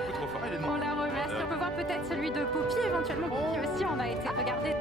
beaucoup trop fort. On la remercie. On peut voir peut-être celui de Poppy éventuellement. Poppy aussi, on a été regardé.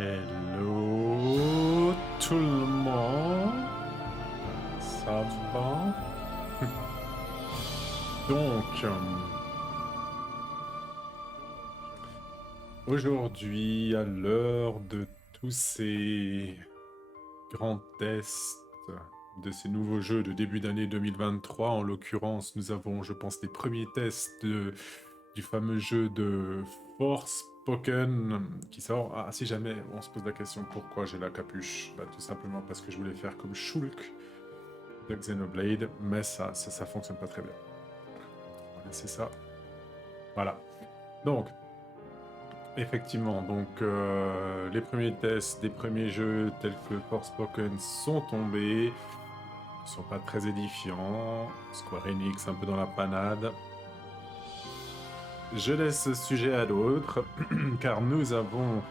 Hello tout le monde, ça va? Donc, aujourd'hui, à l'heure de tous ces grands tests de ces nouveaux jeux de début d'année 2023, en l'occurrence, nous avons, je pense, les premiers tests du fameux jeu de Forspoken qui sort. Ah, si jamais on se pose la question pourquoi j'ai la capuche, bah, tout simplement parce que je voulais faire comme Shulk de Xenoblade, mais ça fonctionne pas très bien. On va laisser ça. Voilà. Donc, effectivement, les premiers tests des premiers jeux tels que Forspoken sont tombés. Ils sont pas très édifiants. Square Enix un peu dans la panade. Je laisse ce sujet à d'autres, car nous avons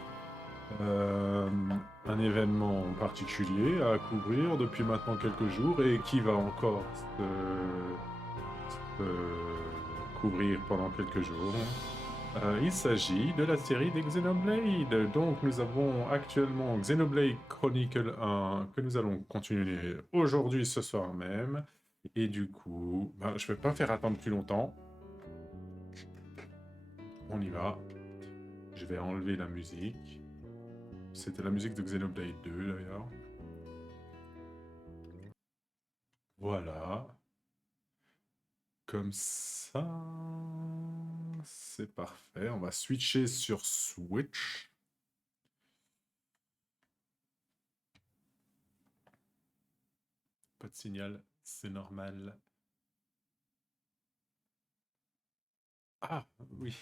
un événement particulier à couvrir depuis maintenant quelques jours et qui va encore se couvrir pendant quelques jours. Il s'agit de la série des Xenoblade. Donc nous avons actuellement Xenoblade Chronicle 1 que nous allons continuer aujourd'hui, ce soir même. Et du coup, je ne vais pas faire attendre plus longtemps. On y va. Je vais enlever la musique. C'était la musique de Xenoblade 2 d'ailleurs. Voilà. Comme ça, c'est parfait. On va switcher sur Switch. Pas de signal, c'est normal. Ah, oui.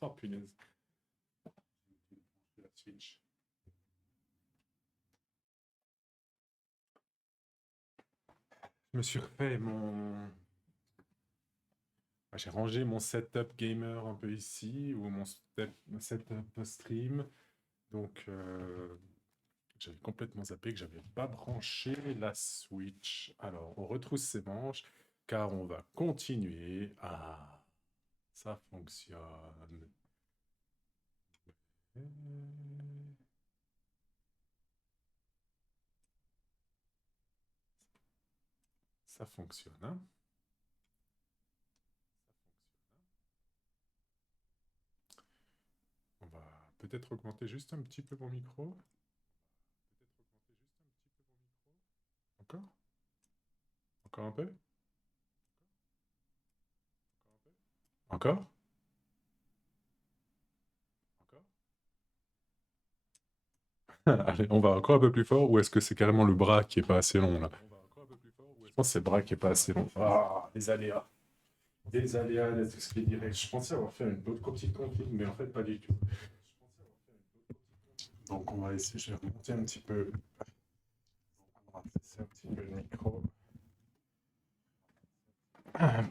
Oh, punaise. La Switch. Je me suis refait mon... J'ai rangé mon setup gamer un peu ici, ou mon setup stream. Donc, j'avais complètement zappé que j'avais pas branché la Switch. Alors, on retrousse ses manches, car on va continuer. Ah, Ça fonctionne. Ça fonctionne, hein? On va peut-être augmenter juste un petit peu mon micro. Encore? Encore un peu? Encore? Encore? Allez, on va encore un peu plus fort, ou est-ce que c'est carrément le bras qui est pas assez long, là? Je pense que c'est le bras qui est pas assez long. Ah, les aléas. Des aléas de tout ce qui est direct. Je pensais avoir fait une autre petite config, mais en fait, pas du tout. Donc, on va essayer, je vais remonter un petit peu. On va baisser un petit peu le micro.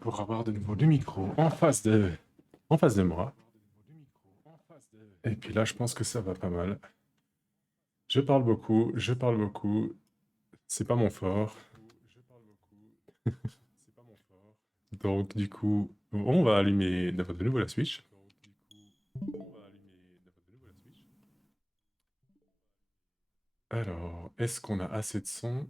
Pour avoir de nouveau le micro en face de moi. Et puis là, je pense que ça va pas mal. Je parle beaucoup, je parle beaucoup. C'est pas mon fort. Donc, du coup, on va allumer de nouveau la Switch. Alors, est-ce qu'on a assez de son?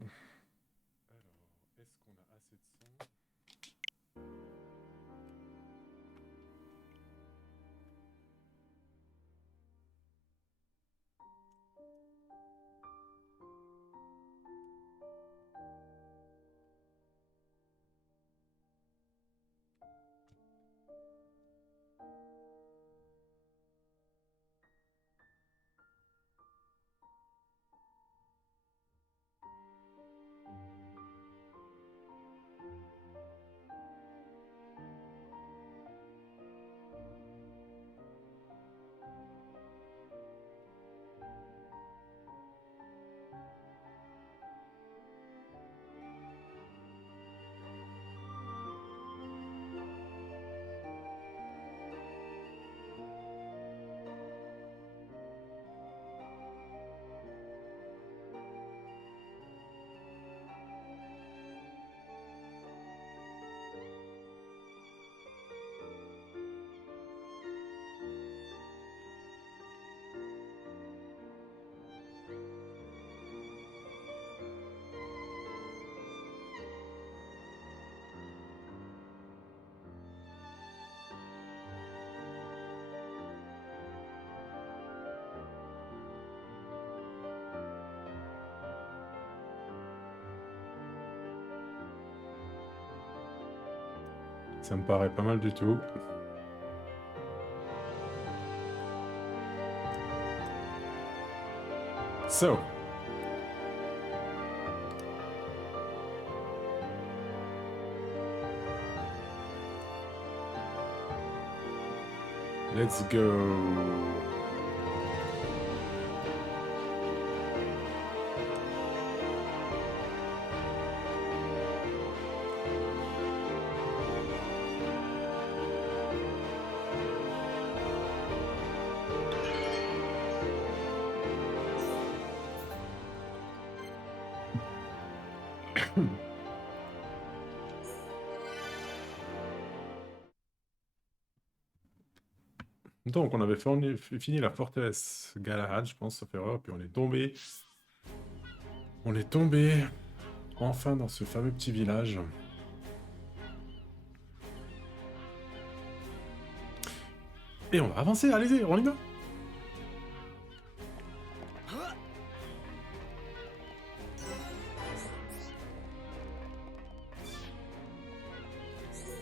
Ça me paraît pas mal du tout. So. Let's go. Donc, on avait fini la forteresse Galahad, je pense, sauf erreur, puis on est tombé. On est tombé enfin dans ce fameux petit village. Et on va avancer, allez-y, on y va.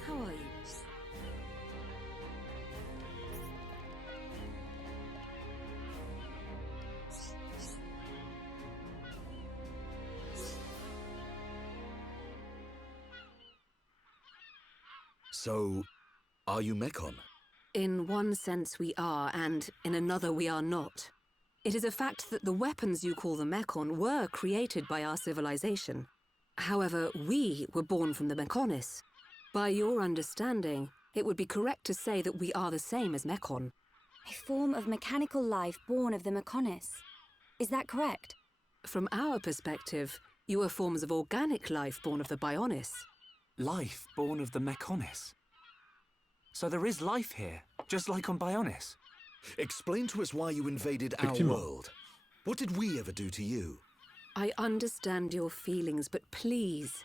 How are you? So, are you Mekon? In one sense we are, and in another we are not. It is a fact that the weapons you call the Mekon were created by our civilization. However, we were born from the Mekonis. By your understanding, it would be correct to say that we are the same as Mekon. A form of mechanical life born of the Mekonis. Is that correct? From our perspective, you are forms of organic life born of the Bionis. Life born of the Mekonis? So there is life here, just like on Bionis. Explain to us why you invaded our Effectivement. world. What did we ever do to you? I understand your feelings, but please,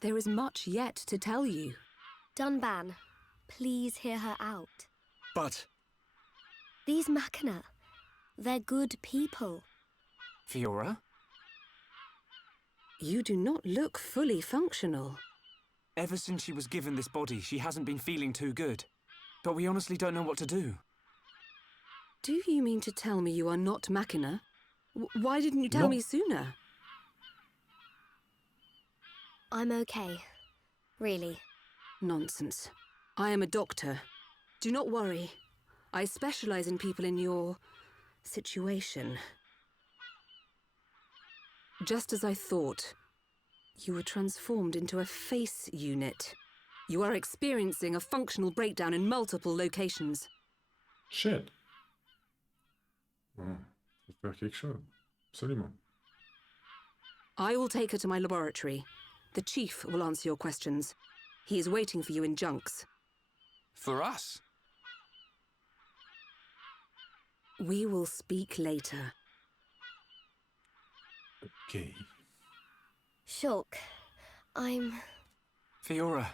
there is much yet to tell you. Dunban, please hear her out. But These Machina, they're good people. Fiora? You do not look fully functional. Ever since she was given this body, she hasn't been feeling too good. But we honestly don't know what to do. Do you mean to tell me you are not Machina? Why didn't you tell No. me sooner? I'm okay. Really. Nonsense. I am a doctor. Do not worry. I specialize in people in your situation. Just as I thought, you were transformed into a face unit. You are experiencing a functional breakdown in multiple locations. Shit. Faut faire quelque chose. Absolument. I will take her to my laboratory. The chief will answer your questions. He is waiting for you in Junks. For us? We will speak later. Okay. Shulk, I'm... Fiora,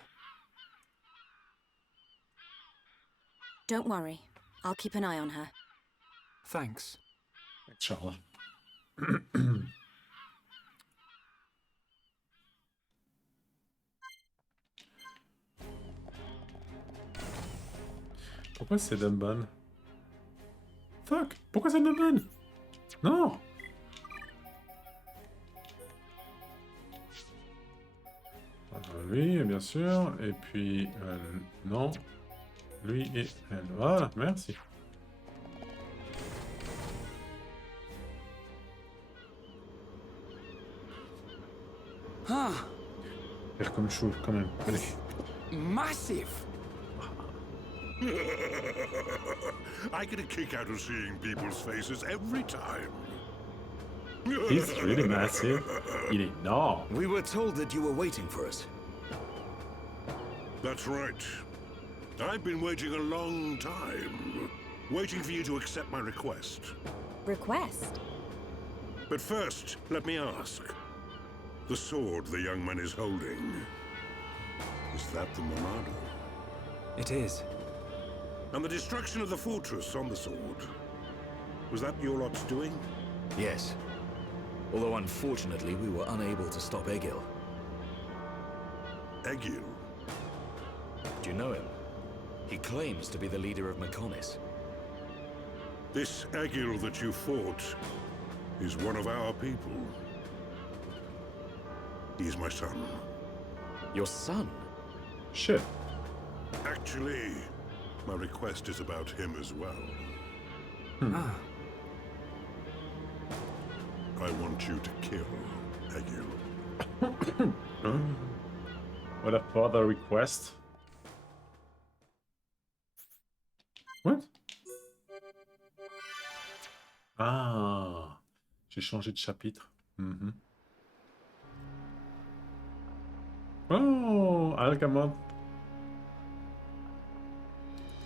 Don't worry. I'll keep an eye on her. thanks. Charles. Pourquoi c'est Dunban? Fuck! Pourquoi c'est Dunban? Non! Lui, bien sûr. Et puis... non. Lui et elle. Voilà, merci. Huh. Faire comme chou, quand même. Allez. Massive! I get a kick out of seeing people's faces every time. He's really massive. Il est énorme. we were told that you were waiting for us. That's right. I've been waiting a long time. Waiting for you to accept my request. Request? But first, let me ask. The sword the young man is holding. Is that the Monado? It is. And the destruction of the fortress on the sword. Was that your lot's doing? Yes. Although unfortunately we were unable to stop Egil. Egil? Do you know him? He claims to be the leader of Mechonis. This Egil that you fought is one of our people. He's my son. Your son? Shit. Actually, my request is about him as well. Ah, I want you to kill Egil. What a further request. What? Ah, j'ai changé de chapitre. Oh, Algamot.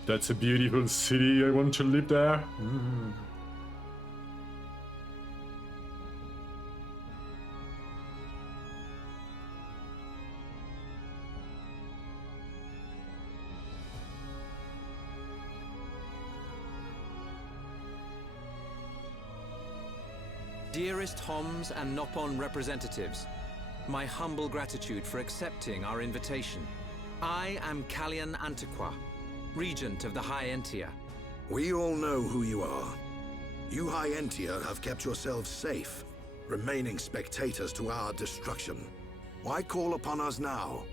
That's a beautiful city. I want to live there. Dearest Homs and Nopon representatives, my humble gratitude for accepting our invitation. I am Callian Antiqua, Regent of the High Entia. We all know who you are. You High Entia have kept yourselves safe, remaining spectators to our destruction. Why call upon us now?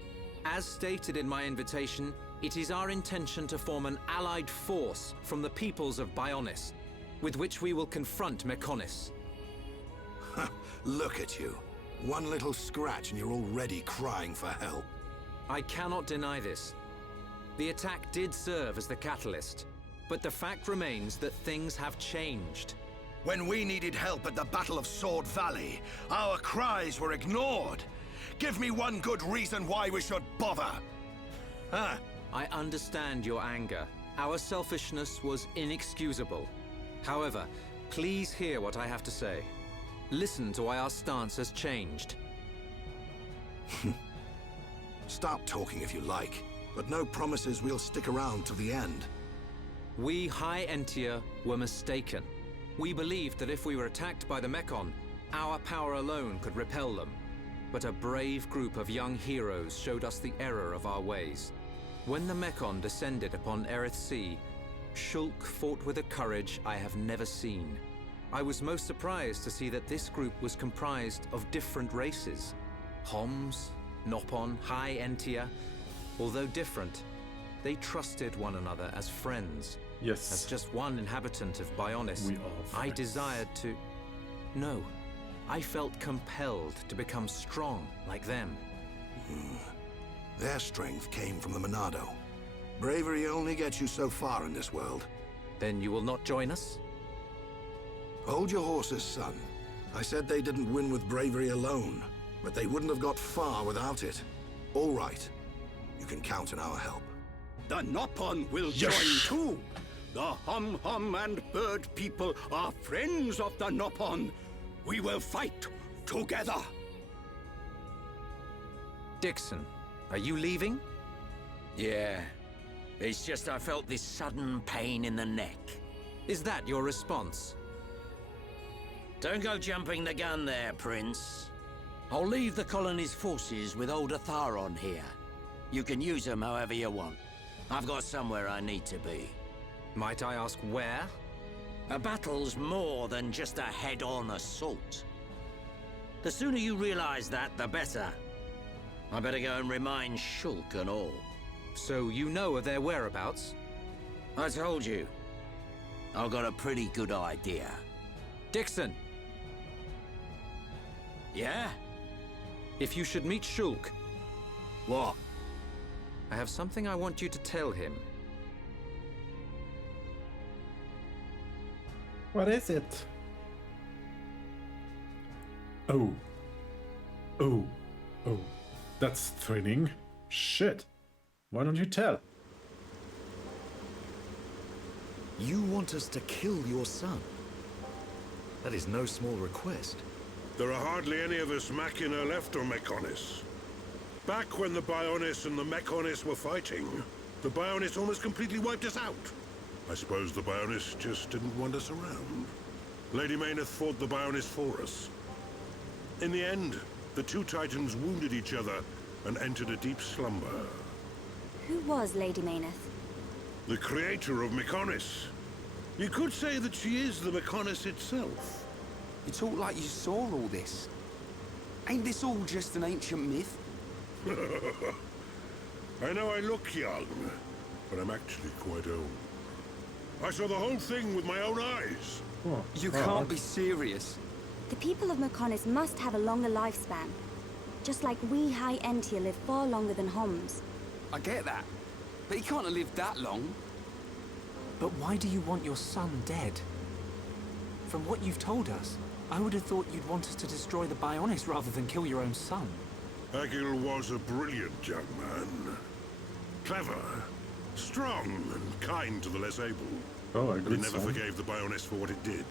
As stated in my invitation, it is our intention to form an allied force from the peoples of Bionis, with which we will confront Mechonis. Look at you. One little scratch and you're already crying for help. I cannot deny this. The attack did serve as the catalyst, but the fact remains that things have changed. When we needed help at the Battle of Sword Valley, our cries were ignored. Give me one good reason why we should bother. I understand your anger. Our selfishness was inexcusable. However, please hear what I have to say. Listen to why our stance has changed. Stop talking if you like, but no promises we'll stick around till the end. We High Entia were mistaken. We believed that if we were attacked by the Mekon, our power alone could repel them. But a brave group of young heroes showed us the error of our ways. When the Mekon descended upon Erith Sea, Shulk fought with a courage I have never seen. I was most surprised to see that this group was comprised of different races. Homs, Nopon, High Entia. Although different, they trusted one another as friends. Yes. As just one inhabitant of Bionis, We are I friends. desired to... No. I felt compelled to become strong like them. Their strength came from the Monado. Bravery only gets you so far in this world. Then you will not join us? Hold your horses, son. I said they didn't win with bravery alone, but they wouldn't have got far without it. All right. You can count on our help. The Nopon will Yes. join too. The Hum and Bird people are friends of the Nopon. We will fight together. Dixon, are you leaving? Yeah. It's just I felt this sudden pain in the neck. Is that your response? Don't go jumping the gun there, Prince. I'll leave the colony's forces with old Atharon here. You can use them however you want. I've got somewhere I need to be. Might I ask where? A battle's more than just a head-on assault. The sooner you realize that, the better. I better go and remind Shulk and all. So you know of their whereabouts? I told you. I've got a pretty good idea. Dixon! Yeah? If you should meet Shulk, What? I have something I want you to tell him. What is it? Oh. Oh. Oh. That's thrilling. Shit. Why don't you tell? You want us to kill your son? That is no small request. There are hardly any of us Machina left on Mekonis. Back when the Bionis and the Mekonis were fighting, the Bionis almost completely wiped us out. I suppose the Bionis just didn't want us around. Lady Mayneth fought the Bionis for us. In the end, the two Titans wounded each other and entered a deep slumber. Who was Lady Mayneth? The creator of Mekonis. You could say that she is the Mekonis itself. You talk like you saw all this. Ain't this all just an ancient myth? I know I look young, but I'm actually quite old. I saw the whole thing with my own eyes. Oh, You can't be serious. The people of Mekonis must have a longer lifespan. Just like we High Entia live far longer than Homs. I get that. But he can't have lived that long. But why do you want your son dead? From what you've told us, I would have thought you'd want us to destroy the Bionis rather than kill your own son. Agil was a brilliant young man. Clever, strong, and kind to the less able. Oh, a But he good never son. forgave the Bionis for what it did.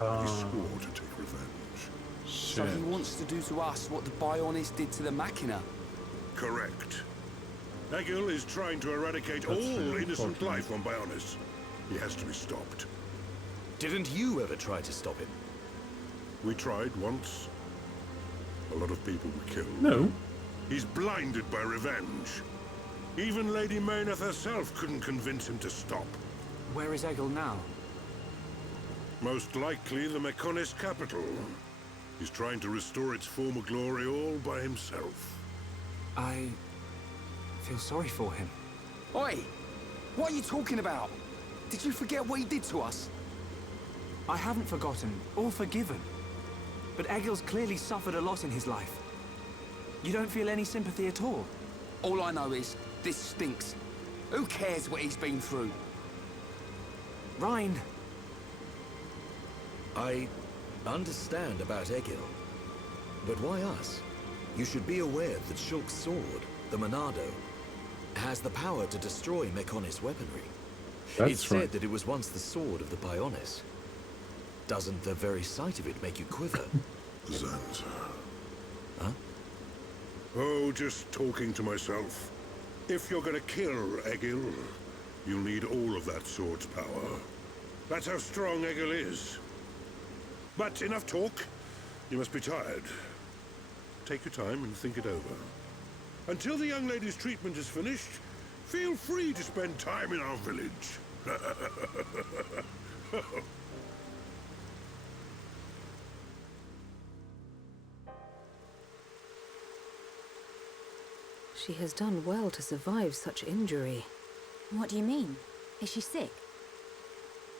He swore to take revenge. So he wants to do to us what the Bionis did to the Machina. Correct. Agil is trying to eradicate That's all very innocent important. life on Bionis. He has to be stopped. Didn't you ever try to stop him? We tried once. A lot of people were killed. No. He's blinded by revenge. Even Lady Mayneth herself couldn't convince him to stop. Where is Egil now? Most likely the Mekonis capital. He's trying to restore its former glory all by himself. I feel sorry for him. Oi! What are you talking about? Did you forget what he did to us? I haven't forgotten or forgiven. But Egil's clearly suffered a lot in his life. You don't feel any sympathy at all? All I know is, this stinks. Who cares what he's been through? Rhine! I understand about Egil. But why us? You should be aware that Shulk's sword, the Monado, has the power to destroy Mechonis weaponry. That's It's said right. that it was once the sword of the Bionis. Doesn't the very sight of it make you quiver? Zanza. Huh? Oh, just talking to myself. If you're gonna kill Egil, you'll need all of that sword's power. That's how strong Egil is. But enough talk. You must be tired. Take your time and think it over. Until the young lady's treatment is finished, feel free to spend time in our village. She has done well to survive such injury. What do you mean? Is she sick?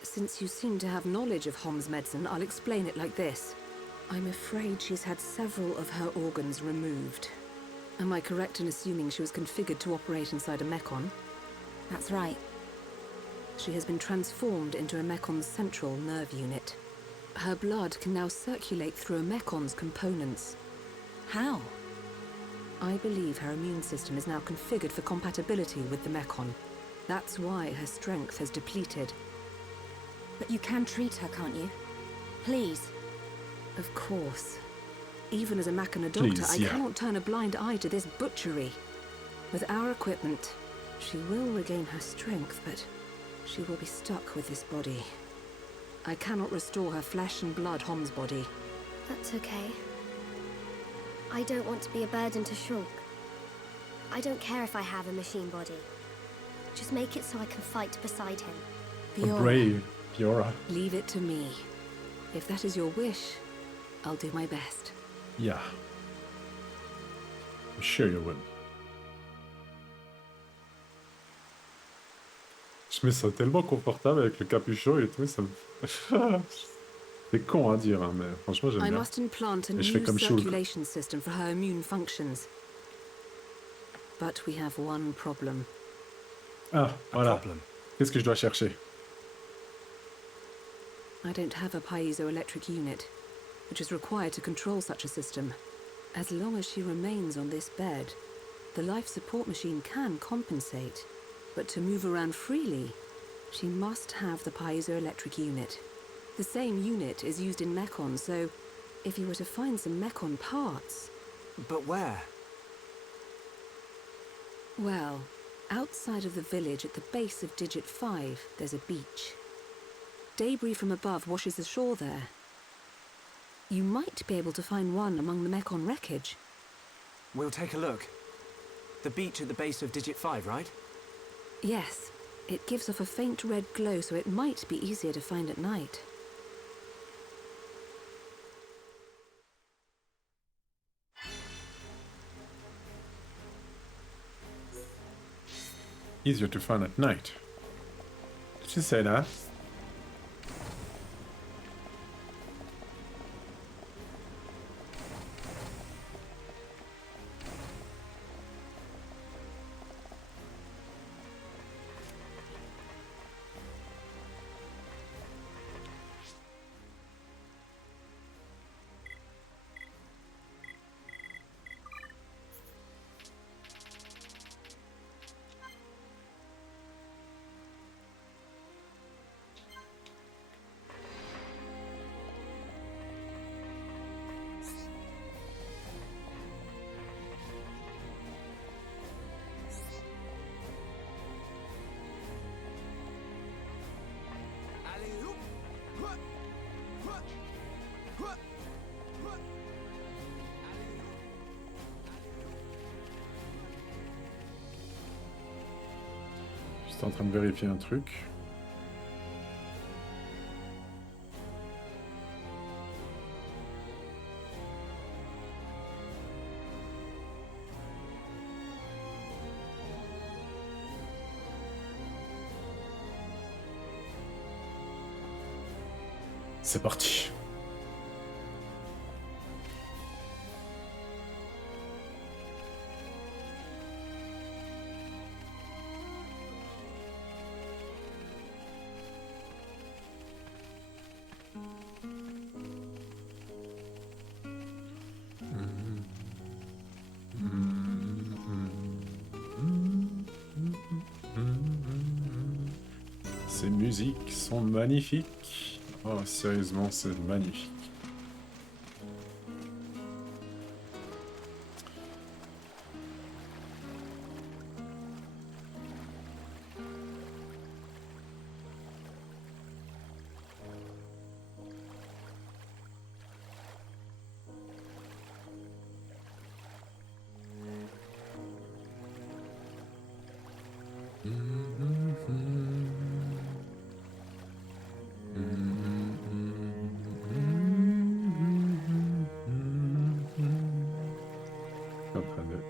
Since you seem to have knowledge of Hom's medicine, I'll explain it like this. I'm afraid she's had several of her organs removed. Am I correct in assuming she was configured to operate inside a mechon? That's right. She has been transformed into a mecon's central nerve unit. Her blood can now circulate through a mecon's components. How? I believe her immune system is now configured for compatibility with the mechon. That's why her strength has depleted. But you can treat her, can't you? Please. Of course. Even as a Machina doctor, I cannot turn a blind eye to this butchery. With our equipment, she will regain her strength, but she will be stuck with this body. I cannot restore her flesh and blood Hom's body. That's okay. I don't want to be a burden to Shulk. I don't care if I have a machine body. Just make it so I can fight beside him. Brave, Fiora. Leave it to me. If that is your wish, I'll do my best. Yeah. I'm sure you will. Je me sens tellement confortable avec le capuchon et tout, ça me... C'est con à dire, hein, mais franchement j'aime I bien. must implant a Et new je fais comme Shulk. circulation system for her immune functions. But we have one problem. Ah, voilà. Qu'est-ce que je dois chercher? I don't have a piezoelectric unit, which is required to control such a system. As long as she remains on this bed, the life support machine can compensate. But to move around freely, she must have the piezoelectric unit. The same unit is used in Mechon, so if you were to find some Mechon parts... But where? Well, outside of the village at the base of Digit 5, there's a beach. Debris from above washes ashore there. You might be able to find one among the Mechon wreckage. We'll take a look. The beach at the base of Digit 5, right? Yes, it gives off a faint red glow, so it might be easier to find at night. Easier to find at night. Did you say that? J'étais en train de vérifier un truc. C'est parti. Ces musiques sont magnifiques. Oh, sérieusement, c'est magnifique.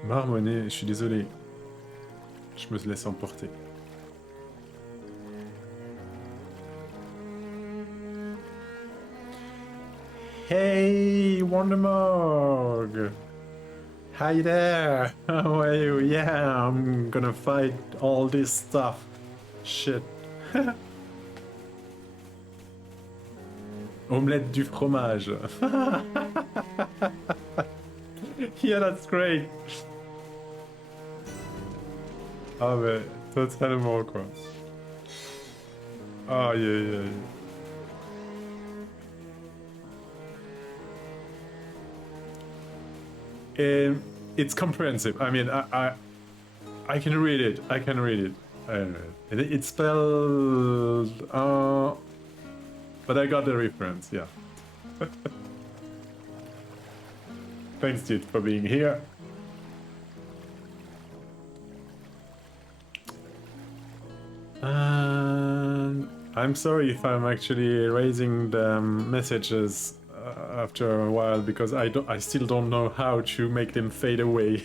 Marmonner, je suis désolé. Je me laisse emporter. Hey, Wondermog! Hi there! How are you? Yeah, I'm gonna fight all this stuff. Shit. Omelette du fromage. Yeah, that's great. Ah mais totalement quoi. Aïe aïe aïe. It's comprehensive. I mean, I can read it. I can read it. It's spelled. But I got the reference. Yeah. Thanks, dude, for being here. And I'm sorry if I'm actually erasing the messages after a while because I still don't know how to make them fade away.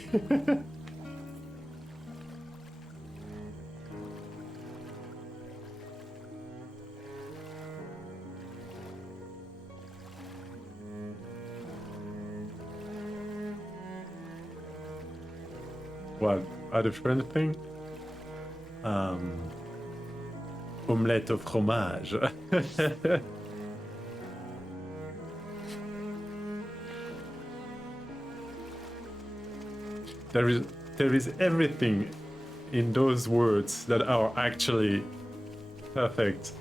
What? A different thing? Omelette au fromage. There is everything in those words that are actually perfect.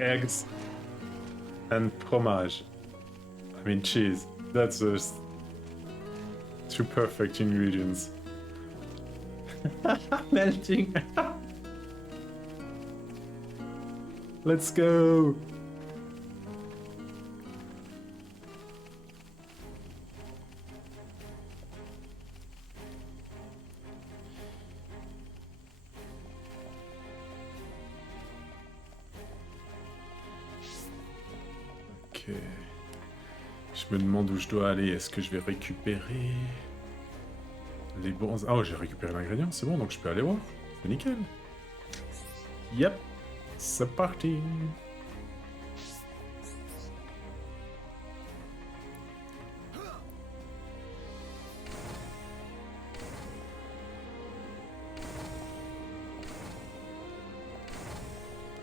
Eggs and fromage. I mean cheese. That's just two perfect ingredients. Melting. Let's go. Ok. Je me demande où je dois aller. Est-ce que je vais récupérer les bons... Oh, j'ai récupéré l'ingrédient, c'est bon, donc je peux aller voir. C'est nickel. Yep. C'est parti.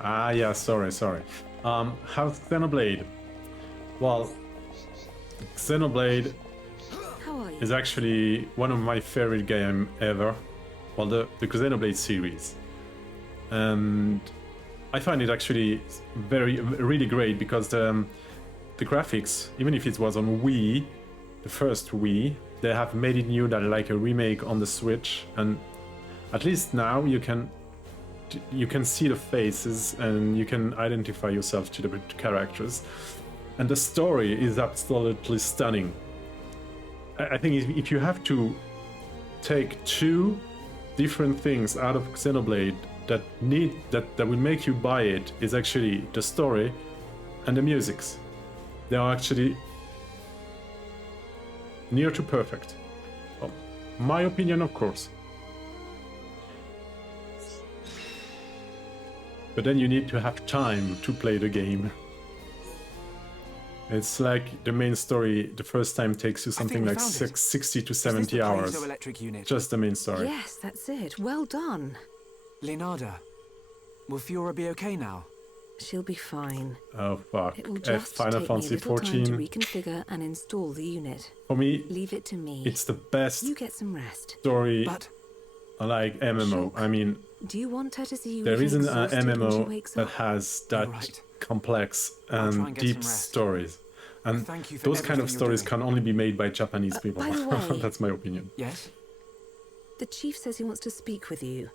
Ah, yeah, sorry. How's Xenoblade? Well, Xenoblade is actually one of my favorite game ever. Well, the Xenoblade series. And I find it actually really great because the graphics, even if it was on Wii, the first Wii, they have made it new that like a remake on the Switch, and at least now you can see the faces and you can identify yourself to the characters, and the story is absolutely stunning. I think if you have to take two different things out of Xenoblade that will make you buy it, is actually the story and the musics. They are actually near to perfect. Well, my opinion, of course. But then you need to have time to play the game. It's like the main story the first time takes you something like 60 to 70 hours. Just the main story. Yes, that's it. Well done. Leonarda, will Fiora be okay now? She'll be fine. Oh fuck. It will just Final take Fantasy me a little time 14. to reconfigure and install the unit. For me, leave it to me. It's the best You get some rest. story like MMO. I mean, Do you want her to see you? There isn't an exhausted when she MMO wakes that up? has that right. complex I'll try and and get deep some rest. stories. And Thank you for those kind of everything you're stories doing. can only be made by Japanese people. by the way- That's my opinion. Yes? The chief says he wants to speak with you.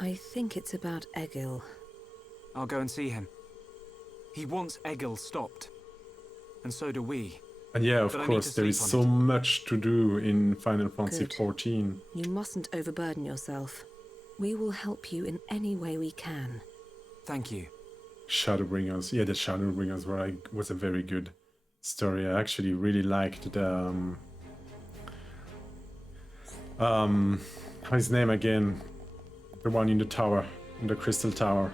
I think it's about Egil. I'll go and see him. He wants Egil stopped. And so do we. And yeah, of But I need course, to there is sleep on so much to do in Final Fantasy Good. XIV. You mustn't overburden yourself. We will help you in any way we can. Thank you. Shadowbringers. Yeah, the Shadowbringers was a very good story. I actually really liked the... his name again? The one in the tower, in the Crystal Tower.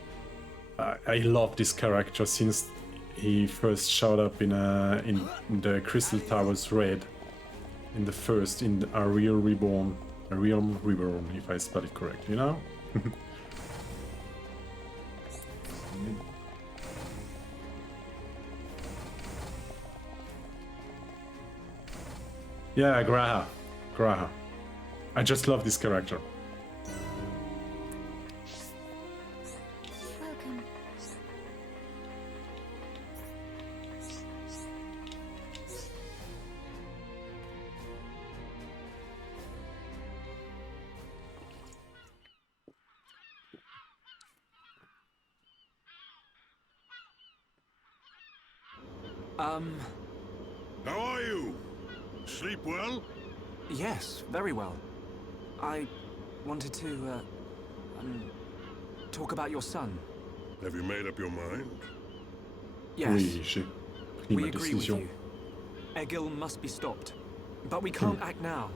I love this character since he first showed up in the Crystal Tower's raid. In A Realm Reborn. A Realm Reborn, if I spell it correctly, you know? Yeah, Graha. I just love this character. Welcome. How are you? Sleep well? Yes, very well. I wanted to, talk about your son. Have you made up your mind? Yes, Oui, j'ai pris we ma agree with décision. you. Egil must be stopped. But we can't act now.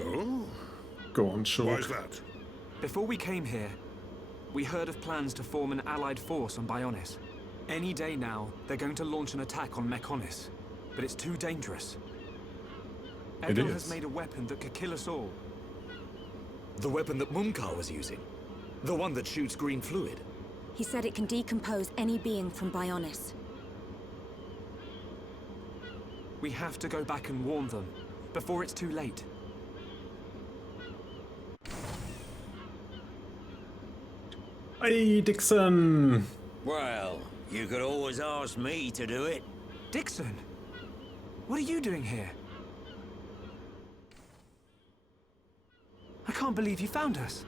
Oh? Go on, Why Shulk. is that? Before we came here, we heard of plans to form an allied force on Bionis. Any day now, they're going to launch an attack on Mechonis. But it's too dangerous. It Egil is. has made a weapon that could kill us all. The weapon that Mumkar was using? The one that shoots green fluid? He said it can decompose any being from Bionis. We have to go back and warn them, before it's too late. Hey, Dixon! Well, you could always ask me to do it. Dixon! What are you doing here? I can't believe you found us.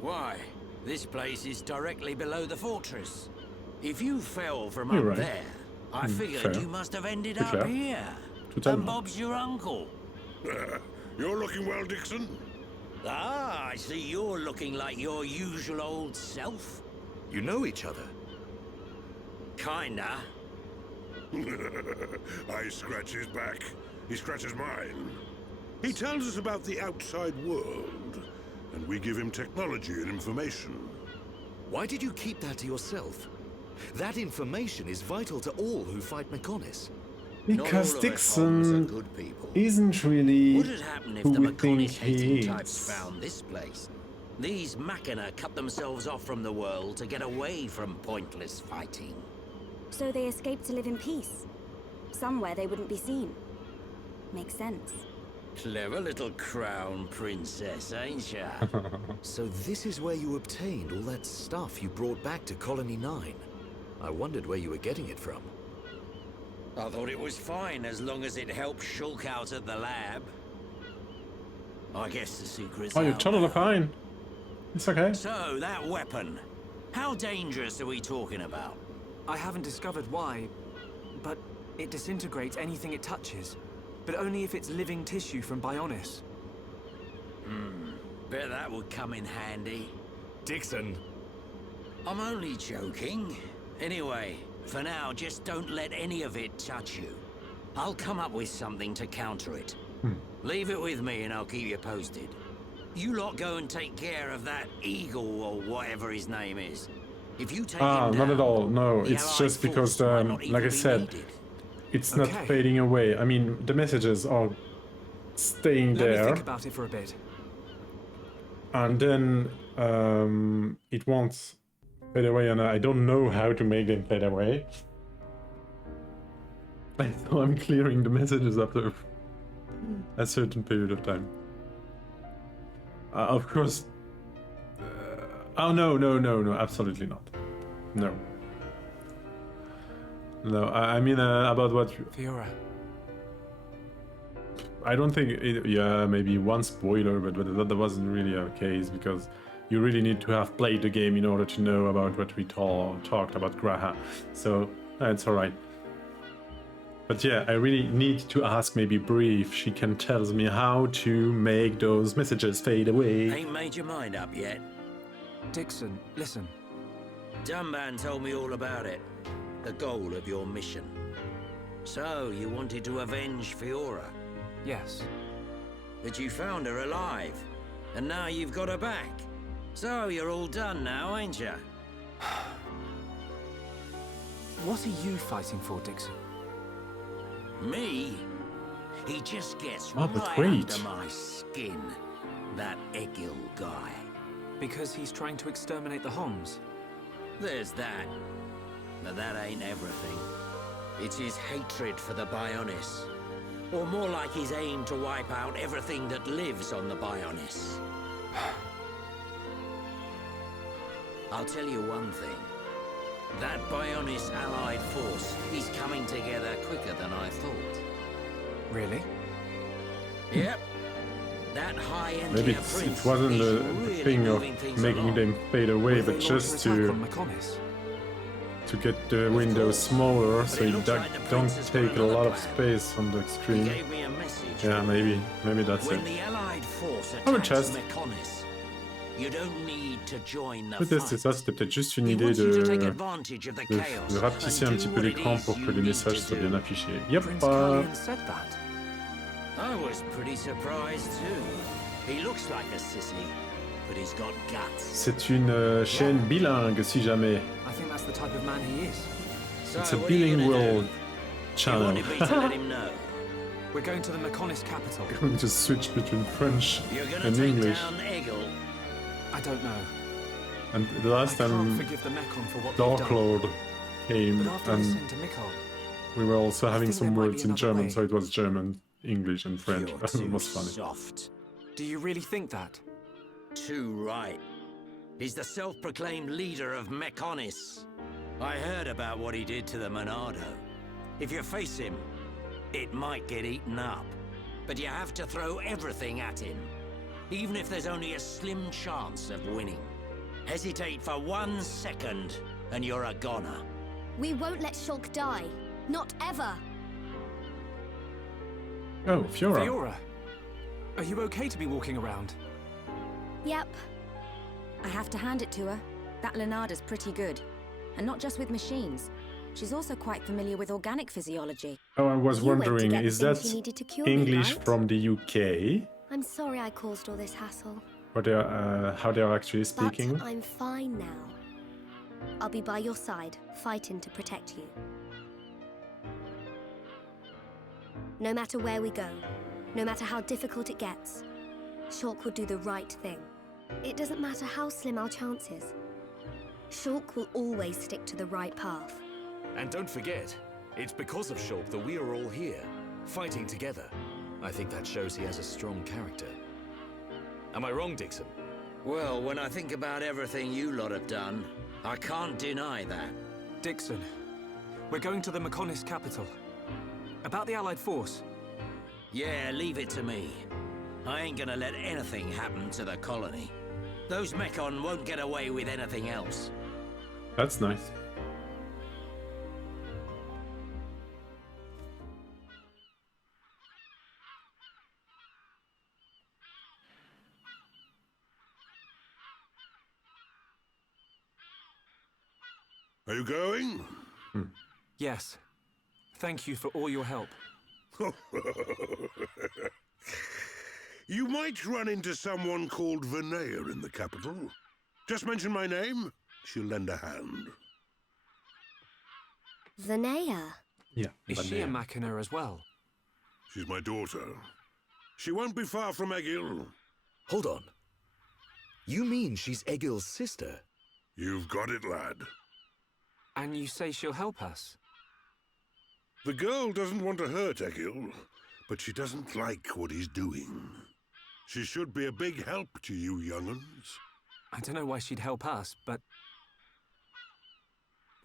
Why? This place is directly below the fortress. If you fell from You're up right. there, I figured fair. you must have ended Pretty up fair. here. Totalement. And Bob's your uncle. You're looking well, Dixon. Ah, I see you're looking like your usual old self. You know each other? Kinda. I scratch his back. He scratches mine. He tells us about the outside world, and we give him technology and information. Why did you keep that to yourself? That information is vital to all who fight Mechonis. Because Not all of us Homs are Dixon good people. isn't really What had happened if who the we think Mechonis hating he types is. found this place? These Machina cut themselves off from the world to get away from pointless fighting. So they escaped to live in peace. Somewhere they wouldn't be seen. Makes sense. Clever little crown princess, ain't ya? So this is where you obtained all that stuff you brought back to Colony 9. I wondered where you were getting it from. I thought it was fine as long as it helped Shulk out at the lab. I guess the secret's Oh, you're out totally now. fine. It's okay. So, that weapon. How dangerous are we talking about? I haven't discovered why, but it disintegrates anything it touches. But only if it's living tissue from Bionis. Bet that would come in handy. Dixon! I'm only joking. Anyway, for now, just don't let any of it touch you. I'll come up with something to counter it. Leave it with me and I'll keep you posted. You lot go and take care of that eagle or whatever his name is. If you take him Not down, at all. No, the it's Allied just because, force might not like even I be said, needed. it's not Okay. fading away. I mean, the messages are staying Let me there, think about it for a bit. and then it won't fade away, and I don't know how to make them fade away. So I'm clearing the messages after a certain period of time. Of course. Oh no, absolutely not. No. No, I mean about what you... Fiora. I don't think it, yeah, maybe one spoiler, but that wasn't really a case, because you really need to have played the game in order to know about what we talked about Graha. So that's alright. But yeah, I really need to ask maybe Bree if she can tell me how to make those messages fade away. Ain't made your mind up yet? Dixon, listen. Dunban told me all about it. The goal of your mission. So, you wanted to avenge Fiora? Yes. But you found her alive, and now you've got her back. So, you're all done now, ain't you? What are you fighting for, Dixon? Me? He just gets but right wait. under my skin. That Egil guy. Because he's trying to exterminate the Homs? There's that. But that ain't everything. It's his hatred for the Bionis. Or more like his aim to wipe out everything that lives on the Bionis. I'll tell you one thing. That Bionis allied force is coming together quicker than I thought. Really? Yep. That high-end Maybe it wasn't the thing of making them fade away, but just to get the window smaller, so you don't take a lot of space on the screen. Yeah, maybe that's it. When the allied force Oh, attacks chest. Mechonis, you don't need to join the Peut-être c'est fight. ça, c'était peut-être juste une idée de rapetisser un petit peu l'écran pour que les messages soient bien affichés. Yep. I was pretty surprised too. He looks like a sissy, but he's got guts. C'est une chaîne bilingue, si jamais. I think that's the type of man he is. It's a bilingual channel. You wanted me to let him know. We're going to the Mechonis capital. Going to switch between French You're gonna and take English. down Egil. I don't know. And the last I can't time forgive the Mechon for what Dark they've done. Lord came, But after and listening to Mikol, we were also having think some there might words be in another German, way. so it was German, English, and French. You're That too was funny. soft. do you really think that? Too right. He's the self-proclaimed leader of Mechonis. I heard about what he did to the Monado. If you face him, it might get eaten up. But you have to throw everything at him, even if there's only a slim chance of winning. Hesitate for 1 second, and you're a goner. We won't let Shulk die. Not ever. Oh, Fiora. Fiora, are you okay to be walking around? Yep. I have to hand it to her. That Lenarda's pretty good. And not just with machines. She's also quite familiar with organic physiology. Oh, I was You went to wondering, get the is things that you needed to cure me, English right? from the UK? I'm sorry I caused all this hassle. Or they are, how they are actually speaking? But I'm fine now. I'll be by your side, fighting to protect you. No matter where we go, no matter how difficult it gets, Shulk will do the right thing. It doesn't matter how slim our chances. Shulk will always stick to the right path. And don't forget, it's because of Shulk that we are all here, fighting together. I think that shows he has a strong character. Am I wrong, Dixon? Well, when I think about everything you lot have done, I can't deny that. Dixon, we're going to the Mechonis capital. About the Allied force. Yeah, leave it to me. I ain't gonna let anything happen to the colony. Those Mechon won't get away with anything else. That's nice. Are you going? Yes. Thank you for all your help. You might run into someone called Vinaya in the capital. Just mention my name, she'll lend a hand. Vinaya? Yeah, Is she a Machina as well? She's my daughter. She won't be far from Egil. Hold on. You mean she's Egil's sister? You've got it, lad. And you say she'll help us? The girl doesn't want to hurt Egil, but she doesn't like what he's doing. She should be a big help to you young'uns. I don't know why she'd help us, but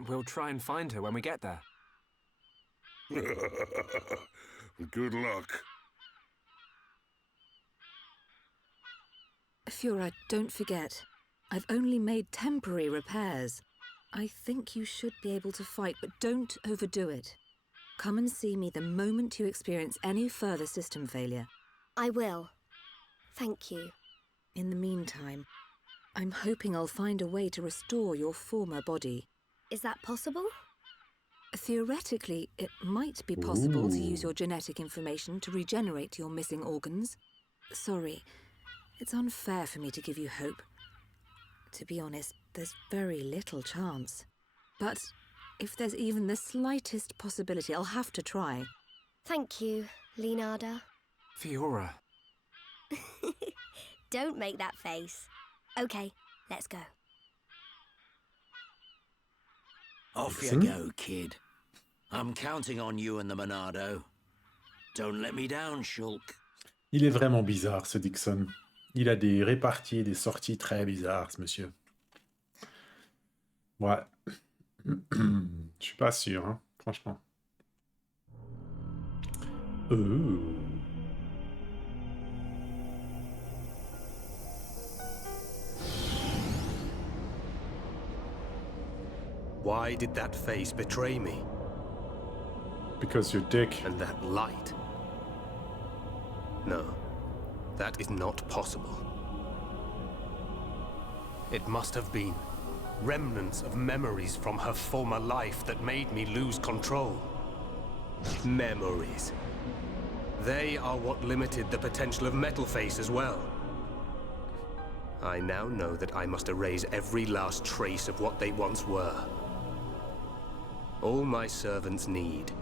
we'll try and find her when we get there. Good luck. Fiora, don't forget. I've only made temporary repairs. I think you should be able to fight, but don't overdo it. Come and see me the moment you experience any further system failure. I will. Thank you. In the meantime, I'm hoping I'll find a way to restore your former body. Is that possible? Theoretically, it might be possible to use your genetic information to regenerate your missing organs. Sorry, it's unfair for me to give you hope. To be honest, there's very little chance. But if there's even the slightest possibility, I'll have to try. Thank you, Leonarda. Fiora. Don't make that face. Okay, let's go. Off you go, kid. I'm counting on you and the Monado. Don't let me down, Shulk. Il est vraiment bizarre, ce Dixon. Il a des réparties et des sorties très bizarres, ce monsieur. Ouais. Je suis pas sûr, hein, franchement. Why did that face betray me? Because you're dick. And that light? No, that is not possible. It must have been remnants of memories from her former life that made me lose control. Memories. They are what limited the potential of Metalface as well. I now know that I must erase every last trace of what they once were. All my servants need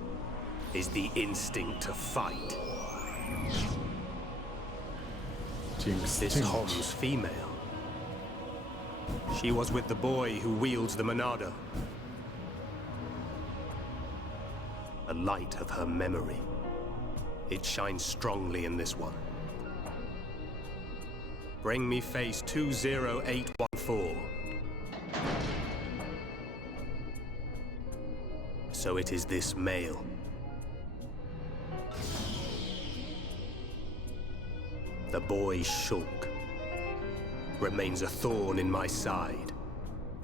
is the instinct to fight. This Hom's female. She was with the boy who wields the Monado. A light of her memory. It shines strongly in this one. Bring me face 20814. So it is this male. The boy Shulk remains a thorn in my side.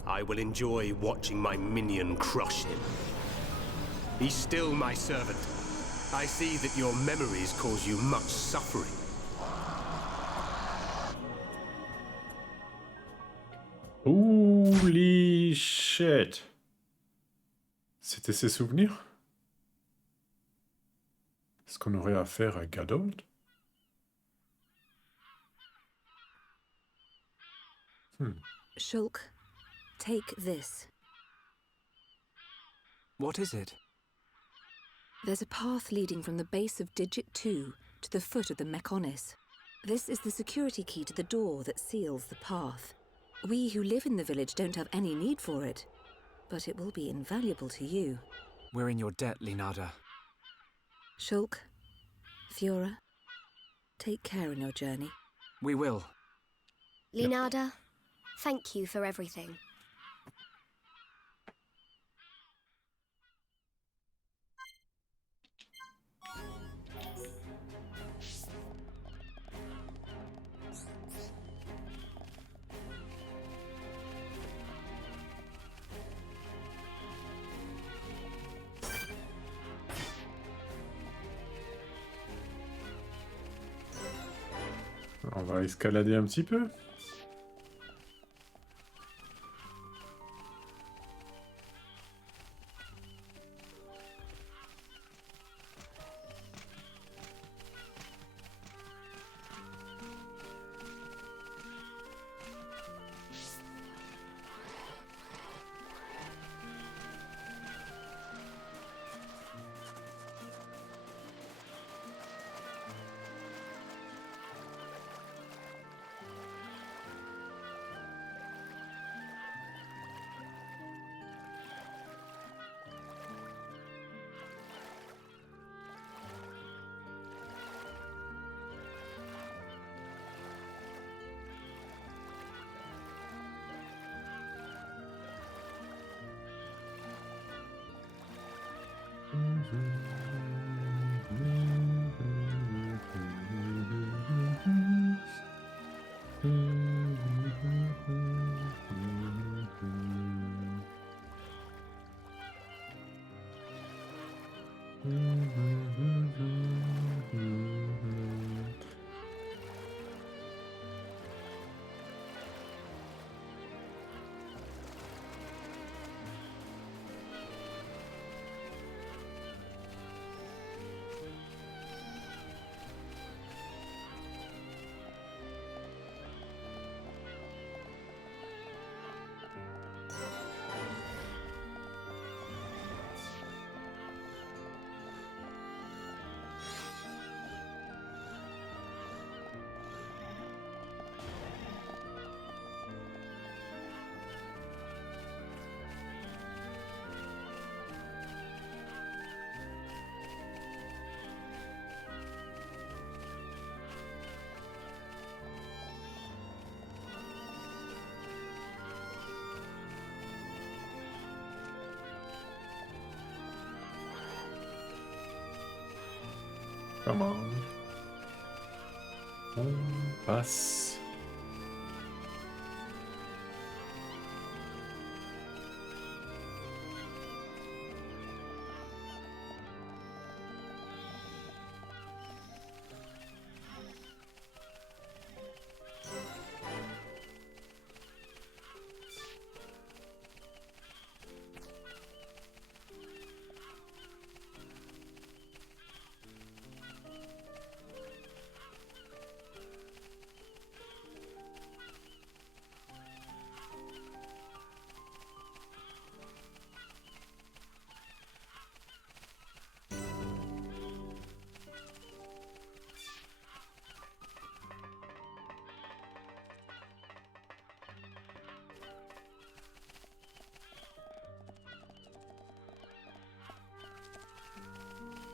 I will enjoy watching my minion crush him. Be still, my servant. I see that your memories cause you much suffering. Holy shit. C'était ses souvenirs? Est-ce qu'on aurait affaire à Gadold? Shulk, take this. What is it? There's a path leading from the base of Digit 2 to the foot of the Mechonis. This is the security key to the door that seals the path. We who live in the village don't have any need for it, but it will be invaluable to you. We're in your debt, Leonarda. Shulk, Fiora, take care in your journey. We will. Leonarda, thank you for everything. On va escalader un petit peu. Come on. On passe.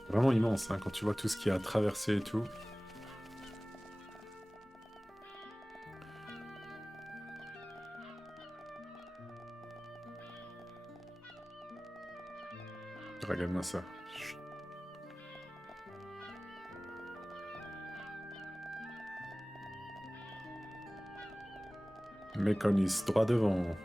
Vraiment immense, hein, quand tu vois tout ce qu'il y a à traverser et tout. Regarde-moi ça. Mécanis, droit devant.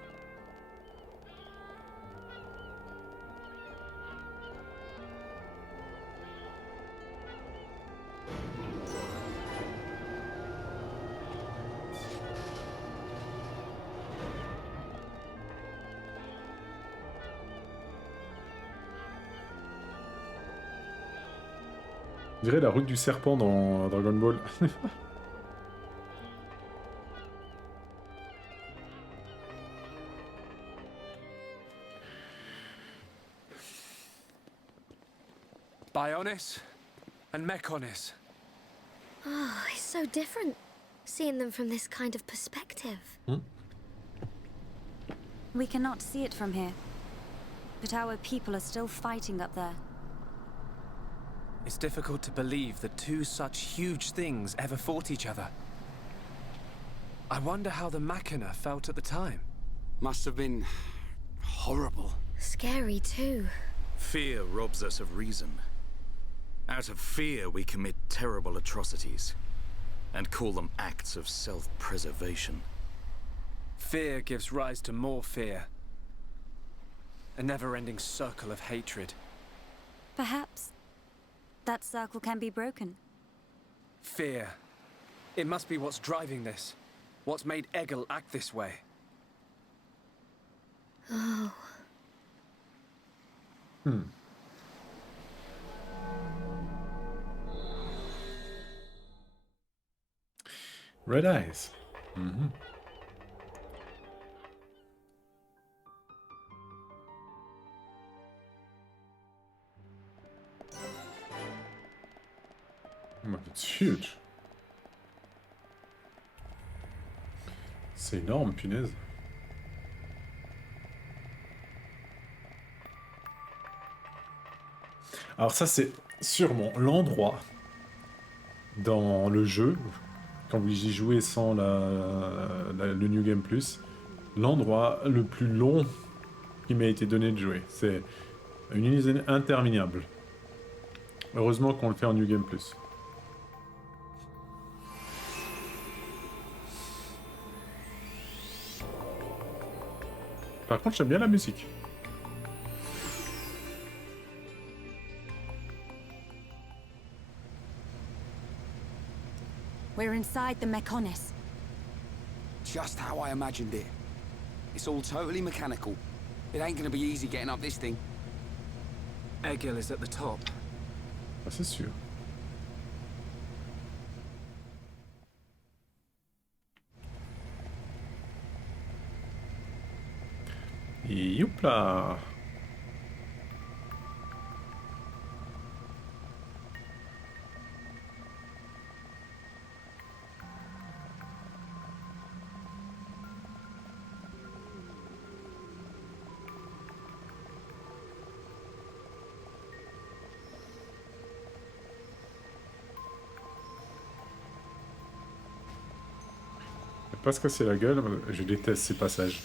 On dirait la route du serpent dans Dragon Ball. Bionis and Mechonis. Oh, it's so different, seeing them from this kind of perspective. We cannot see it from here, but our people are still fighting up there. It's difficult to believe that two such huge things ever fought each other. I wonder how the Machina felt at the time. Must have been horrible. Scary too. Fear robs us of reason. Out of fear, we commit terrible atrocities, and call them acts of self-preservation. Fear gives rise to more fear. A never-ending circle of hatred. Perhaps that circle can be broken. Fear. It must be what's driving this. What's made Egil act this way. Oh. Red eyes. Oh, it's huge. C'est énorme, punaise. Alors ça, c'est sûrement l'endroit dans le jeu, quand vous y jouez sans le New Game Plus, l'endroit le plus long qui m'a été donné de jouer. C'est une usine interminable. Heureusement qu'on le fait en New Game Plus. Par contre, j'aime bien la musique. We're inside the Mechonis. Just how I imagined it. It's all totally mechanical. It ain't gonna be easy getting up this thing. Egil is at the top. Ah, c'est sûr. Et youpla! Pas se casser la gueule, je déteste ces passages.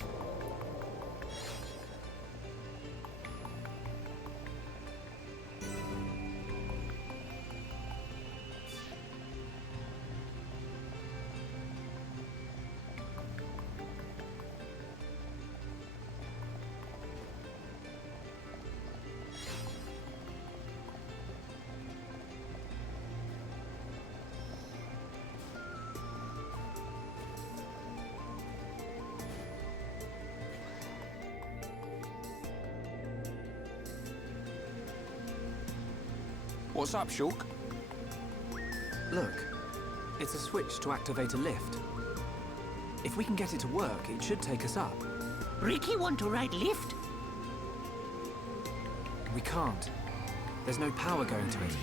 What's up, Shulk? Look, it's a switch to activate a lift. If we can get it to work, it should take us up. Ricky want to ride lift? We can't. There's no power going to it.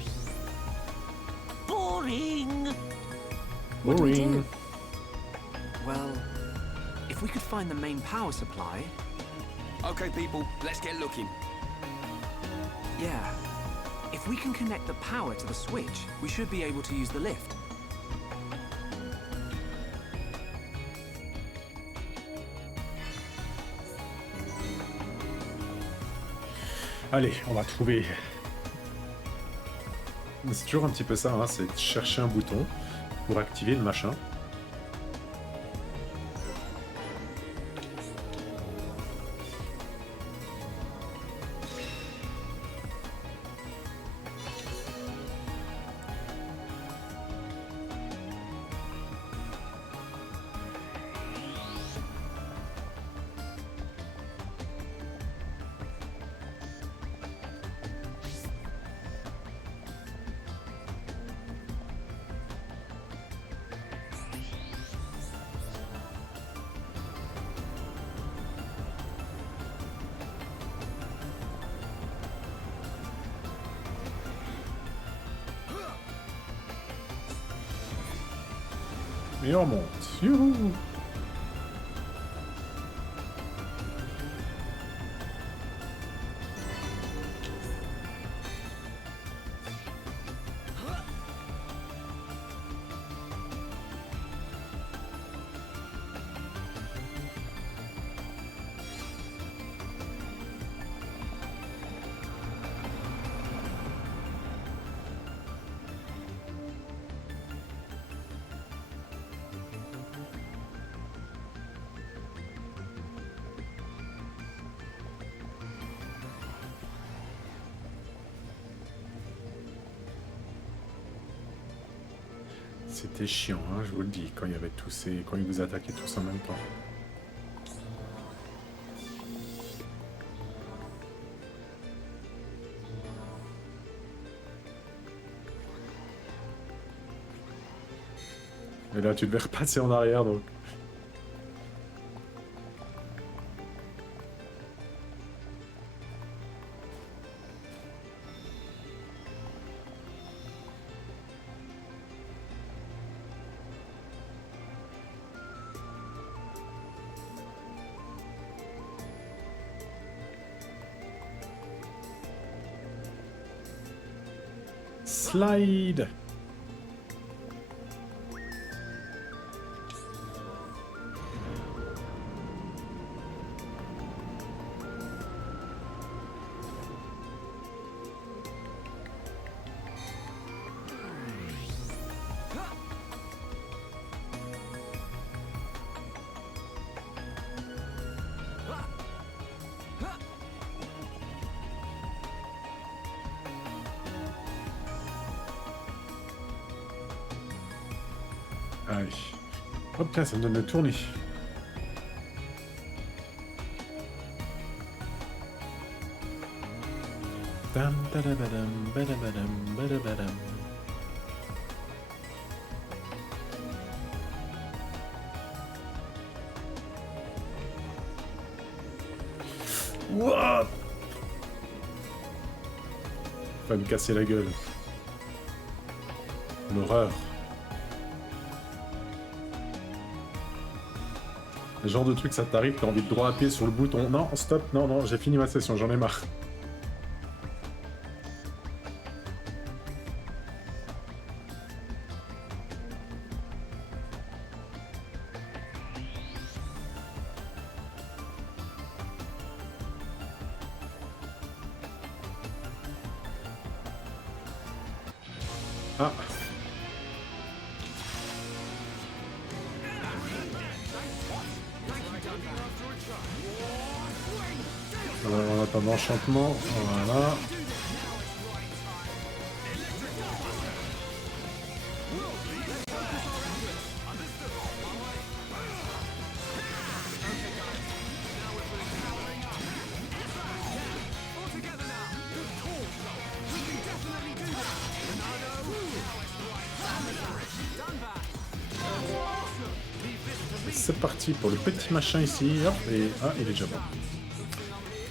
Boring! What do we do? Well, if we could find the main power supply... Okay, people, let's get looking. Yeah. If we can connect the power to the switch, we should be able to use the lift. Allez, on va trouver... C'est toujours un petit peu ça, hein, c'est de chercher un bouton pour activer le machin. Et on monte. Youhou! C'était chiant, hein, je vous le dis, quand il y avait tous ces... quand ils vous attaquaient tous en même temps. Et là, tu devais repasser en arrière, donc... Slide. Allez. Hop, tiens, ça me donne le tournis. Dam, badabadam, badabadam, badabadam. Wouah! Va me casser la gueule. L'horreur. Le genre de truc, ça t'arrive, t'as envie de droit appuyer sur le bouton. Non, stop, non, non, j'ai fini ma session, j'en ai marre. Ah. On attend l'enchantement, voilà. C'est parti pour le petit machin ici, hop, et... Ah, il est déjà mort.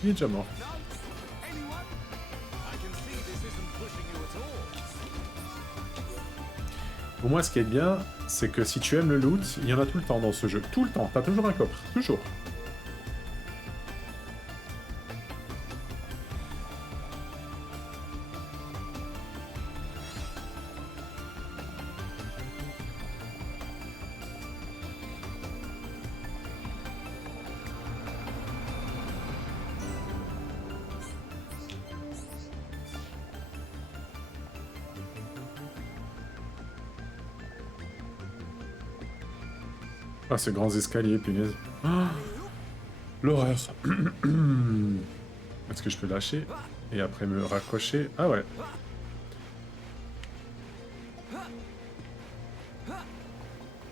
Il est déjà mort. Au moins, ce qui est bien, c'est que si tu aimes le loot, il y en a tout le temps dans ce jeu. Tout le temps, t'as toujours un coffre, toujours. Ah, ces grands escaliers, punaise. Ah, l'horreur. Est-ce que je peux lâcher et après me raccrocher? Ah ouais.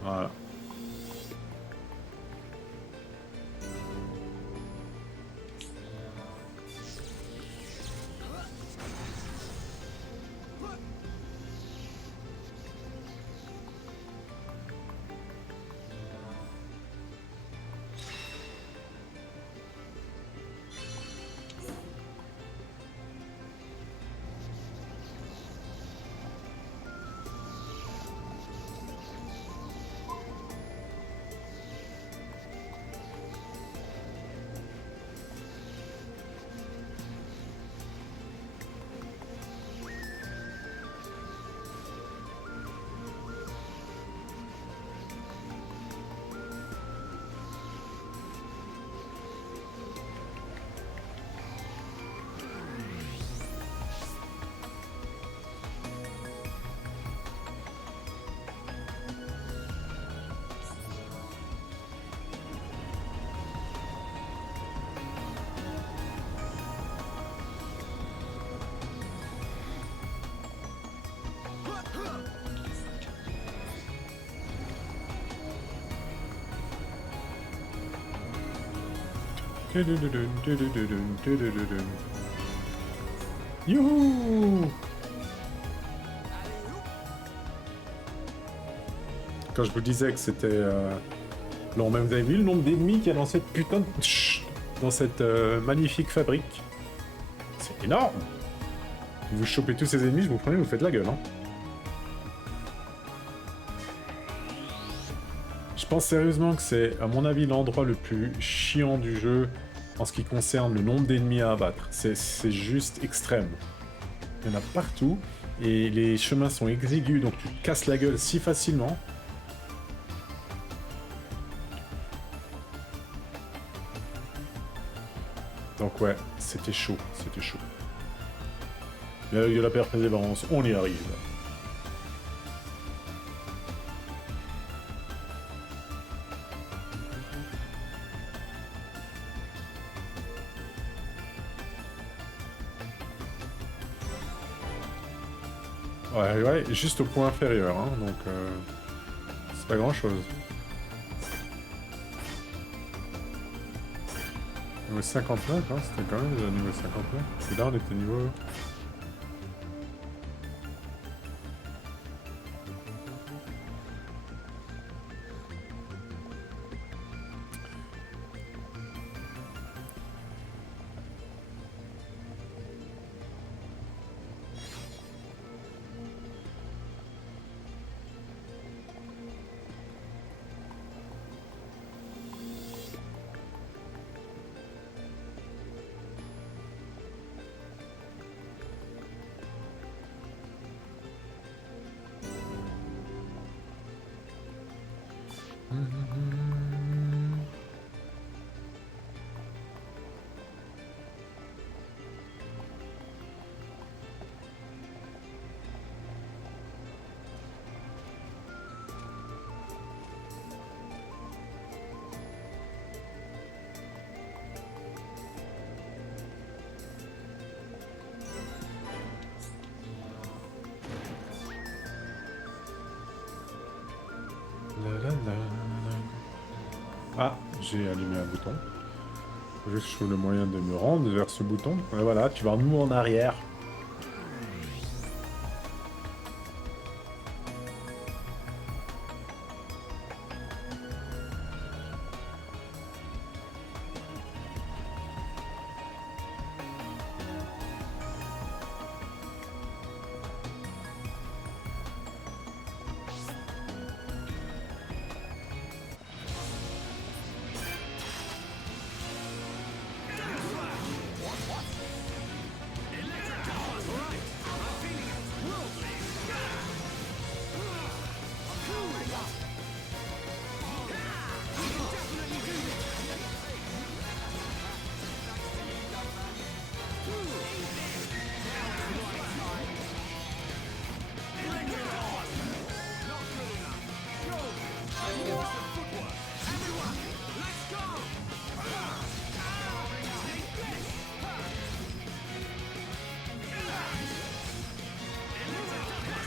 Voilà. Youhou! Quand je vous disais que c'était... Non, même vous avez vu le nombre d'ennemis qu'il y a dans cette putain de... Dans cette magnifique fabrique. C'est énorme! Vous chopez tous ces ennemis, je vous promets, vous faites la gueule, hein. Je pense sérieusement que c'est, à mon avis, l'endroit le plus chiant du jeu en ce qui concerne le nombre d'ennemis à abattre. C'est juste extrême. Il y en a partout, et les chemins sont exigus, donc tu te casses la gueule si facilement. Donc ouais, c'était chaud, c'était chaud. Mais avec de la persévérance, on y arrive. Ouais, juste au point inférieur, hein, donc C'est pas grand chose. Niveau 59, hein, c'était quand même le niveau 59. Et là on était niveau... Ah, j'ai allumé un bouton. Faut juste que je trouve le moyen de me rendre vers ce bouton. Et voilà, tu vas nous en arrière.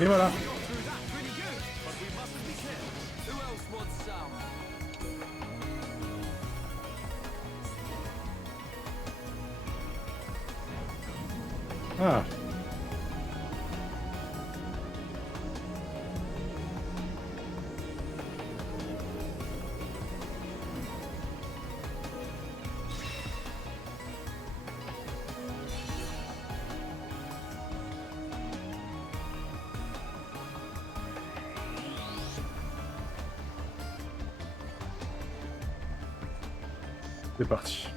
Et voilà. Ah. C'est parti.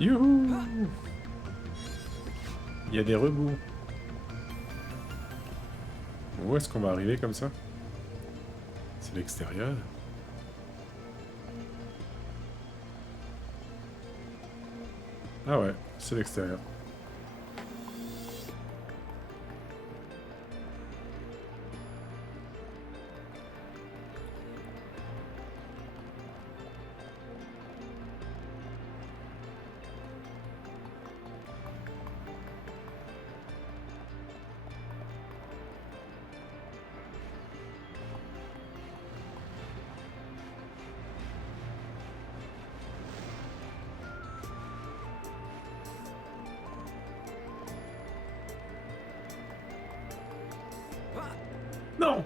Youhou! Il y a des rebouts. Où est-ce qu'on va arriver comme ça? C'est l'extérieur. Ah ouais, c'est l'extérieur. Non!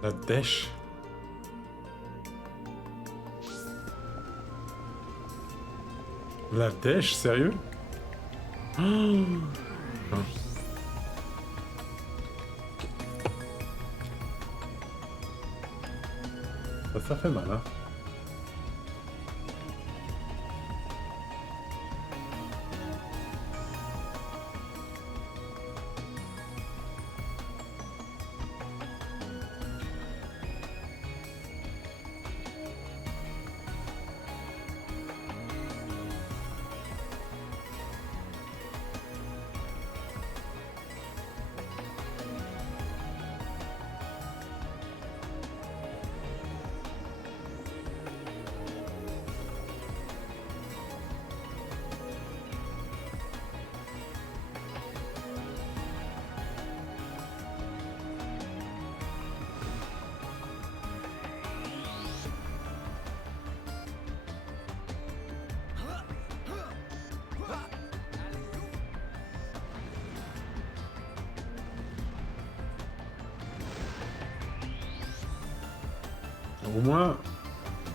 La dèche. La dèche, sérieux? Oh. Ça fait mal, hein.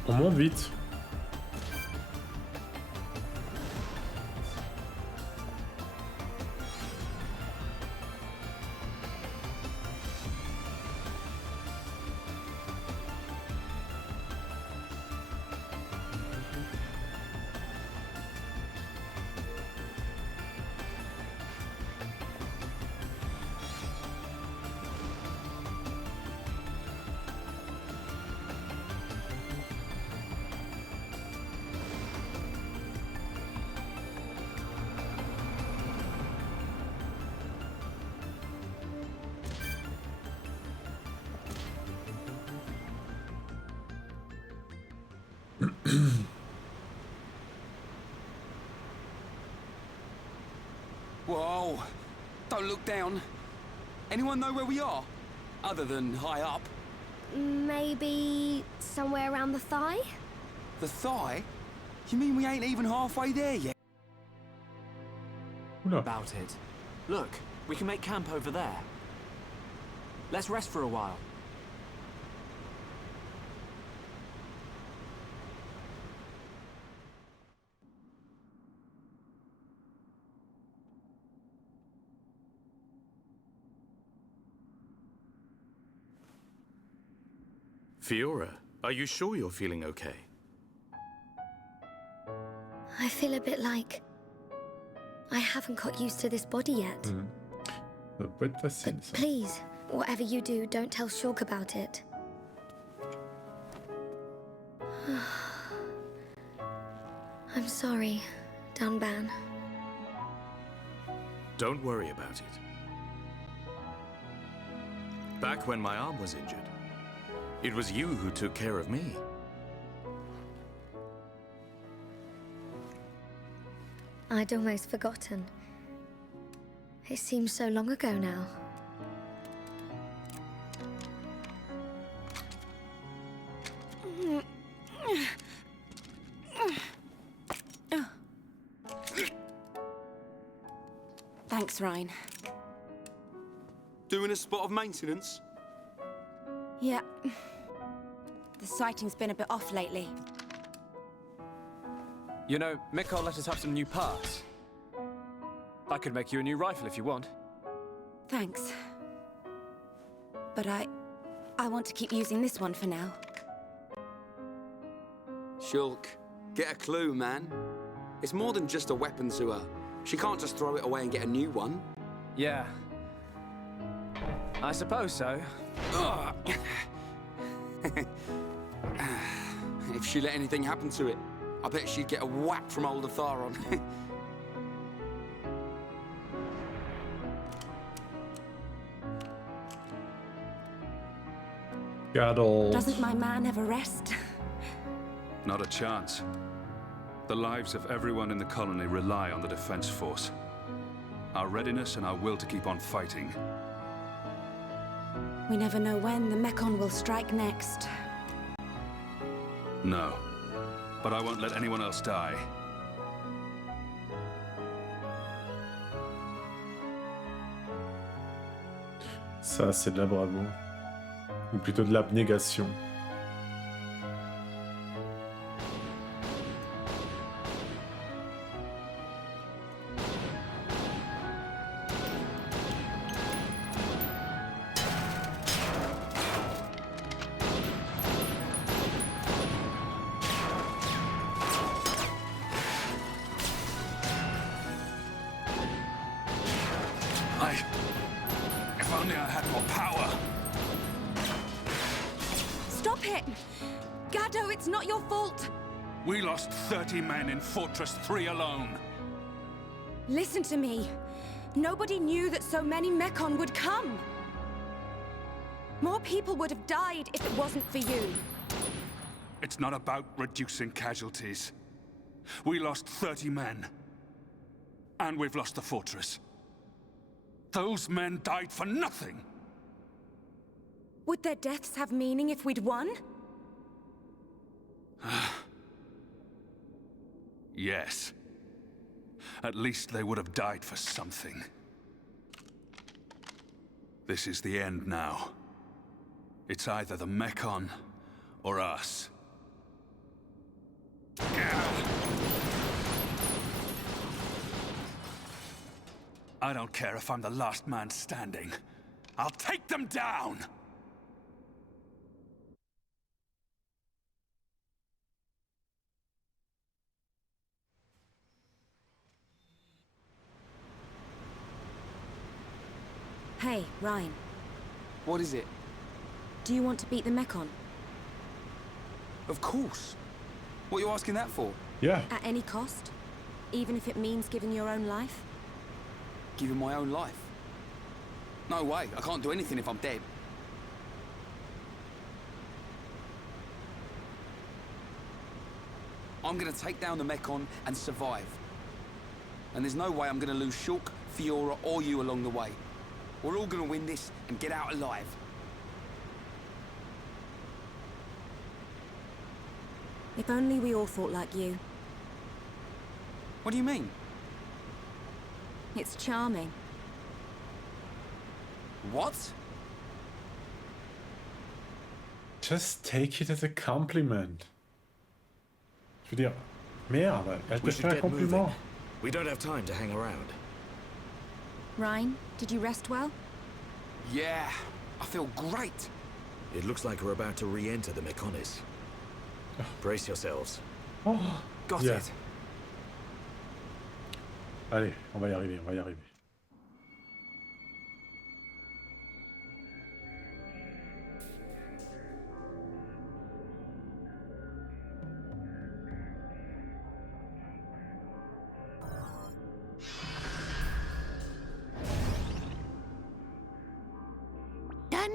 Au moins vite. Whoa! Don't look down. Anyone know where we are? Other than high up? Maybe somewhere around the thigh? The thigh? You mean we ain't even halfway there yet? About it. Look, we can make camp over there. Let's rest for a while. Fiora, are you sure you're feeling okay? I feel a bit like I haven't got used to this body yet. Ça peut être facile, ça. Please, whatever you do, don't tell Shulk about it. I'm sorry, Dunban. Don't worry about it. Back when my arm was injured, it was you who took care of me. I'd almost forgotten. It seems so long ago now. Thanks, Ryan. Doing a spot of maintenance? Yeah. The sighting's been a bit off lately. You know, Mikko let us have some new parts. I could make you a new rifle if you want. Thanks. But I want to keep using this one for now. Shulk, get a clue, man. It's more than just a weapon to her. She can't just throw it away and get a new one. Yeah. I suppose so. If she let anything happen to it, I bet she'd get a whack from old Atharon. Doesn't my man ever rest? Not a chance. The lives of everyone in the colony rely on the defense force. Our readiness and our will to keep on fighting. We never know when the Mekon will strike next. No. But I won't let anyone else die. Ça, c'est de la bravoure. Ou plutôt de l'abnégation. only I had more power. Stop it! Gado, it's not your fault! We lost 30 men in Fortress 3 alone. Listen to me. Nobody knew that so many Mekon would come. More people would have died if it wasn't for you. It's not about reducing casualties. We lost 30 men. And we've lost the fortress. Those men died for nothing. Would their deaths have meaning if we'd won? Yes. At least they would have died for something. This is the end now. It's either the Mekon or us. I don't care if I'm the last man standing. I'll take them down! Hey, Ryan. What is it? Do you want to beat the Mekon? Of course. What are you asking that for? Yeah. At any cost? Even if it means giving your own life? Giving my own life? No way. I can't do anything if I'm dead. I'm gonna take down the Mekon and survive. And there's no way I'm gonna lose Shulk, Fiora, or you along the way. We're all gonna win this and get out alive. If only we all thought like you. What do you mean? It's charming. What? Just take it as a compliment. Je veux dire, merde, elle te We fait should un get compliment. moving. We don't have time to hang around. Ryan, did you rest well? Yeah, I feel great. It looks like we're about to re-enter the Mekonis. Brace yourselves. Oh, Got yeah. it. Allez, on va y arriver, on va y arriver.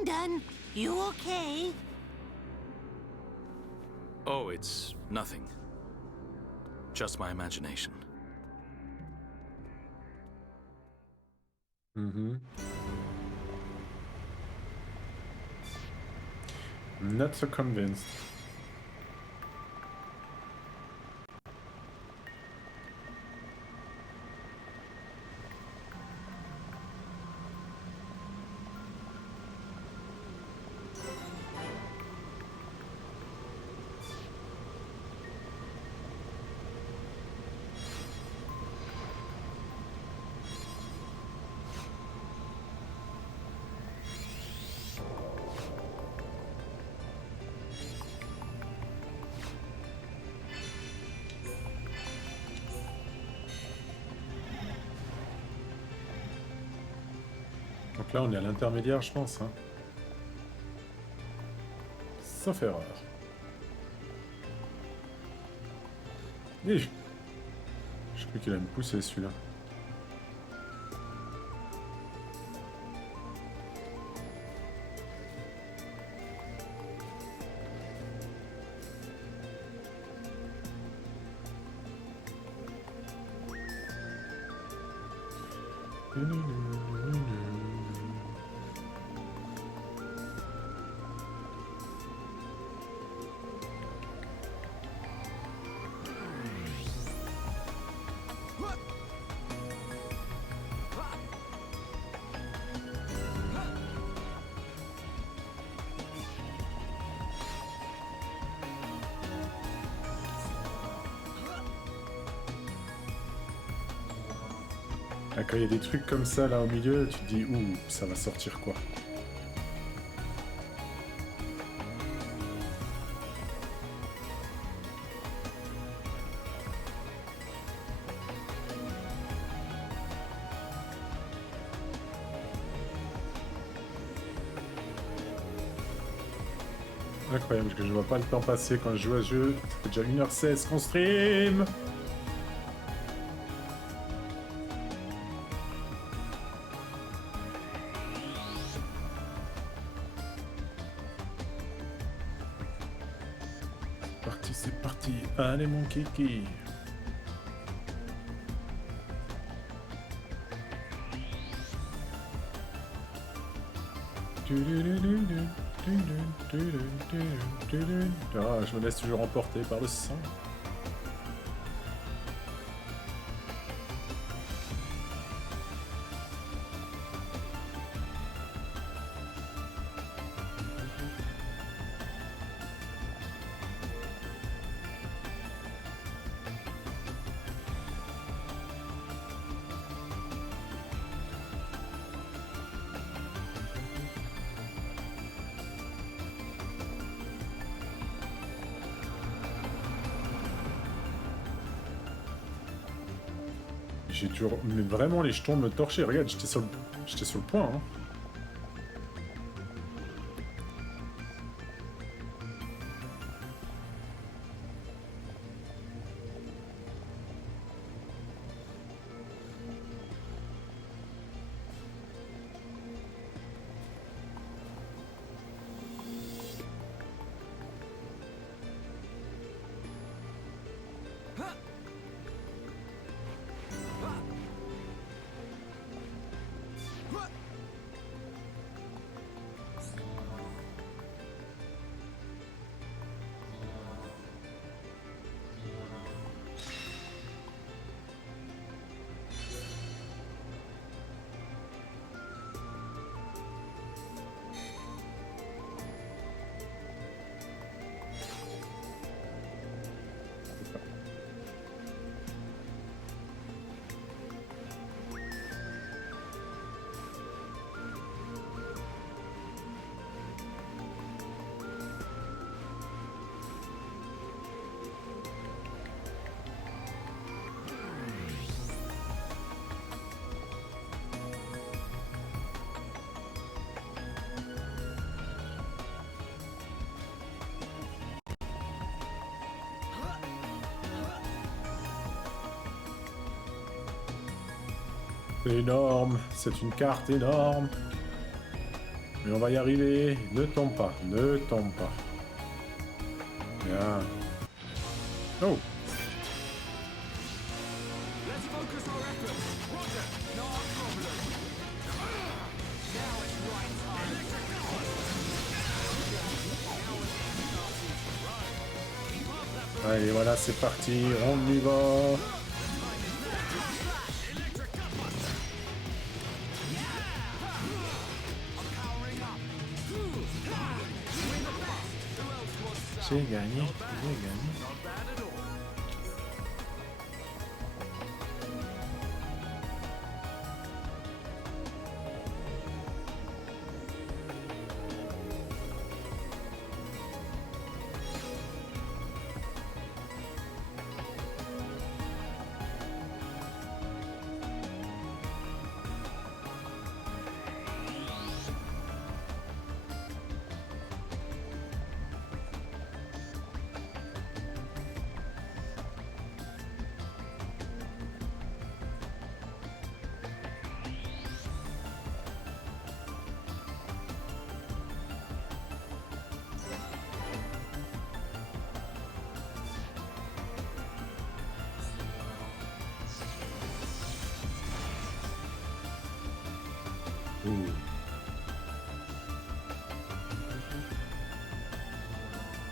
Dun, you okay? Oh, it's nothing. Just my imagination. Mm-hmm. Not so convinced. Donc là, on est à l'intermédiaire, je pense. Hein. Sauf erreur. Et je crois qu'il allait me pousser celui-là. Quand il y a des trucs comme ça là au milieu, tu te dis ouh, ça va sortir quoi. Incroyable que je vois pas le temps passer quand je joue à ce jeu. Ça fait déjà 1h16 qu'on stream. C'est parti. Allez mon kiki. Ah, je me laisse toujours emporter par le sang. J'ai toujours... Mais vraiment, les jetons me torchaient. Regarde, j'étais sur le point. Hein. C'est énorme, c'est une carte énorme. Mais on va y arriver. Ne tombe pas, ne tombe pas. Bien. Oh. Allez, voilà, c'est parti, on y va. J'ai gagné, j'ai gagné.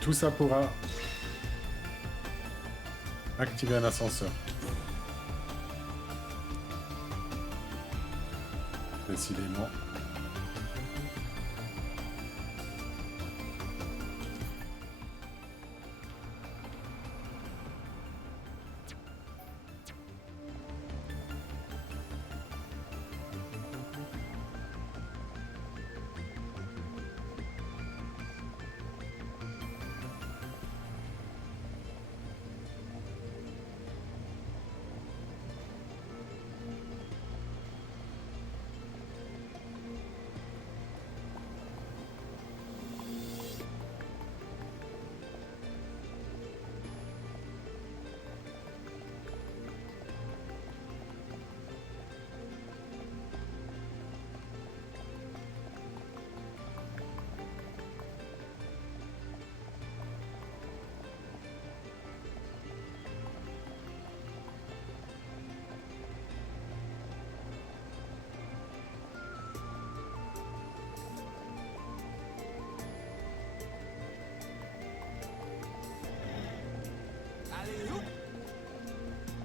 Tout ça pourra activer un ascenseur. Décidément.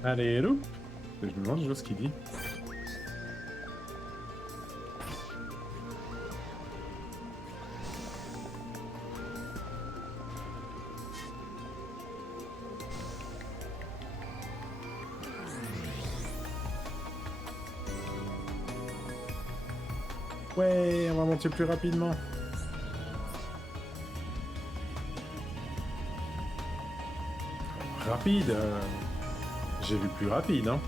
Allez, loup. Je me demande toujours ce qu'il dit. Ouais, on va monter plus rapidement. Rapide, j'ai vu plus rapide, hein.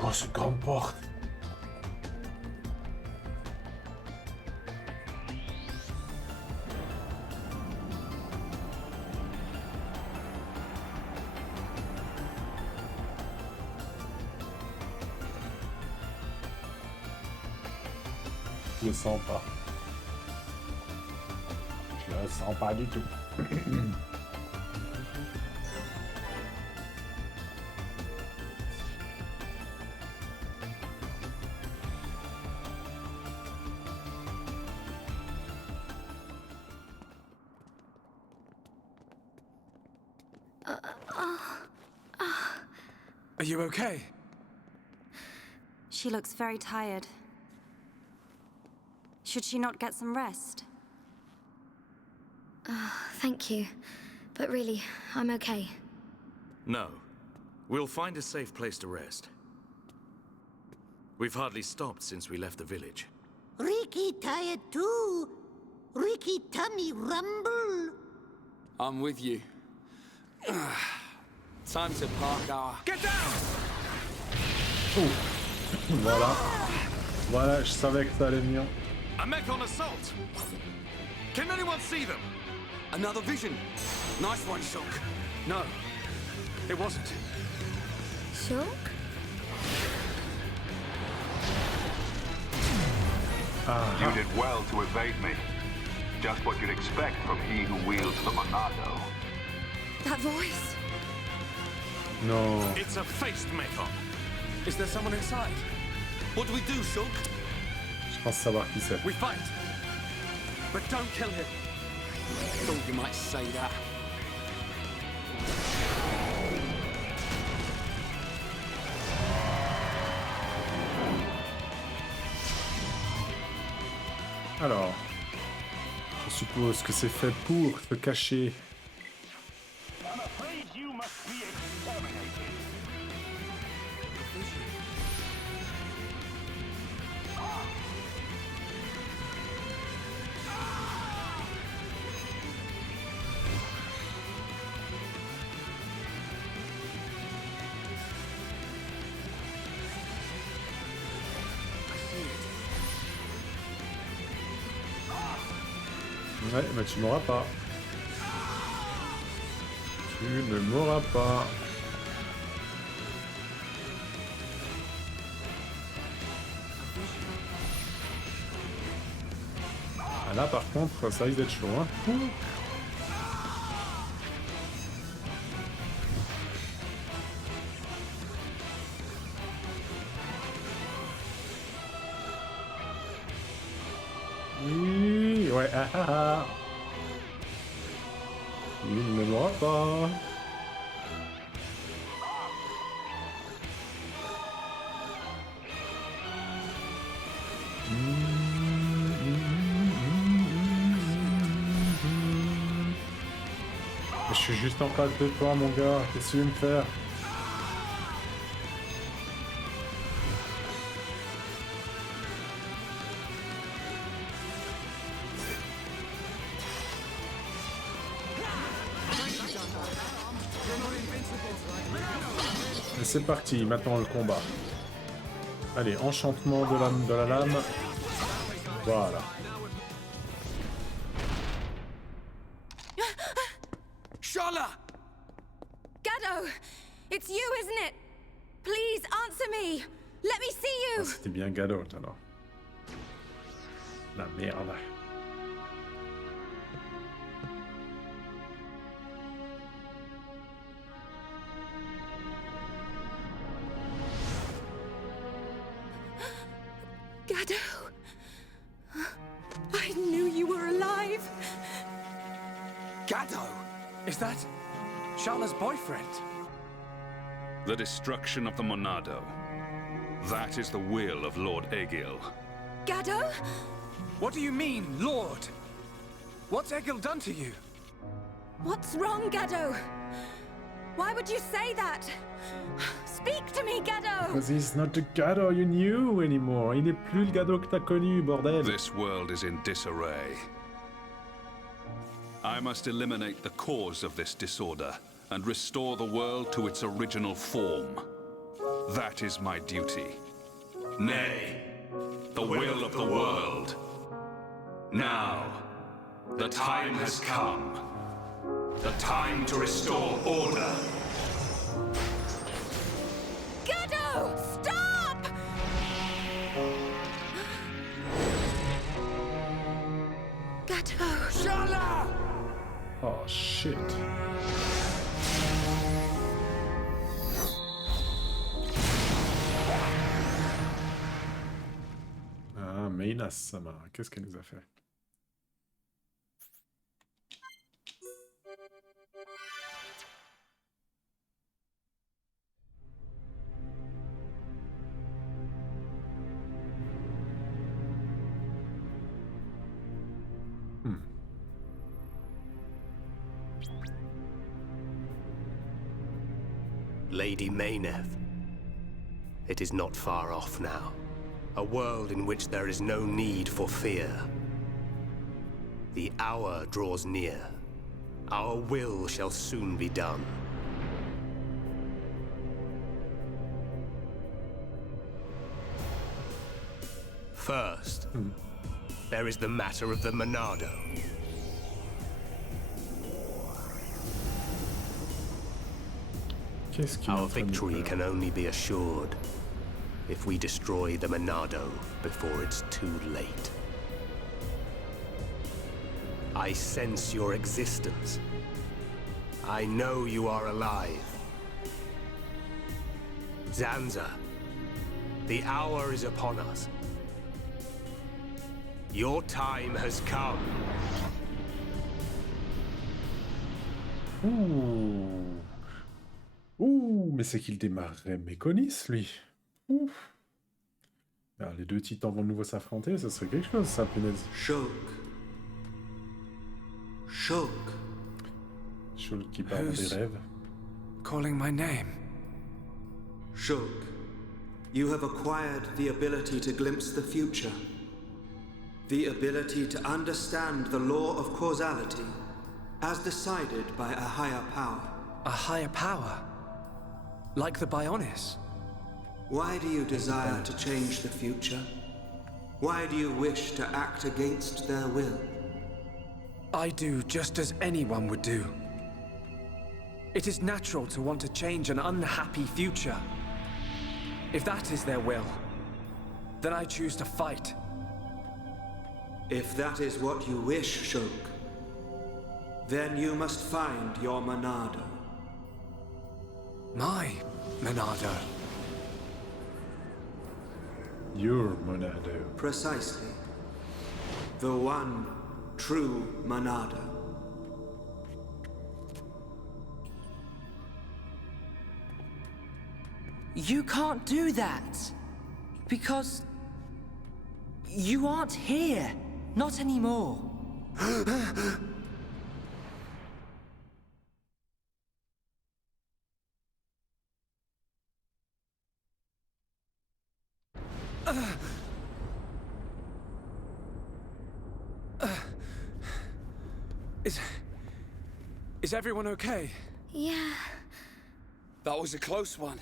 Oh, cette grande porte. Je le sens pas. Je le sens pas du tout. Are you okay? She looks very tired. Should she not get some rest? Thank you. But really, I'm okay. No. We'll find a safe place to rest. We've hardly stopped since we left the village. Ricky tired too. Ricky tummy rumble. I'm with you. Time to park our... Get down! Voilà. Voilà, je savais que ça allait venir. A Mechon assault! Can anyone see them? Another vision. Nice one, Shulk. No, it wasn't. Shulk? You did well to evade me. Just what you'd expect from he who wields the Monado. That voice? No. It's a faced Mechon. Is there someone inside? What do we do, Shulk? Je pense savoir qui c'est. We fight. But don't kill him. Thought you might say that. Alors, je suppose que c'est fait pour se cacher. Ouais, mais tu m'auras pas. Tu ne m'auras pas. Ah, là, par contre, ça risque d'être chaud, hein. Oui, ouais, ah ah ah. Il ne m'aura pas. Je suis juste en face de toi, mon gars. Qu'est-ce que tu veux me faire? Et c'est parti, maintenant le combat. Allez, enchantement de la lame. Voilà. Shala! Gado! It's you, isn't it? Please answer me! Let me see you! Ah, c'était bien Gadot alors. La merde. Gado! I knew you were alive! Gado! Is that Shala's boyfriend? The destruction of the Monado. That is the will of Lord Egil. Gado? What do you mean, Lord? What's Egil done to you? What's wrong, Gado? Why would you say that? Speak to me, Gado! Because he's not the Gado you knew anymore. Il n'est plus le Gado que t'as connu, bordel. This world is in disarray. I must eliminate the cause of this disorder and restore the world to its original form. That is my duty. Nay, the will of the world. Now, the time has come. The time to restore order. Gado! Stop! Gado! Shala! Oh shit. Ah, Meina-sama, qu'est-ce qu'elle nous a fait? Lady Mayneth. It is not far off now. A world in which there is no need for fear. The hour draws near. Our will shall soon be done. First, there is the matter of the Monado. Our victory can only be assured if we destroy the Monado before it's too late. I sense your existence. I know you are alive. Zanza, the hour is upon us. Your time has come. Ouh, mais c'est qu'il démarrerait Méconis, lui. Ouf. Alors, les deux titans vont de nouveau s'affronter, ce serait quelque chose, ça, punaise. Shulk. Shulk qui parle des rêves. Calling my name. Shulk, you have acquired the ability to glimpse the future. The ability to understand the law of causality, as decided by a higher power. A higher power? Like the Bionis? Why do you desire to change the future? Why do you wish to act against their will? I do just as anyone would do. It is natural to want to change an unhappy future. If that is their will, then I choose to fight. If that is what you wish, Shulk, then you must find your Monado. My Monado? Your Monado. Precisely. The one true Monado. You can't do that. Because you aren't here. Not anymore. Is everyone okay? Yeah. That was a close one.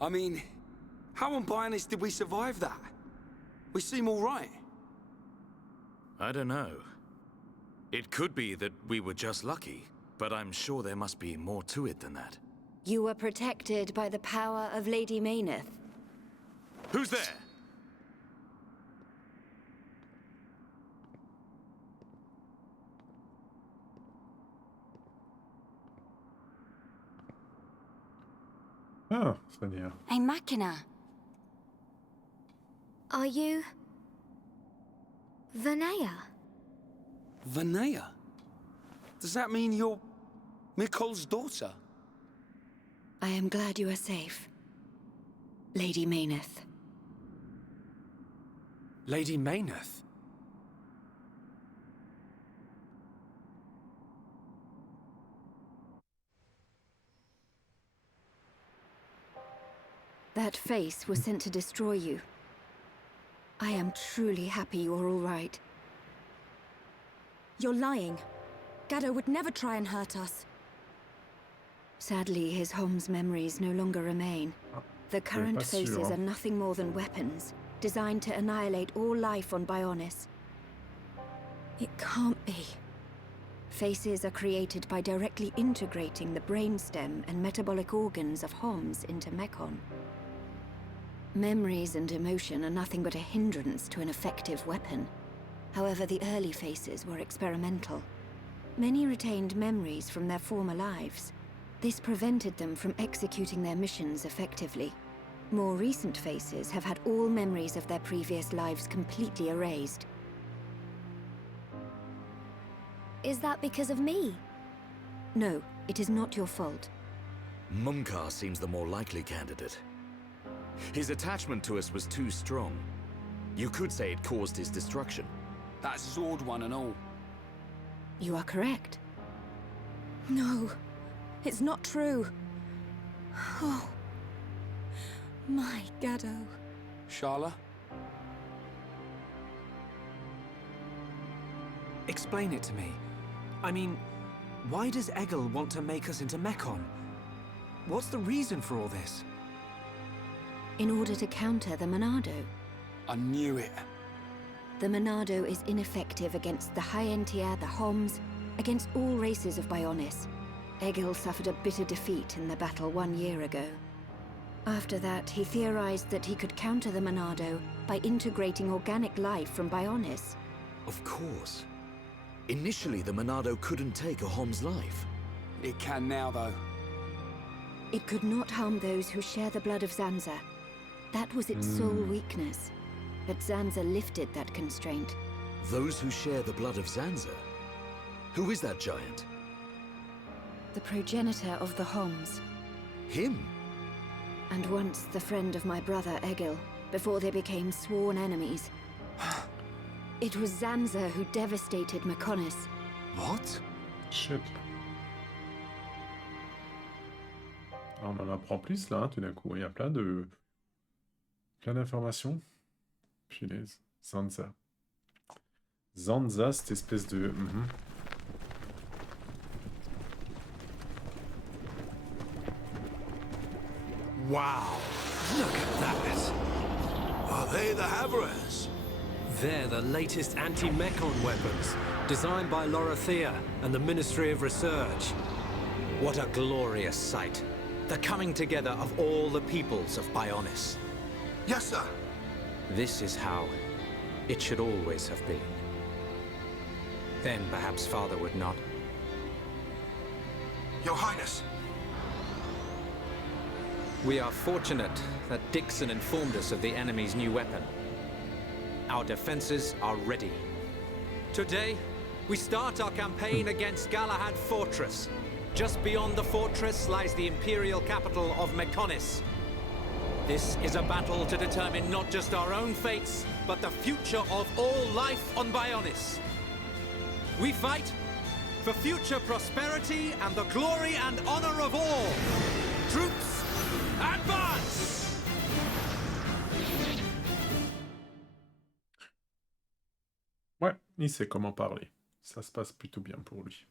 I mean, How on Bionis did we survive that? We seem all right. I don't know. It could be that we were just lucky, but I'm sure there must be more to it than that. You were protected by the power of Lady Mayneth. Who's there? Ah, Svenja. A machina. Are you... Vanea? Vanea? Does that mean you're Mikol's daughter? I am glad you are safe. Lady Mayneth. Lady Mayneth? That face was sent to destroy you. I am truly happy you're all right. You're lying. Gaddo would never try and hurt us. Sadly, his Hom's memories no longer remain. The current faces are nothing more than weapons, designed to annihilate all life on Bionis. It can't be. Faces are created by directly integrating the brainstem and metabolic organs of Homs into Mechon. Memories and emotion are nothing but a hindrance to an effective weapon. However, the early faces were experimental. Many retained memories from their former lives. This prevented them from executing their missions effectively. More recent faces have had all memories of their previous lives completely erased. Is that because of me? No, it is not your fault. Mumkar seems the more likely candidate. His attachment to us was too strong. You could say it caused his destruction. That sword one and all. You are correct. No, it's not true. Oh, my Gaddo. Sharla? Explain it to me. I mean, why does Egil want to make us into Mechon? What's the reason for all this? In order to counter the Monado. I knew it. The Monado is ineffective against the High Entier, the Homs, against all races of Bionis. Egil suffered a bitter defeat in the battle 1 year ago. After that, he theorized that he could counter the Monado by integrating organic life from Bionis. Of course. Initially, the Monado couldn't take a Hom's life. It can now, though. It could not harm those who share the blood of Zanza. That was its sole weakness. But Zanza lifted that constraint. Those who share the blood of Zanza? Who is that giant? The progenitor of the Homs. Him? And once the friend of my brother Egil, before they became sworn enemies. It was Zanza who devastated Mechonis. What? Shit. On en apprend plus là, hein, tout d'un coup. Il y a plein d'informations. Punaise. Zanza. Zanza, cette espèce de... Wow! Look at that! Are they the Havres? They're the latest anti-Mechon weapons, designed by Lorothea and the Ministry of Research. What a glorious sight. The coming together of all the peoples of Bionis. Yes, sir. This is how it should always have been. Then perhaps Father would not. Your Highness. We are fortunate that Dixon informed us of the enemy's new weapon. Our defenses are ready. Today, we start our campaign against Galahad Fortress. Just beyond the fortress lies the imperial capital of Mechonis. This is a battle to determine not just our own fates, but the future of all life on Bionis. We fight for future prosperity and the glory and honor of all. Troops, advance! Ouais, il sait comment parler. Ça se passe plutôt bien pour lui.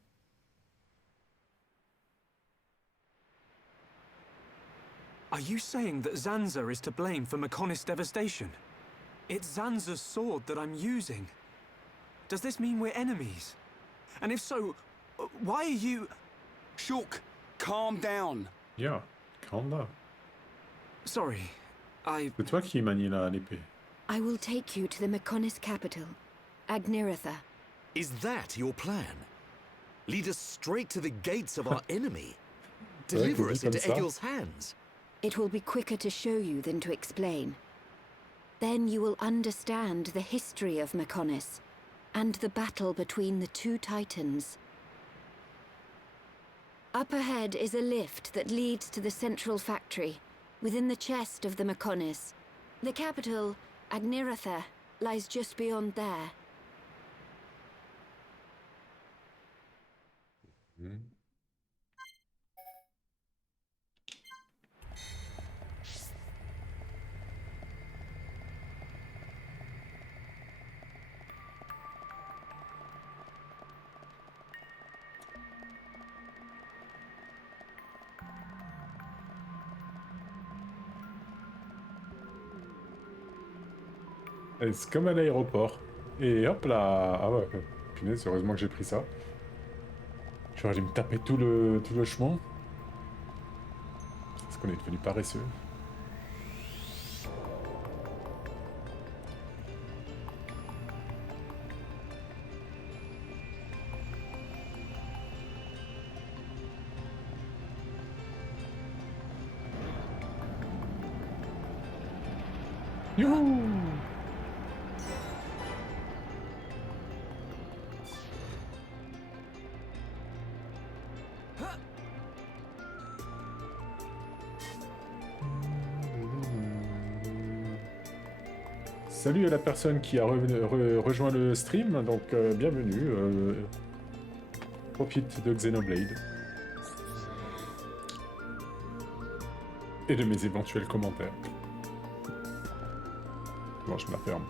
Are you saying that Zanza is to blame for Mechonis' devastation? It's Zanza's sword that I'm using. Does this mean we're enemies? And if so, why are you... Shulk, calm down. Yeah, calm down. Sorry, C'est toi qui manie l'épée. I will take you to the Mechonis capital, Agniratha. Is that your plan? Lead us straight to the gates of our enemy? Deliver us into Egil's hands? It will be quicker to show you than to explain. Then you will understand the history of Mechonis and the battle between the two titans. Up ahead is a lift that leads to the central factory, within the chest of the Mechonis. The capital, Agniratha, lies just beyond there. C'est comme à l'aéroport. Et hop là. Ah ouais, punaise, heureusement que j'ai pris ça. J'aurais dû me taper tout le chemin. Parce qu'on est devenu paresseux. Youhou! Salut à la personne qui a rejoint le stream, donc bienvenue. Profite de Xenoblade. Et de mes éventuels commentaires. Bon, je me la ferme.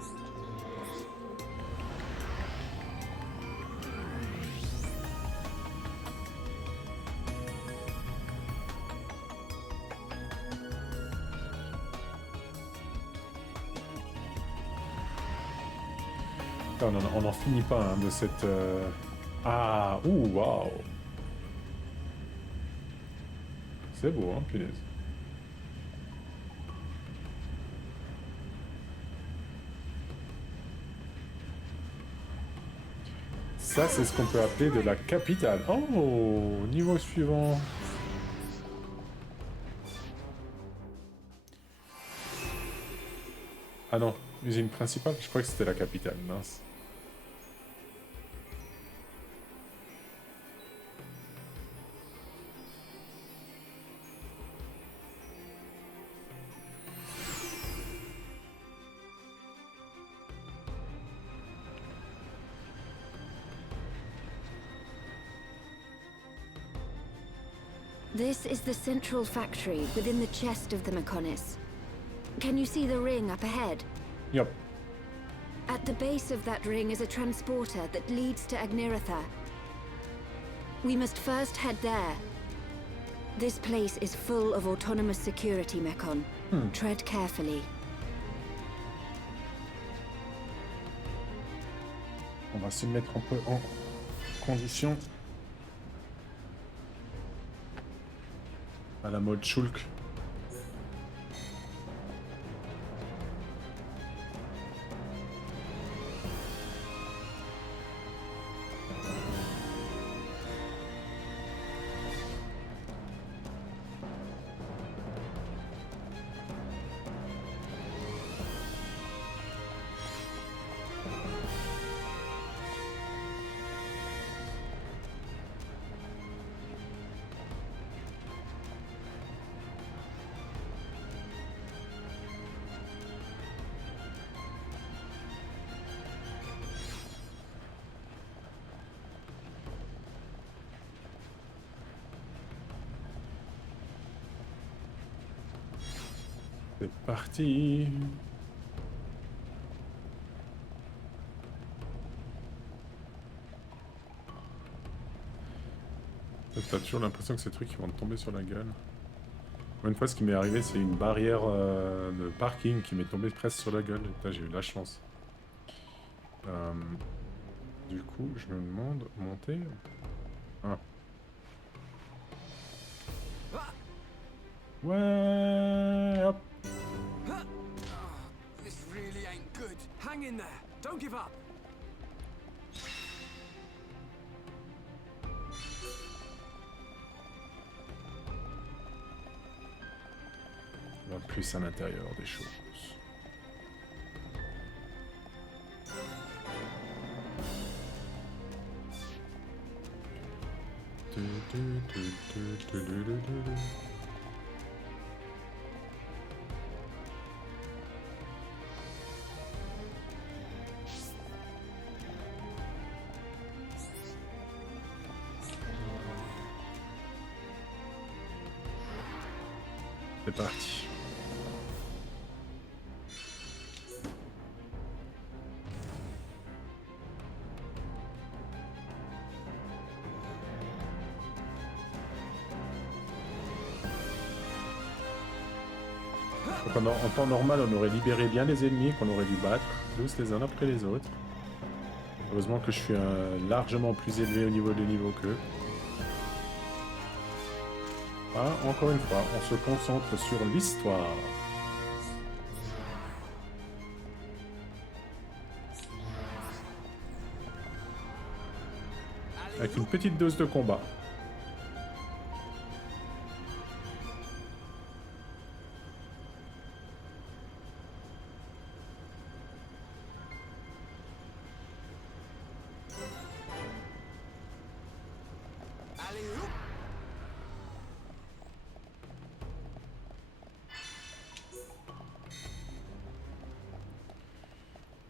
On n'en finit pas hein, de cette... Ah, ouh, waouh. C'est beau, hein, punaise. Ça, c'est ce qu'on peut appeler de la capitale. Oh, niveau suivant. Ah non, usine principale, je crois que c'était la capitale, mince. This is the central factory within the chest of the Mechonis. Can you see the ring up ahead? Yep. At the base of that ring is a transporter that leads to Agniratha. We must first head there. This place is full of autonomous security, Mechon. Tread carefully. On va se mettre un peu en condition. À la mode Shulk. C'est parti. T'as toujours l'impression que ces trucs ils vont te tomber sur la gueule. Une fois, ce qui m'est arrivé, c'est une barrière de parking qui m'est tombée presque sur la gueule. J'ai eu de la chance. Du coup, je me demande, monter. Ah. Ouais, hop. This really ain't good. Hang in there. Don't give up. On va plus à l'intérieur des choses. C'est parti. Donc en temps normal, on aurait libéré bien les ennemis qu'on aurait dû battre, tous les uns après les autres. Heureusement que je suis largement plus élevé au niveau des niveaux qu'eux. Ah, encore une fois, on se concentre sur l'histoire. Avec une petite dose de combat.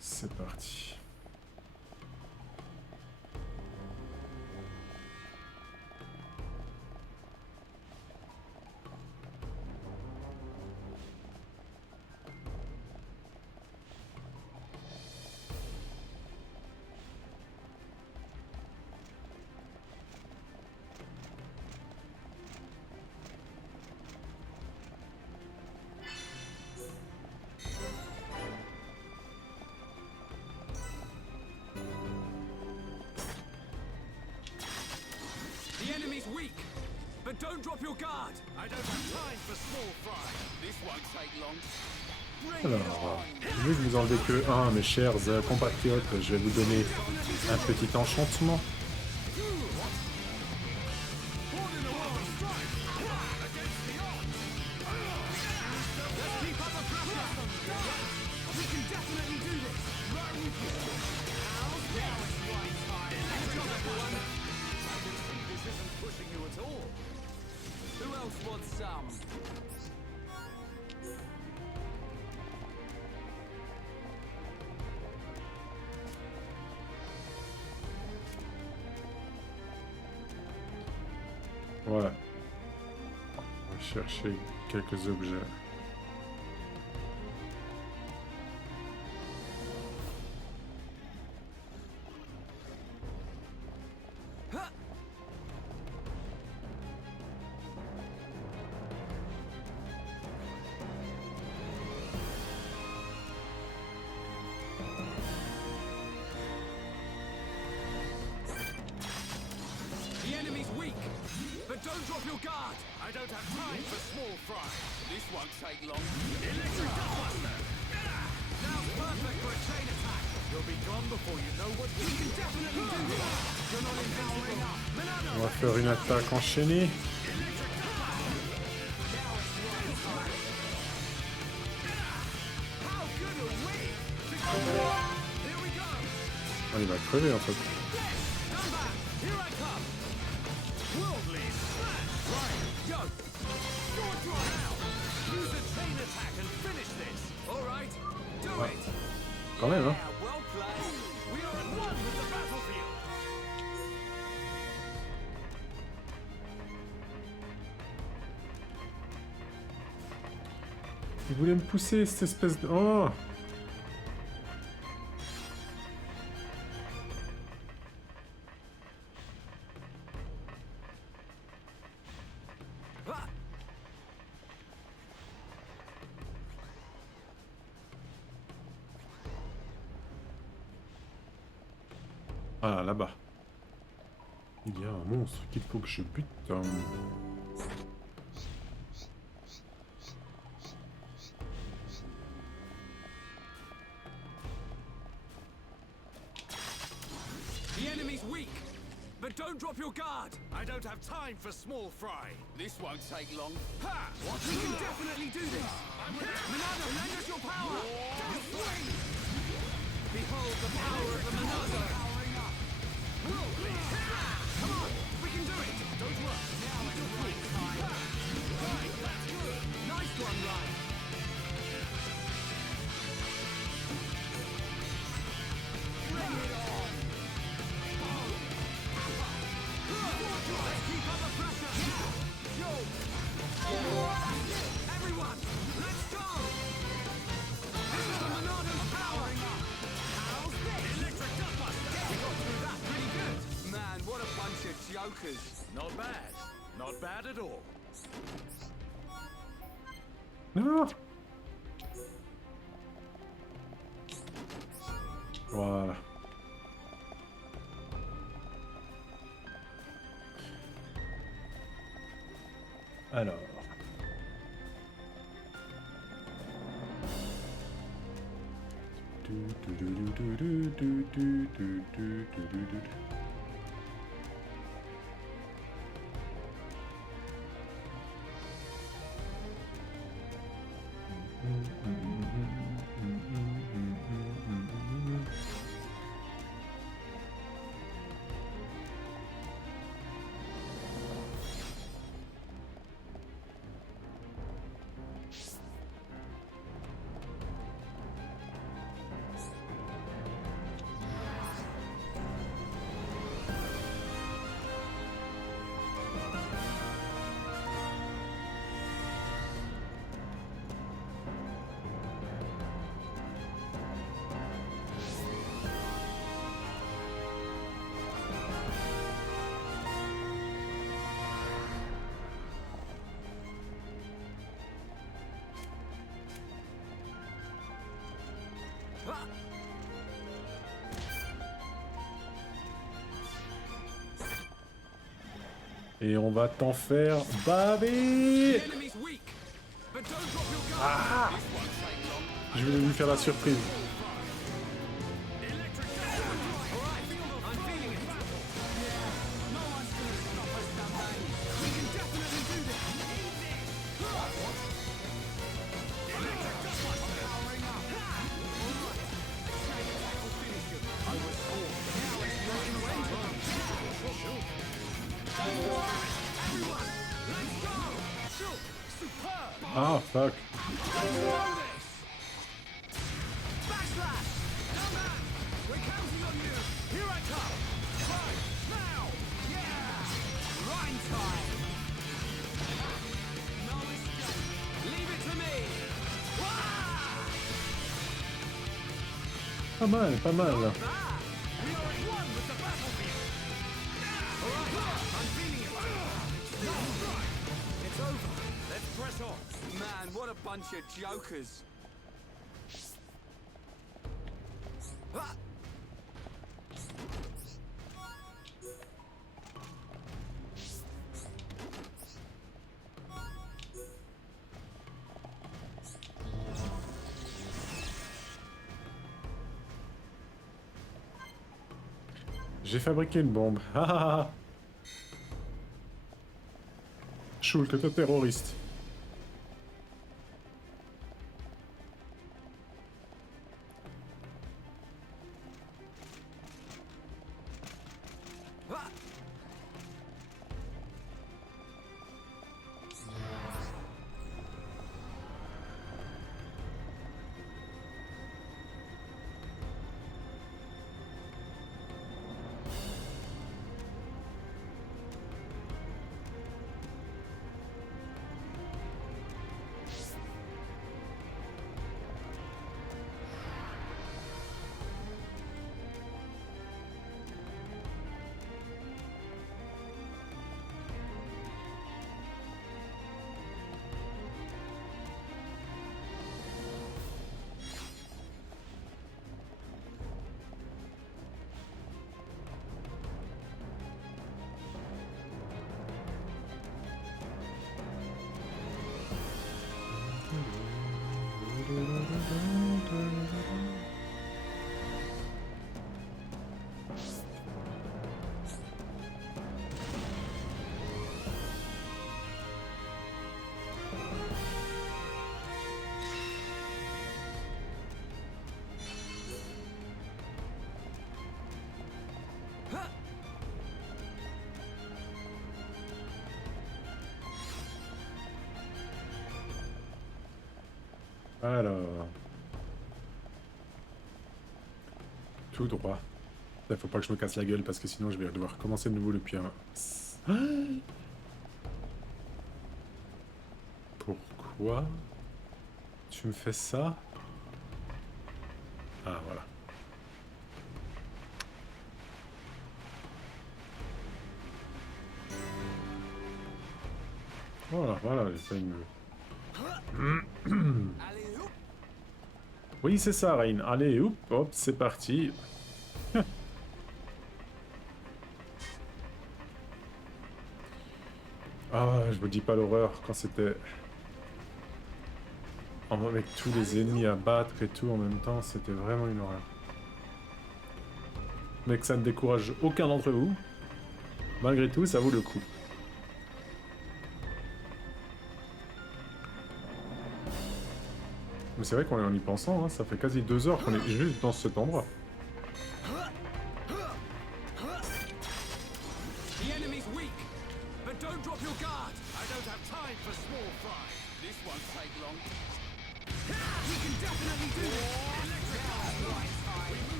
C'est parti. The enemy's weak, but don't drop your guard. I don't have time for small fry. This won't take long. Alors, vu que vous enlevez que un, mes chers compatriotes, je vais vous donner un petit enchantement. Voilà. On va chercher quelques objets. The enemy's weak, but don't drop your guard. I don't have time for small fry. This won't take long. Electric Dustbuster! Now's perfect for a chain attack. You'll be gone before you know what you can definitely do this. You're not invincible. On va faire une attaque enchaînée. Oh, il va crever en fait. Ah, quand même, hein. Il voulait me pousser, cette espèce de... Oh! Ah, là-bas. Il y a un monstre qu'il faut que je bute. The enemy's weak, but don't drop your guard. I don't have time for small fry. This won't take long. Ha! What? We can definitely do this. Monado, lend us your power. Swing! Behold the power of the Monado. Come on, we can do it. Don't rush. Now it's right time. Right, that's good. Nice one, Ryan. Bring it on. Let's keep up the pressure! Yo! Everyone, let's go! This is the Monado's power! How's this? Electric Dustbuster! We got through that pretty good! Man, what a bunch of jokers! Not bad. Not bad at all. Ah. Voilà. Alors. Et on va t'en faire baver. Ah, je vais lui faire la surprise. Ah, fuck. Pas mal, pas mal. Man, what a bunch of jokers. J'ai fabriqué une bombe. Ah ah ah. Shulk, t'es terroriste. Alors... Tout droit. Là, faut pas que je me casse la gueule parce que sinon je vais devoir commencer de nouveau le pied. Pourquoi tu me fais ça? Ah, voilà. Voilà, voilà, les fameux. Oui, c'est ça, Rain. Allez, hop, hop, c'est parti. Ah, je vous dis pas l'horreur quand c'était... Avec tous les ennemis à battre et tout en même temps, c'était vraiment une horreur. Mais que ça ne décourage aucun d'entre vous. Malgré tout, ça vaut le coup. Mais c'est vrai qu'en y pensant, hein, ça fait quasi 2 heures qu'on est juste dans cet endroit.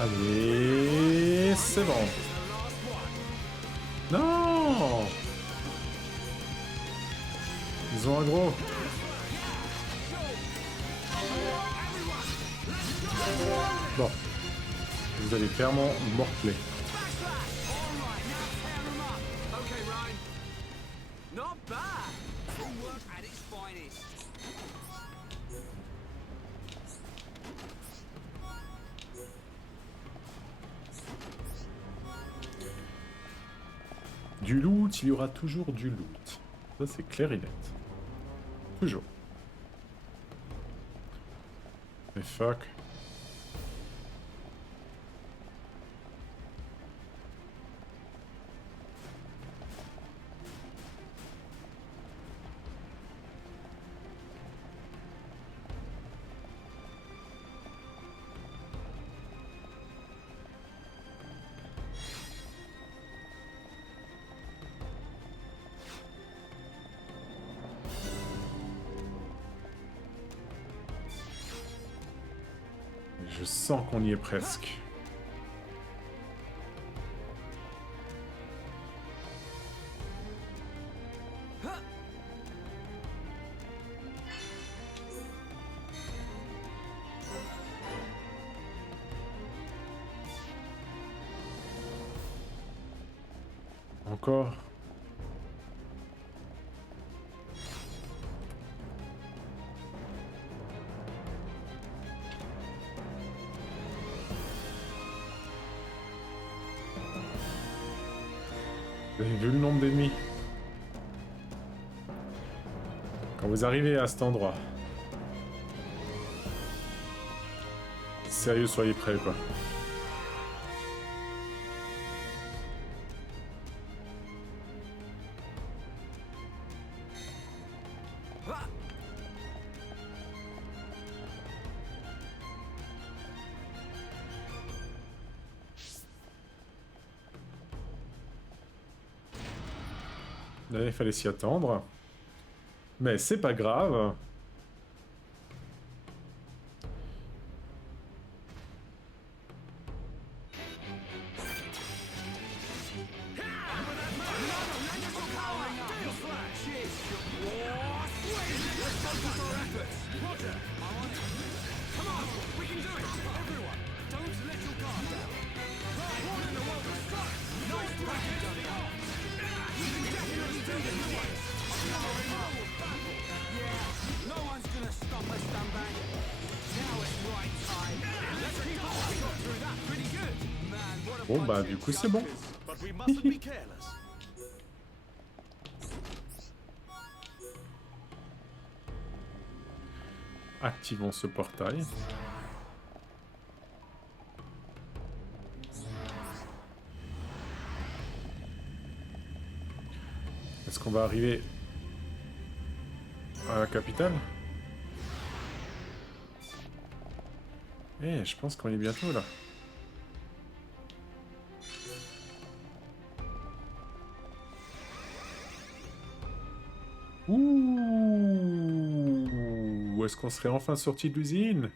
Allez, c'est bon. Non! Ils ont aggro. Bon. Vous allez clairement morfler. Du loot, il y aura toujours du loot. Ça, c'est clair et net. Toujours. Mais fuck. Je sens qu'on y est presque. Encore. Vous avez vu le nombre d'ennemis? Quand vous arrivez à cet endroit, sérieux, soyez prêts, quoi. Là, il fallait s'y attendre. Mais c'est pas grave. Bon bah du coup c'est bon. Activons ce portail. Est-ce qu'on va arriver à la capitale? Eh, je pense qu'on est bientôt là. Ouh, est-ce qu'on serait enfin sorti de l'usine?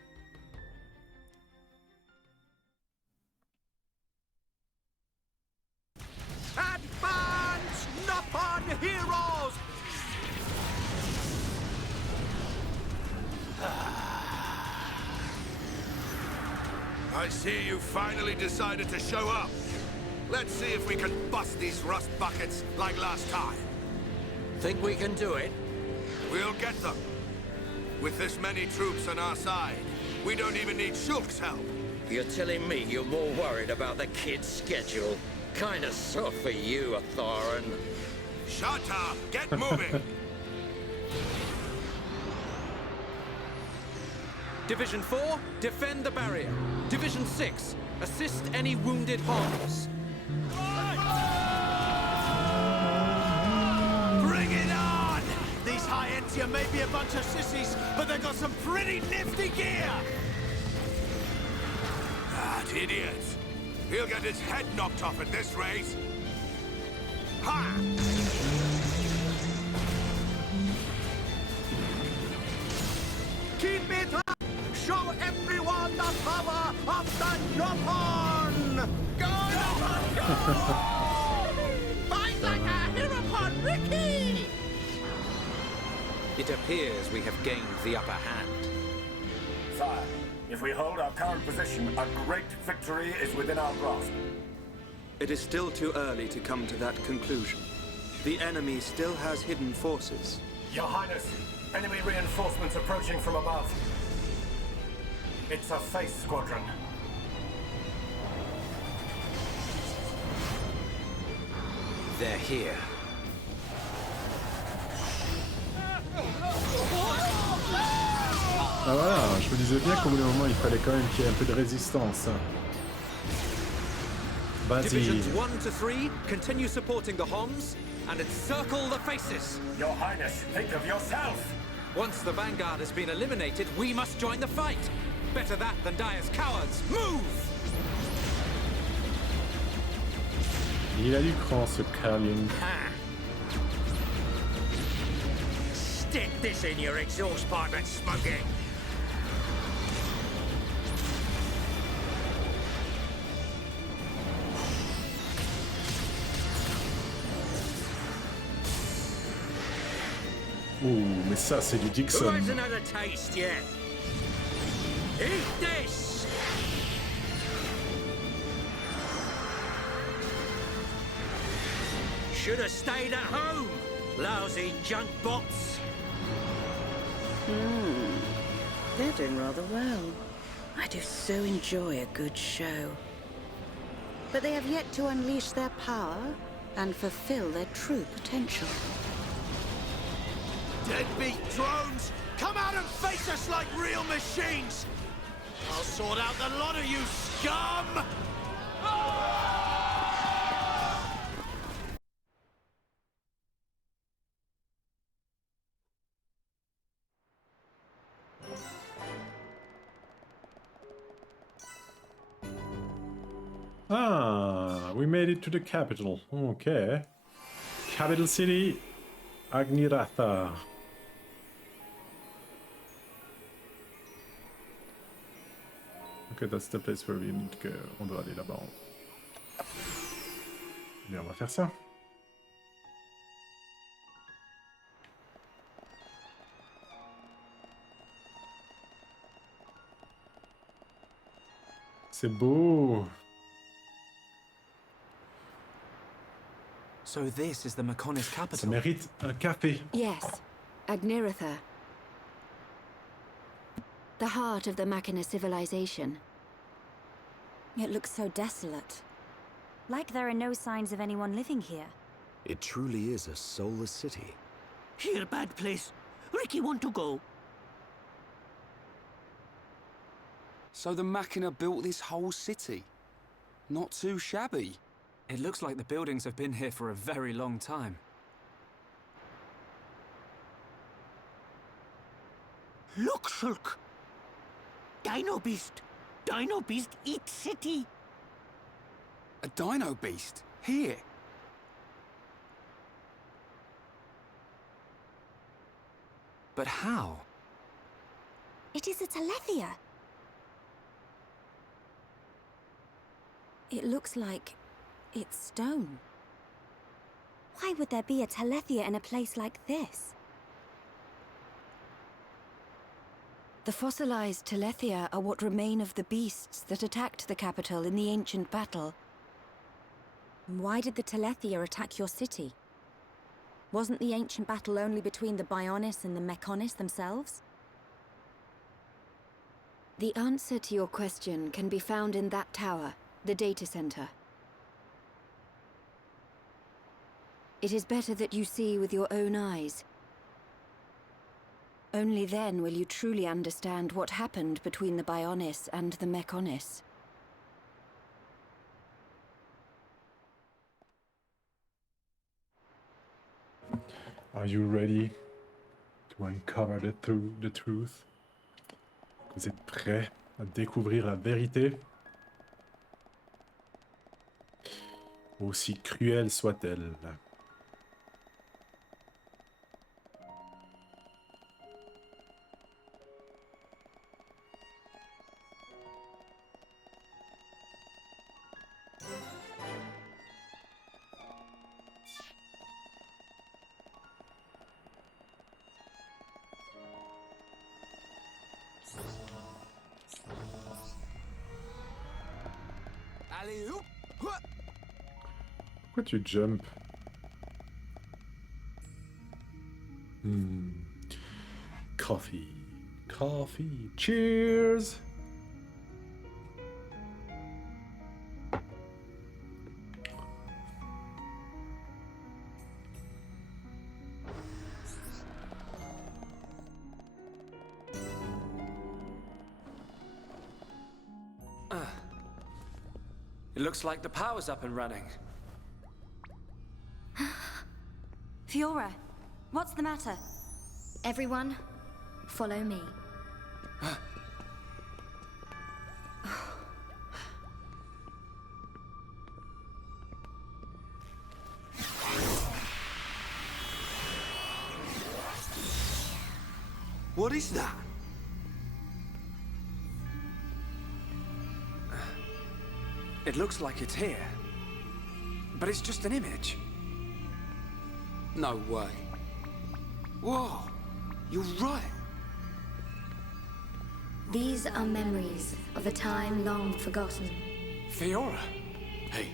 Advance, Noppon heroes! I see you finally decided to show up. Let's see if we can bust these rust buckets like last time. Think we can do it? We'll get them. With this many troops on our side, we don't even need Shulk's help. You're telling me you're more worried about the kid's schedule? Kinda soft for you, Atharan. Shut up! Get moving! Division 4, defend the barrier. Division 6, assist any wounded Homs. Bring it on! These High-Entia may be a bunch of sissies, but they've got some pretty nifty gear! That idiot! He'll get his head knocked off at this rate! Ha! Keep it up! Show everyone the power of the Noppon! Go Noppon, go! Fight like a Hirapon, Ricky! It appears we have gained the upper hand. Sire, if we hold our current position, a great victory is within our grasp. It is still too early to come to that conclusion. The enemy still has hidden forces. Your Highness, enemy reinforcements approaching from above. It's a face squadron. They're here. Ah voilà, je me disais bien qu'au bout d'un moment il fallait quand même qu'il y ait un peu de résistance. Vas-y. Divisions 1 to 3, continue supporting the Homs and encircle the faces. Your Highness, think of yourself! Once the Vanguard has been eliminated, we must join the fight. Better that than die as cowards. Move! Il a du cran ce Carlion. Stick this in your exhaust pipe and smoke it. Ouh, mais ça c'est du Who Dixon. hasn't had a taste yet? Eat this! Should have stayed at home, lousy junk bots. They're doing rather well. I do so enjoy a good show. But they have yet to unleash their power and fulfill their true potential. Deadbeat drones! Come out and face us like real machines! I'll sort out the lot of you, scum! Ah, we made it to the capital. Okay. Capital city, Agniratha. Okay, that's the place where we need to go. On doit aller là-bas. Bien, on va faire ça. C'est beau. So this is the Mechonis Ça capital. mérite un café. Yes, Agniratha. The heart of the Machina civilization. It looks so desolate. Like there are no signs of anyone living here. It truly is a soulless city. Here, bad place. Ricky want to go. So the Machina built this whole city. Not too shabby. It looks like the buildings have been here for a very long time. Look, Shulk! Dino Beast! Dino Beast eats city! A dino beast? Here? But how? It is a Telethia. It looks like it's stone. Why would there be a Telethia in a place like this? The fossilized Telethia are what remain of the beasts that attacked the capital in the ancient battle. Why did the Telethia attack your city? Wasn't the ancient battle only between the Bionis and the Mechonis themselves? The answer to your question can be found in that tower, the data center. It is better that you see with your own eyes. Only then will you truly understand what happened between the Bionis and the Mechonis. Are you ready to uncover the truth? Vous êtes prêts à découvrir la vérité? Aussi cruelle soit-elle. Pourquoi tu jump? Coffee. Coffee. Cheers! It looks like the power's up and running. Fiora, what's the matter? Everyone, follow me. What is that? It looks like it's here. But it's just an image. No way. Whoa, you're right. These are memories of a time long forgotten. Fiora. Hey.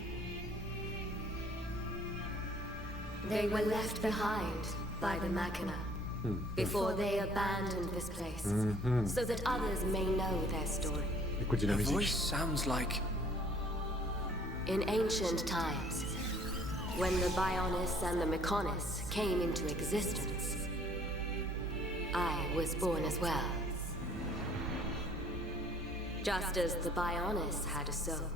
They were left behind by the Machina before they abandoned this place, so that others may know their story. Her voice sounds like... In ancient times, when the Bionis and the Mechonis came into existence, I was born as well. Just as the Bionis had a soul,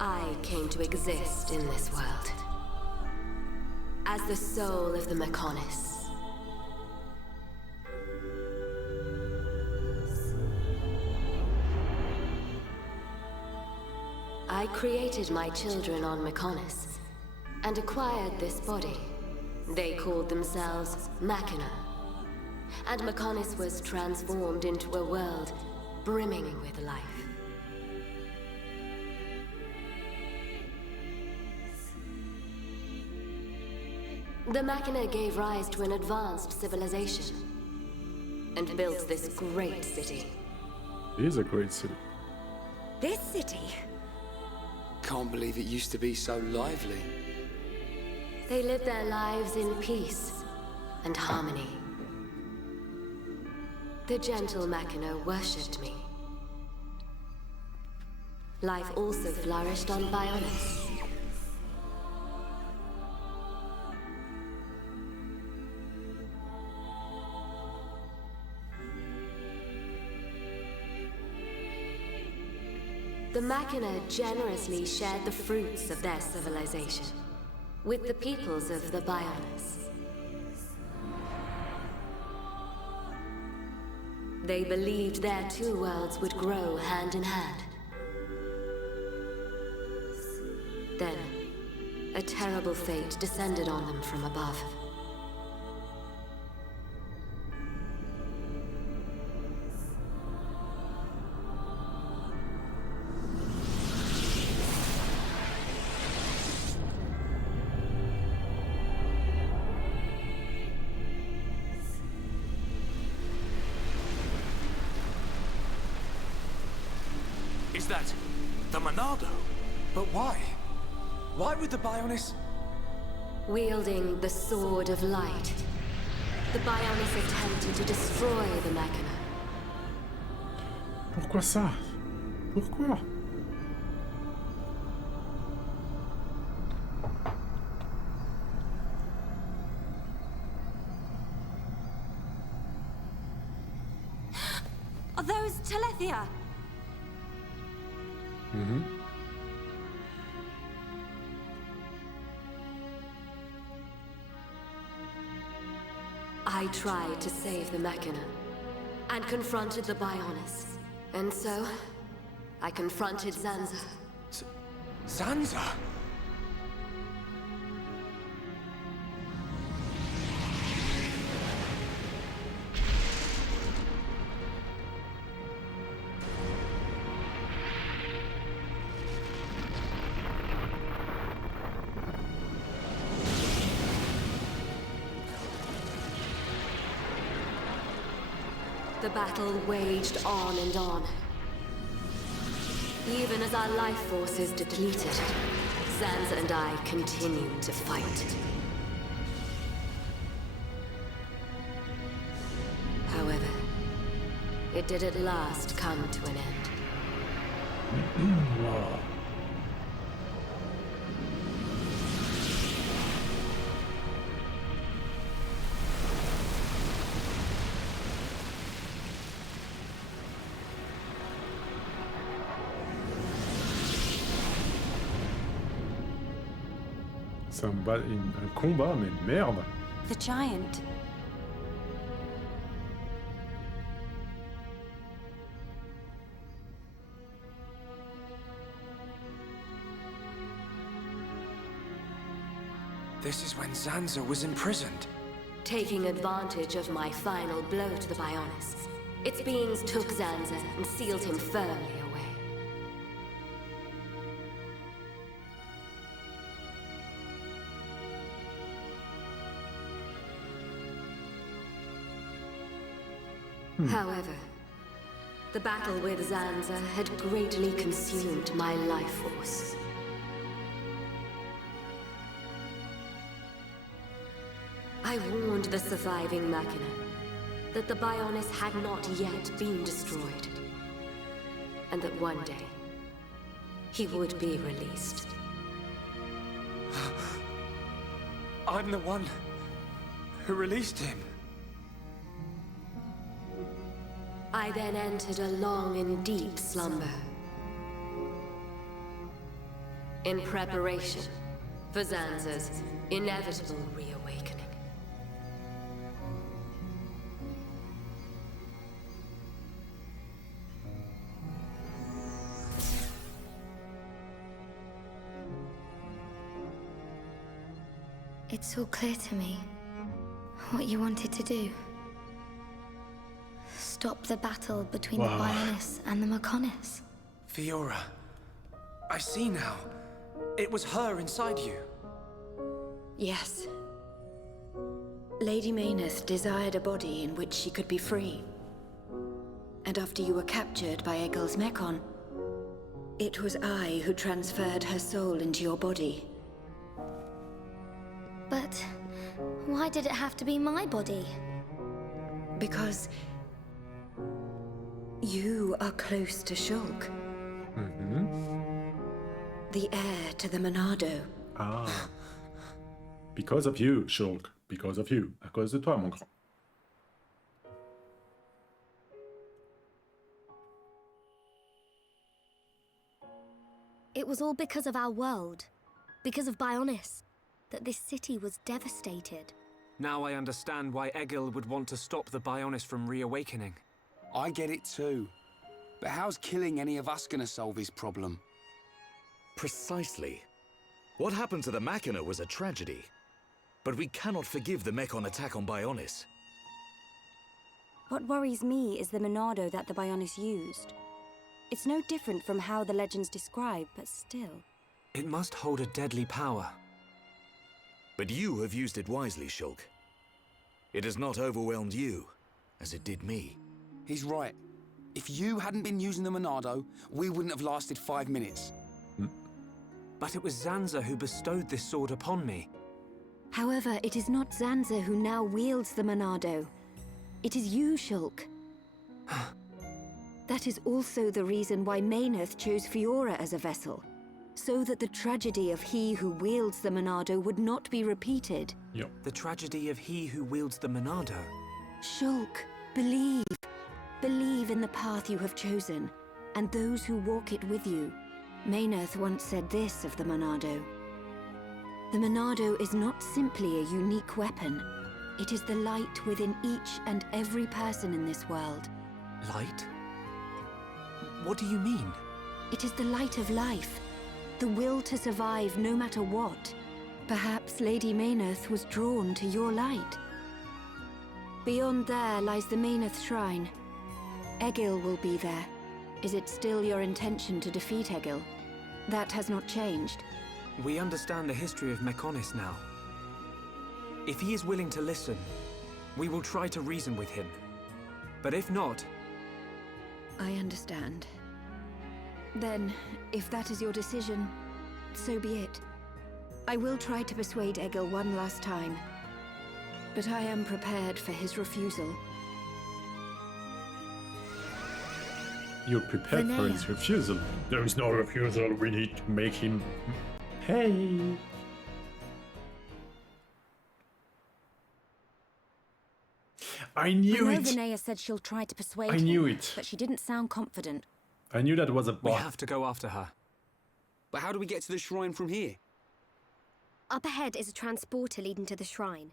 I came to exist in this world as the soul of the Mechonis. I created my children on Mechonis and acquired this body. They called themselves Machina. And Mechonis was transformed into a world brimming with life. The Machina gave rise to an advanced civilization and built this great city. It is a great city. This city? Can't believe it used to be so lively. They lived their lives in peace and harmony. The gentle Machina worshipped me. Life also flourished on Bionis. The Machina generously shared the fruits of their civilization with the peoples of the Bionis. They believed their two worlds would grow hand in hand. Then, a terrible fate descended on them from above. Is that the Monado? But why? Why would the Bionis... Wielding the Sword of Light, the Bionis attempted to destroy the Machina. Pourquoi ça? Pourquoi? Are those Telethia? I tried to save the Machina and confronted the Bionis. And so, I confronted Zanza. Zanza? The battle waged on and on. Even as our life forces depleted, Zanza and I continued to fight. However, it did at last come to an end. Wow. C'est un combat, mais merde. The giant. This is when Zanza was imprisoned. Taking advantage of my final blow to the Bionis, its beings took Zanza and sealed him firmly away. However, the battle with Zanza had greatly consumed my life force. I warned the surviving Machina that the Bionis had not yet been destroyed, and that one day he would be released. I'm the one who released him. I then entered a long and deep slumber, in preparation for Zanza's inevitable reawakening. It's all clear to me what you wanted to do. Stop the battle between the Bionis and the Mechonis. Fiora, I see now. It was her inside you. Yes. Lady Mayneth desired a body in which she could be free. And after you were captured by Egil's Mechon, it was I who transferred her soul into your body. But why did it have to be my body? Because you are close to Shulk. The heir to the Monado. Ah. Because of you, Shulk. Because of you. À cause de toi, mon grand. It was all because of our world, because of Bionis, that this city was devastated. Now I understand why Egil would want to stop the Bionis from reawakening. I get it too. But how's killing any of us gonna solve his problem? Precisely. What happened to the Machina was a tragedy. But we cannot forgive the Mechon attack on Bionis. What worries me is the Monado that the Bionis used. It's no different from how the legends describe, but still. It must hold a deadly power. But you have used it wisely, Shulk. It has not overwhelmed you, as it did me. He's right. If you hadn't been using the Monado, we wouldn't have lasted 5 minutes. But it was Zanza who bestowed this sword upon me. However, it is not Zanza who now wields the Monado. It is you, Shulk. That is also the reason why Mayneth chose Fiora as a vessel. So that the tragedy of he who wields the Monado would not be repeated. Yep. The tragedy of he who wields the Monado. Shulk, believe. Believe in the path you have chosen, and those who walk it with you. Mayneth once said this of the Monado. The Monado is not simply a unique weapon. It is the light within each and every person in this world. Light? What do you mean? It is the light of life. The will to survive no matter what. Perhaps Lady Mayneth was drawn to your light. Beyond there lies the Mayneth Shrine. Egil will be there. Is it still your intention to defeat Egil? That has not changed. We understand the history of Mechonis now. If he is willing to listen, we will try to reason with him. But if not... I understand. Then, if that is your decision, so be it. I will try to persuade Egil one last time. But I am prepared for his refusal. You're prepared for his refusal. There is no refusal. We need to make him pay. I knew it. Vinaya said she'll try to persuade I knew him, it. but she didn't sound confident. I knew that was a bot. We have to go after her. But how do we get to the shrine from here? Up ahead is a transporter leading to the shrine.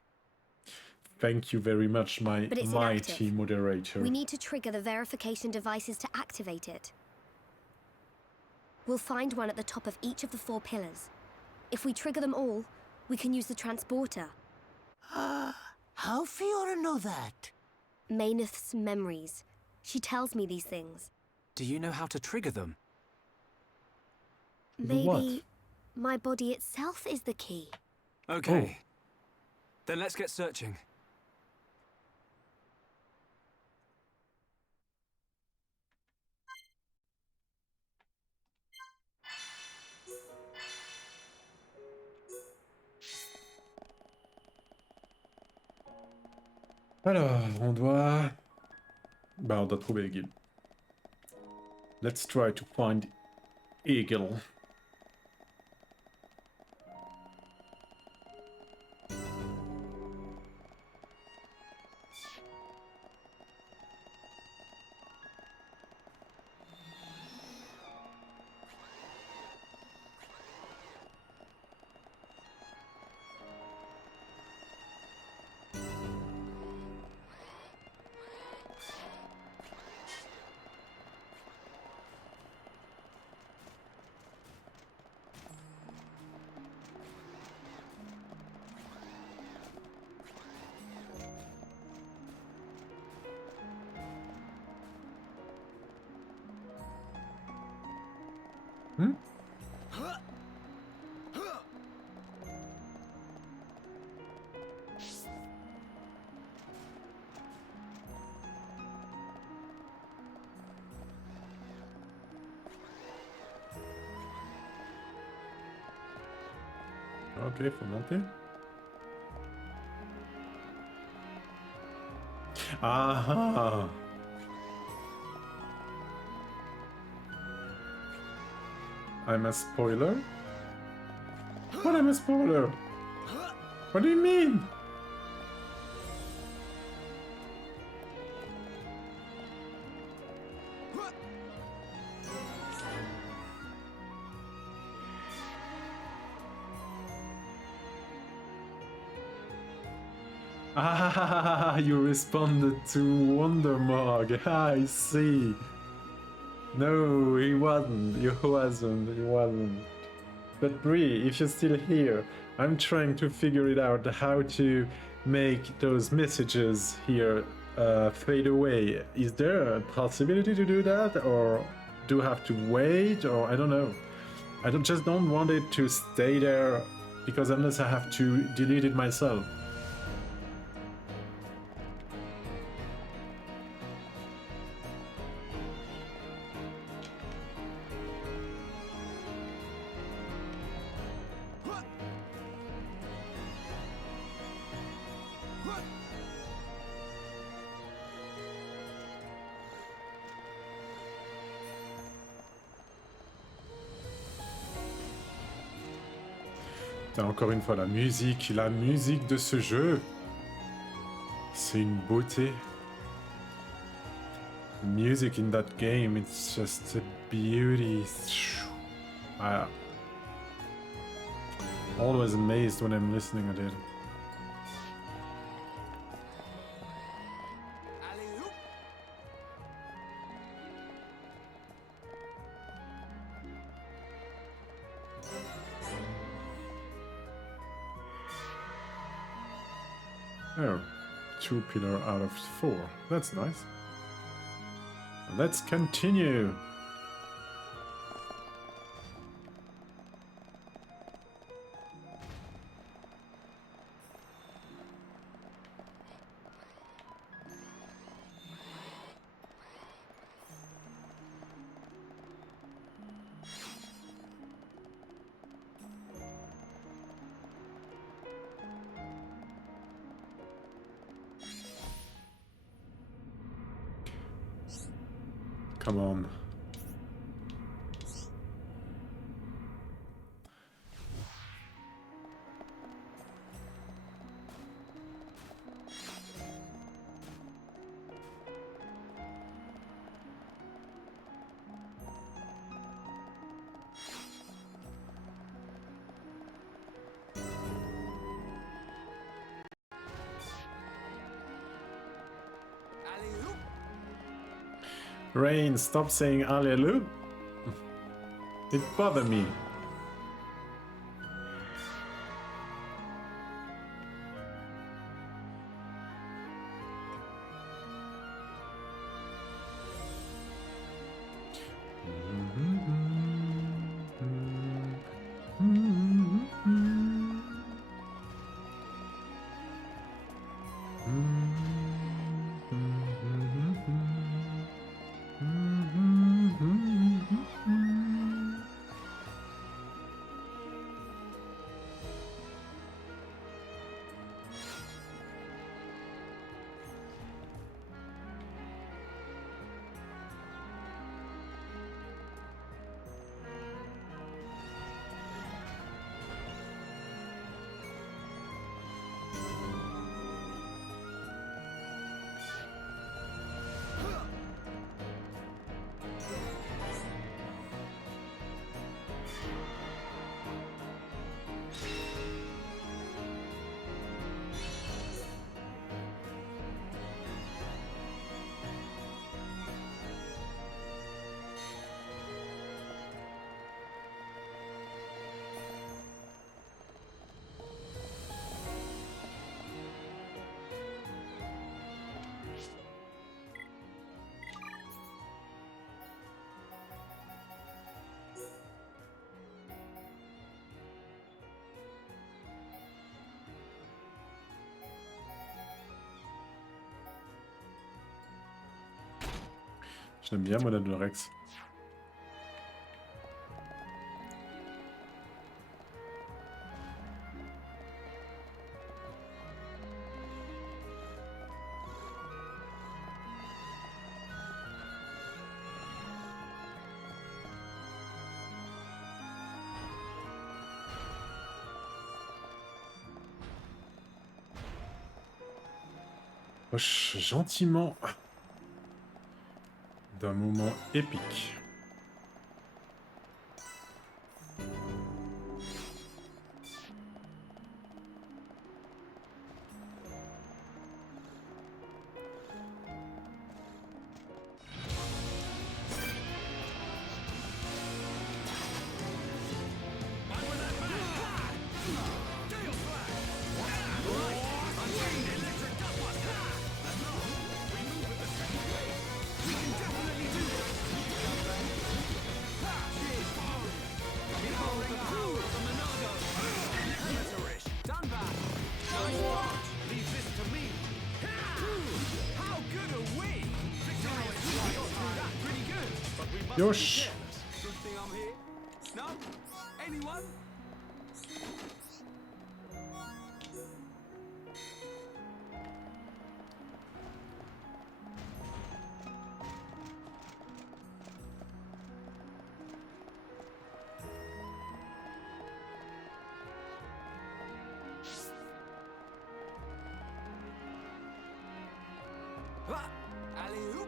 Thank you very much, my But it's mighty inactive. moderator. We need to trigger the verification devices to activate it. We'll find one at the top of each of the 4 pillars. If we trigger them all, we can use the transporter. How Fiora know that? Mayneth's memories. She tells me these things. Do you know how to trigger them? Maybe my body itself is the key. Okay. Then let's get searching. Alors, on doit trouver Egil. Let's try to find Egil. Ok, faut monter. Ah! I'm a spoiler? What, I'm a spoiler? What do you mean? Ah, you responded to Wondermog. I see. No, he wasn't. He wasn't. But Bree, if you're still here, I'm trying to figure it out how to make those messages here fade away. Is there a possibility to do that, or do I have to wait, or I don't know. I just don't want it to stay there, because unless I have to delete it myself. Encore une fois, la musique de ce jeu, c'est une beauté. Music in that game, it's just a beauty. Always amazed when I'm listening at it. Oh, 2 pillar out of 4. That's nice. Let's continue. Come on. Rain, stop saying Alleluia. It bothered me. J'aime bien Modèle de Rex. Gentiment d'un moment épique. Yosh. Good thing I'm here. No? Anyone? Alley-oop.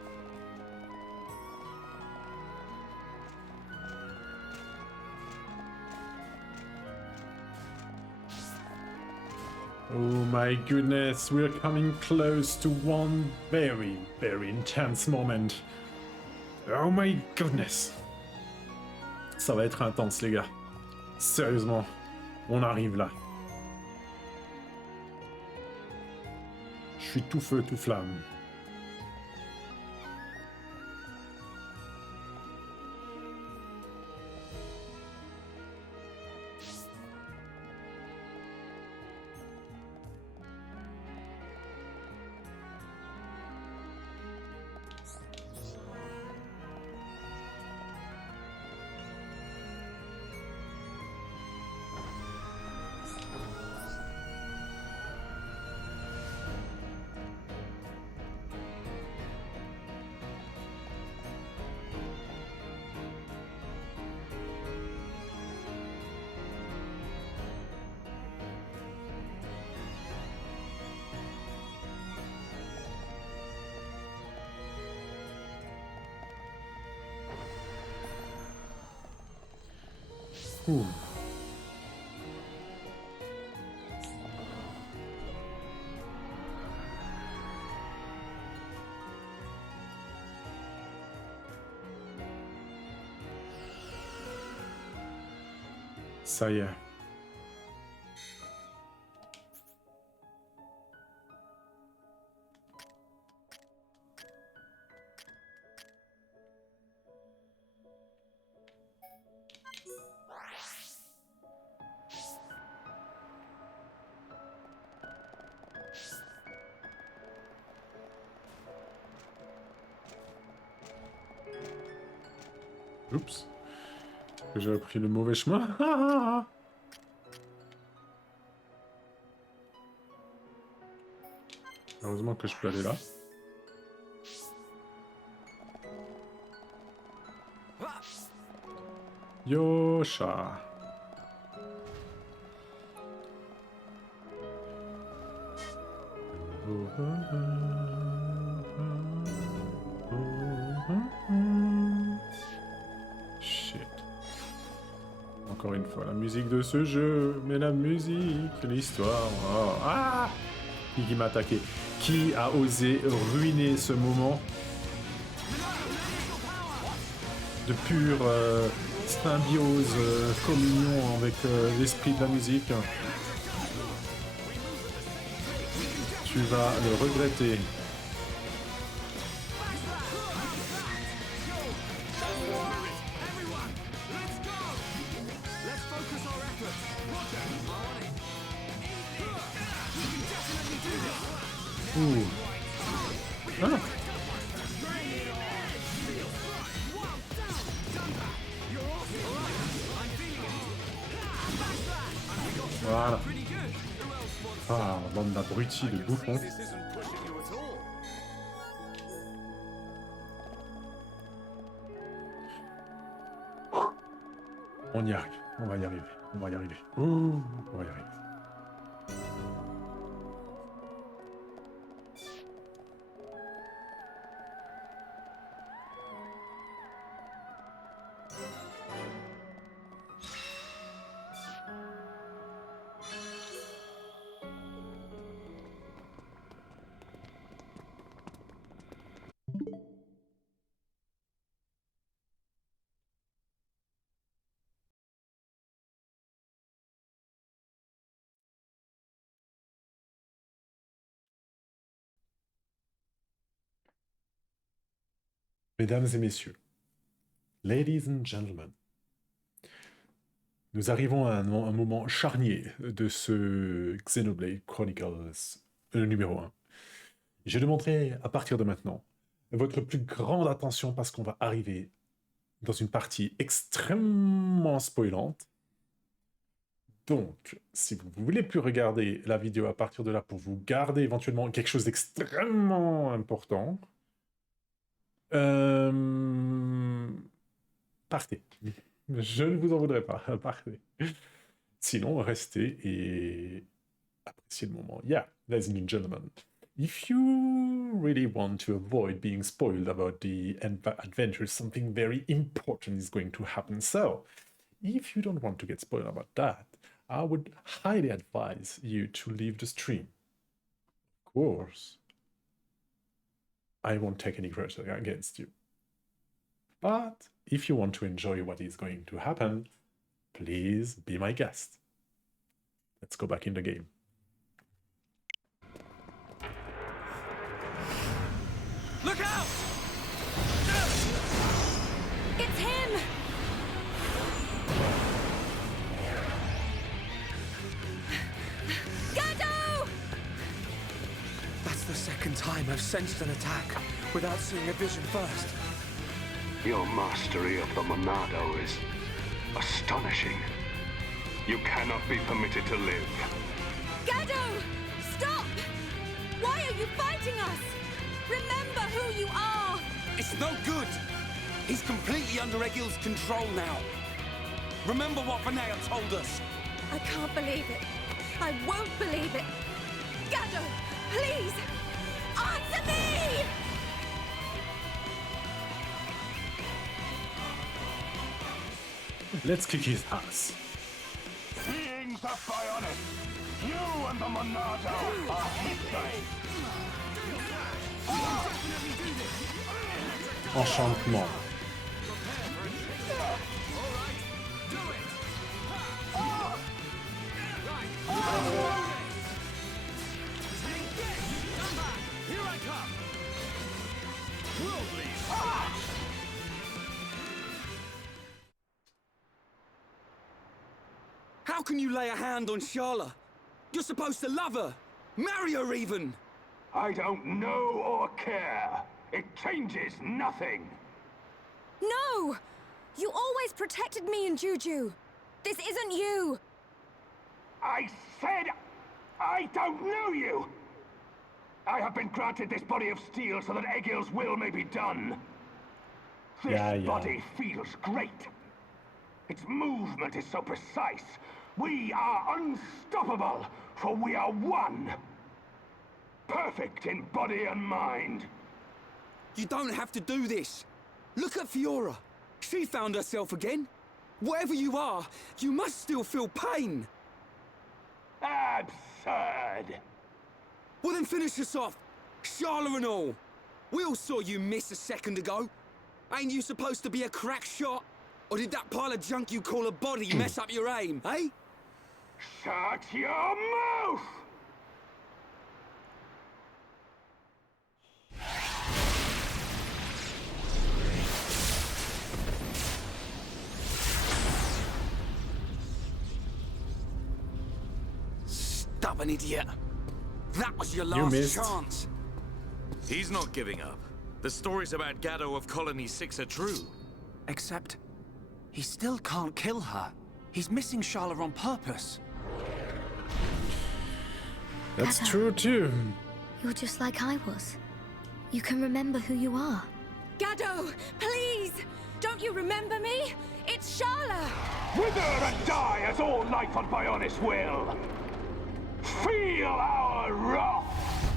Oh my goodness, we're coming close to one very, very intense moment. Oh my goodness. Ça va être intense, les gars. Sérieusement, on arrive là. Je suis tout feu, tout flamme. Ouh. Ça y est. Oups. J'ai pris le mauvais chemin. Heureusement que je peux aller là. Yosha. Shit. Encore une fois, la musique de ce jeu, mais la musique, l'histoire. Oh. Ah! Qui m'a attaqué? Qui a osé ruiner ce moment de pure symbiose, communion avec l'esprit de la musique? Tu vas le regretter. Ouh. Ah. Voilà. Ah, bande d'abrutis, de bouffons. On y arrive, on va y arriver, on va y arriver. Ouh, on va y arriver. Mesdames et messieurs, ladies and gentlemen, nous arrivons à un moment charnier de ce Xenoblade Chronicles numéro 1. Je demanderai à partir de maintenant votre plus grande attention parce qu'on va arriver dans une partie extrêmement spoilante. Donc, si vous ne voulez plus regarder la vidéo à partir de là pour vous garder éventuellement quelque chose d'extrêmement important, partez. Je ne vous en voudrais pas. Partez. Sinon, restez et appréciez le moment. Yeah, ladies and gentlemen. If you really want to avoid being spoiled about the adventure, something very important is going to happen. So, if you don't want to get spoiled about that, I would highly advise you to leave the stream. Of course, I won't take any pressure against you. But if you want to enjoy what is going to happen, please be my guest. Let's go back in the game. Look out! It's him! Gado! That's the second time I've sensed an attack without seeing a vision first. Your mastery of the Monado is astonishing. You cannot be permitted to live. Gado! Stop! Why are you fighting us? Remember who you are! It's no good! He's completely under Egil's control now. Remember what Vinaya told us. I can't believe it. I won't believe it. Gado, please! Answer me! Let's kick his ass. Beings of Bionis, you and the Monado are history. Enchantement. How can you lay a hand on Sharla? You're supposed to love her! Marry her even! I don't know or care. It changes nothing. No! You always protected me and Juju. This isn't you. I said I don't know you. I have been granted this body of steel so that Egil's will may be done. This body feels great. Its movement is so precise. We are unstoppable, for we are one. Perfect in body and mind. You don't have to do this. Look at Fiora. She found herself again. Whatever you are, you must still feel pain. Absurd. Well then finish us off. Sharla and all. We all saw you miss a second ago. Ain't you supposed to be a crack shot? Or did that pile of junk you call a body mess up your aim, eh? Shut your mouth! Stubborn idiot. That was your last chance. He's not giving up. The stories about Gado of Colony 6 are true. Except, he still can't kill her. He's missing Sharla on purpose. That's Gado, true too. You're just like I was. You can remember who you are. Gado, please! Don't you remember me? It's Sharla! Wither and die as all life on Bionis will! Feel our wrath!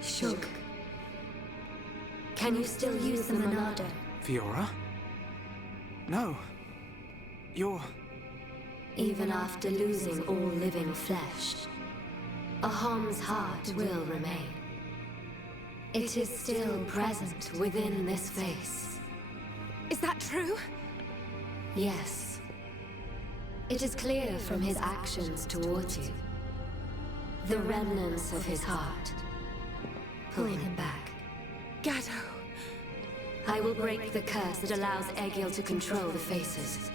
Shulk, can you still use the Monado? Fiora? No. You're... Even after losing all living flesh, Ahom's heart will remain. It is still present within this face. Is that true? Yes. It is clear from his actions towards you. The remnants of his heart pull him back. Gado. I will break the curse that allows Egil to control the faces.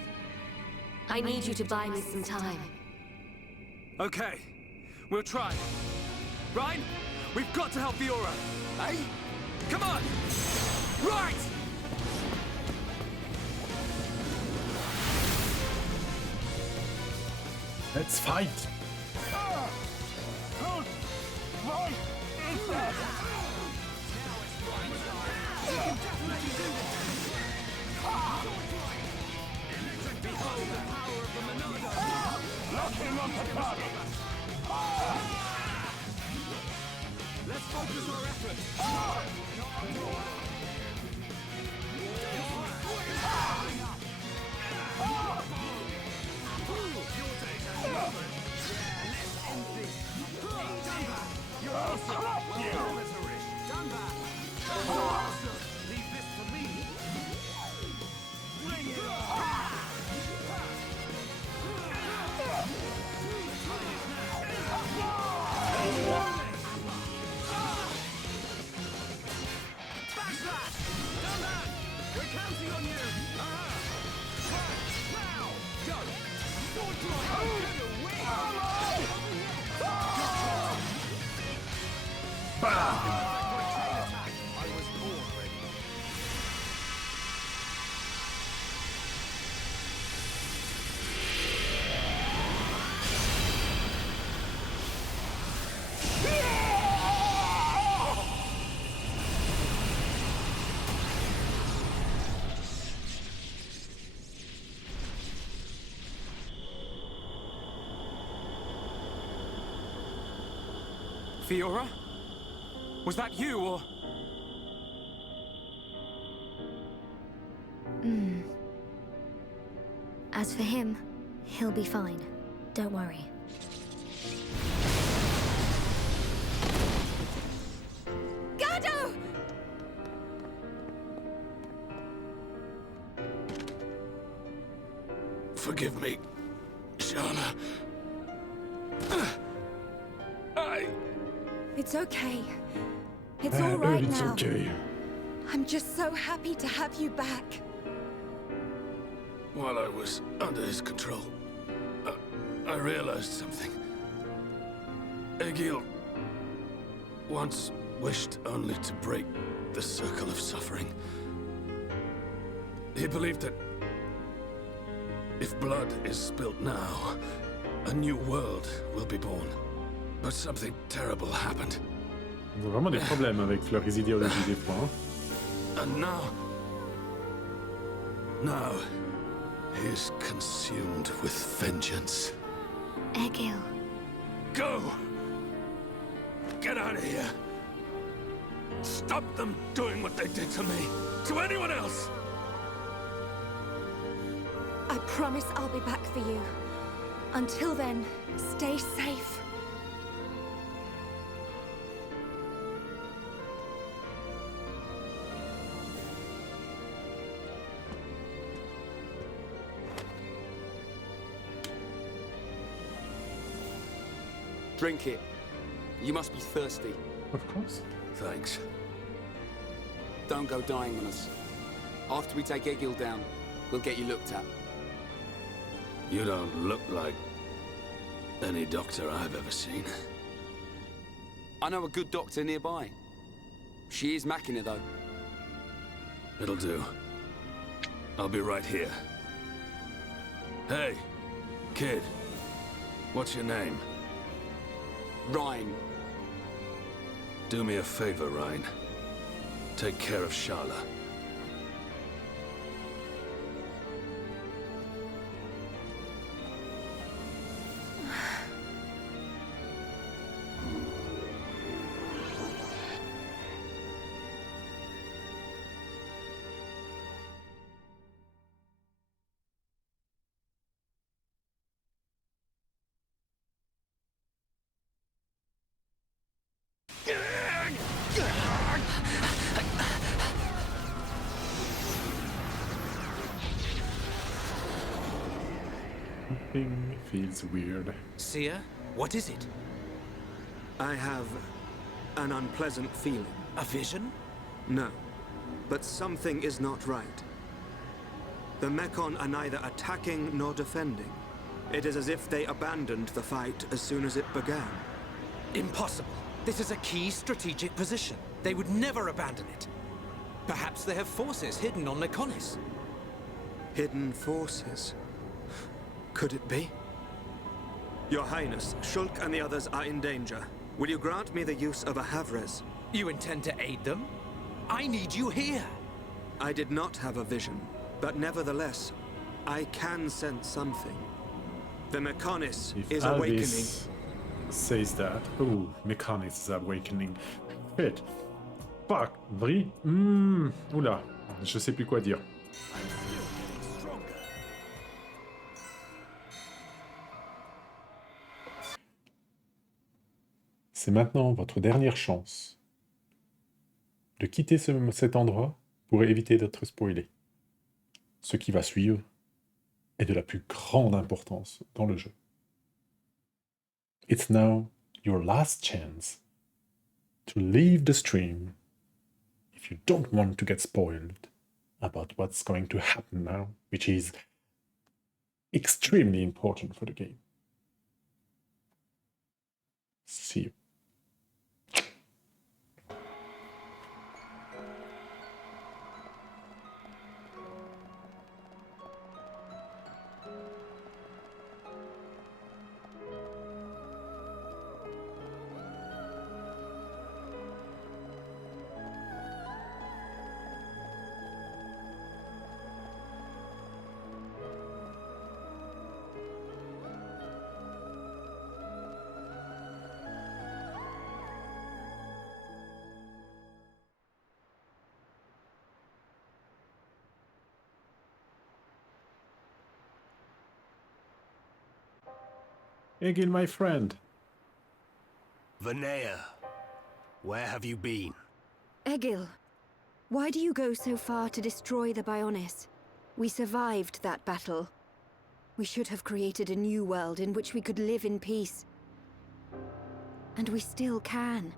I need you to buy me some time. Okay. We'll try. Ryan, we've got to help Fiora. Eh? Come on! Right! Let's fight! Whose voice is that? Behold the power of the Monado! Lock him on the target! Let's focus our efforts! I'll crush you! Leave this to me! Bring it on! We're counting on you! Now! Go! Sword drive! I was born ready. Fiora? Was that you, or...? As for him, he'll be fine. Don't worry. Gado! Forgive me, Sharla. It's okay. It's all right it's now. okay. I'm just so happy to have you back. While I was under his control, I realized something. Egil once wished only to break the circle of suffering. He believed that if blood is spilt now, a new world will be born. But something terrible happened. Ils ont vraiment des problèmes avec leurs idéologies des fois. Hein. And now, he's consumed with vengeance. Egil. Go! Get out of here! Stop them doing what they did to me! To anyone else! I promise I'll be back for you. Until then, stay safe. Drink it. You must be thirsty. Of course. Thanks. Don't go dying on us. After we take Egil down, we'll get you looked at. You don't look like any doctor I've ever seen. I know a good doctor nearby. She is Machina, though. It'll do. I'll be right here. Hey, kid. What's your name? Ryan. Do me a favor, Ryan. Take care of Sharla. Something feels weird. Seer, what is it? I have an unpleasant feeling. A vision? No, but something is not right. The Mekon are neither attacking nor defending. It is as if they abandoned the fight as soon as it began. Impossible. This is a key strategic position. They would never abandon it. Perhaps they have forces hidden on Mekonis. Hidden forces? Could it be? Your Highness, Shulk and the others are in danger. Will you grant me the use of a Havres? You intend to aid them? I need you here! I did not have a vision, but nevertheless, I can sense something. The Mekonis is awakening. Says that. Oh, Mekonis is awakening. Shit. Fuck. Vri? Oula. Je sais plus quoi dire. C'est maintenant votre dernière chance de quitter cet endroit pour éviter d'être spoilé. Ce qui va suivre est de la plus grande importance dans le jeu. It's now your last chance to leave the stream if you don't want to get spoiled about what's going to happen now, which is extremely important for the game. See you. Egil, my friend. Vanea, where have you been? Egil, why do you go so far to destroy the Bionis? We survived that battle. We should have created a new world in which we could live in peace. And we still can.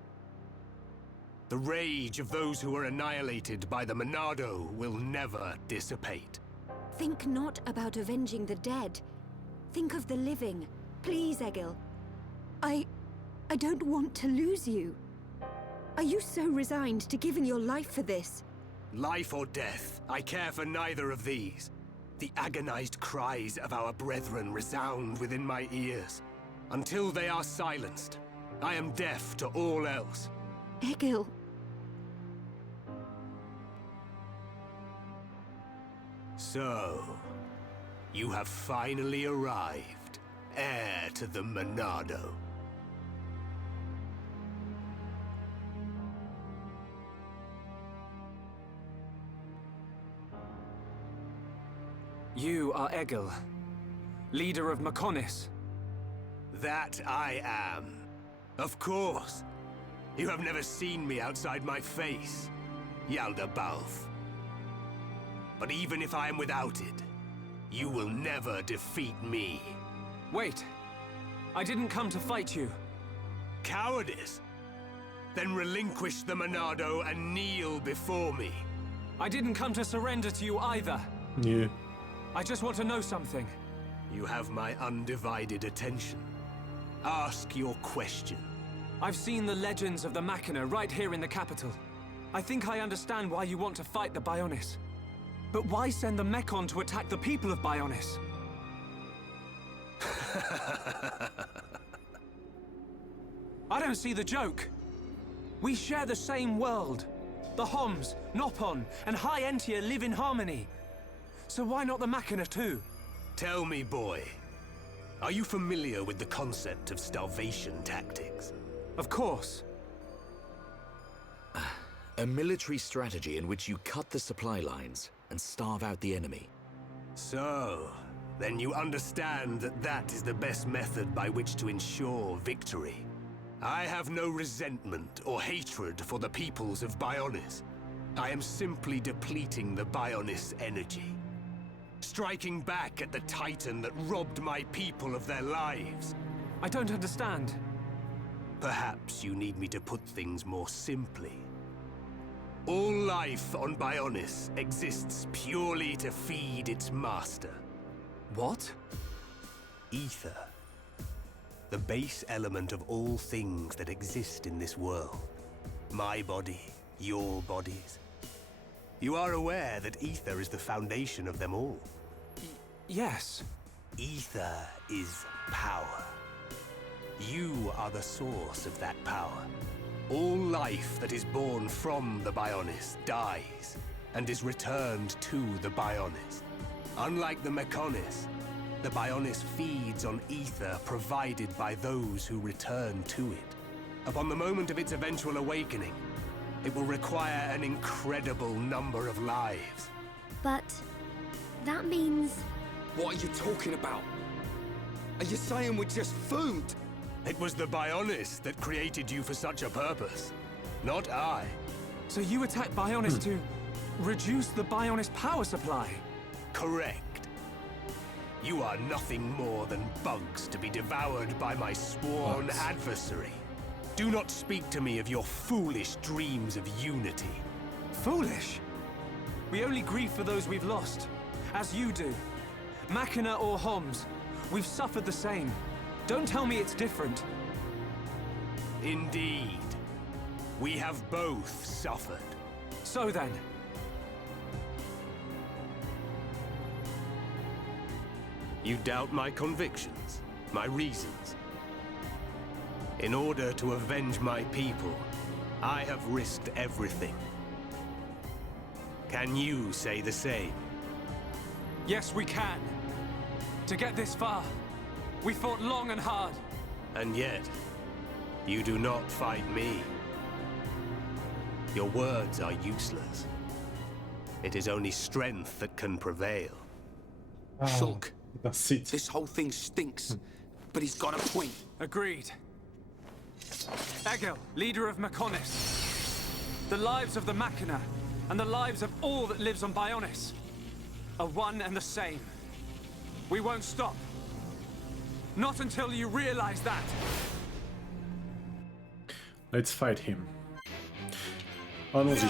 The rage of those who were annihilated by the Monado will never dissipate. Think not about avenging the dead. Think of the living. Please, Egil. I don't want to lose you. Are you so resigned to giving your life for this? Life or death, I care for neither of these. The agonized cries of our brethren resound within my ears. Until they are silenced, I am deaf to all else. Egil. So, you have finally arrived. Heir to the Monado. You are Egil, leader of Mekonis. That I am. Of course. You have never seen me outside my face, Yaldabaoth. But even if I am without it, you will never defeat me. Wait. I didn't come to fight you. Cowardice? Then relinquish the Monado and kneel before me. I didn't come to surrender to you either. Yeah. I just want to know something. You have my undivided attention. Ask your question. I've seen the legends of the Machina right here in the capital. I think I understand why you want to fight the Bionis. But why send the Mechon to attack the people of Bionis? I don't see the joke. We share the same world. The Homs, Nopon, and High Entia live in harmony. So why not the Machina too? Tell me, boy. Are you familiar with the concept of starvation tactics? Of course. A military strategy in which you cut the supply lines and starve out the enemy. So, then you understand that that is the best method by which to ensure victory. I have no resentment or hatred for the peoples of Bionis. I am simply depleting the Bionis energy. Striking back at the Titan that robbed my people of their lives. I don't understand. Perhaps you need me to put things more simply. All life on Bionis exists purely to feed its master. What? Ether. The base element of all things that exist in this world. My body, your bodies. You are aware that ether is the foundation of them all? Yes. Ether is power. You are the source of that power. All life that is born from the Bionis dies and is returned to the Bionis. Unlike the Mechonis, the Bionis feeds on ether provided by those who return to it. Upon the moment of its eventual awakening, it will require an incredible number of lives. But that means... What are you talking about? Are you saying we're just food? It was the Bionis that created you for such a purpose, not I. So you attacked Bionis to reduce the Bionis power supply? Correct. You are nothing more than bugs to be devoured by my sworn adversary. Do not speak to me of your foolish dreams of unity. Foolish? We only grieve for those we've lost, as you do. Machina or Homs, we've suffered the same. Don't tell me it's different. Indeed. We have both suffered. So then... You doubt my convictions, my reasons. In order to avenge my people, I have risked everything. Can you say the same? Yes, we can. To get this far, we fought long and hard. And yet, you do not fight me. Your words are useless. It is only strength that can prevail. Shulk, this whole thing stinks, but he's got a point. Agreed. Egil, leader of Mechonis. The lives of the Machina and the lives of all that lives on Bionis are one and the same. We won't stop. Not until you realize that. Let's fight him. Allons-y.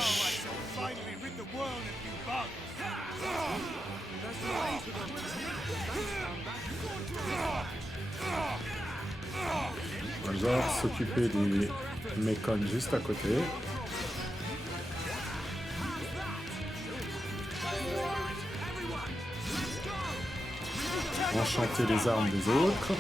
On va s'occuper des Mekon juste à côté. Enchanter les armes des autres.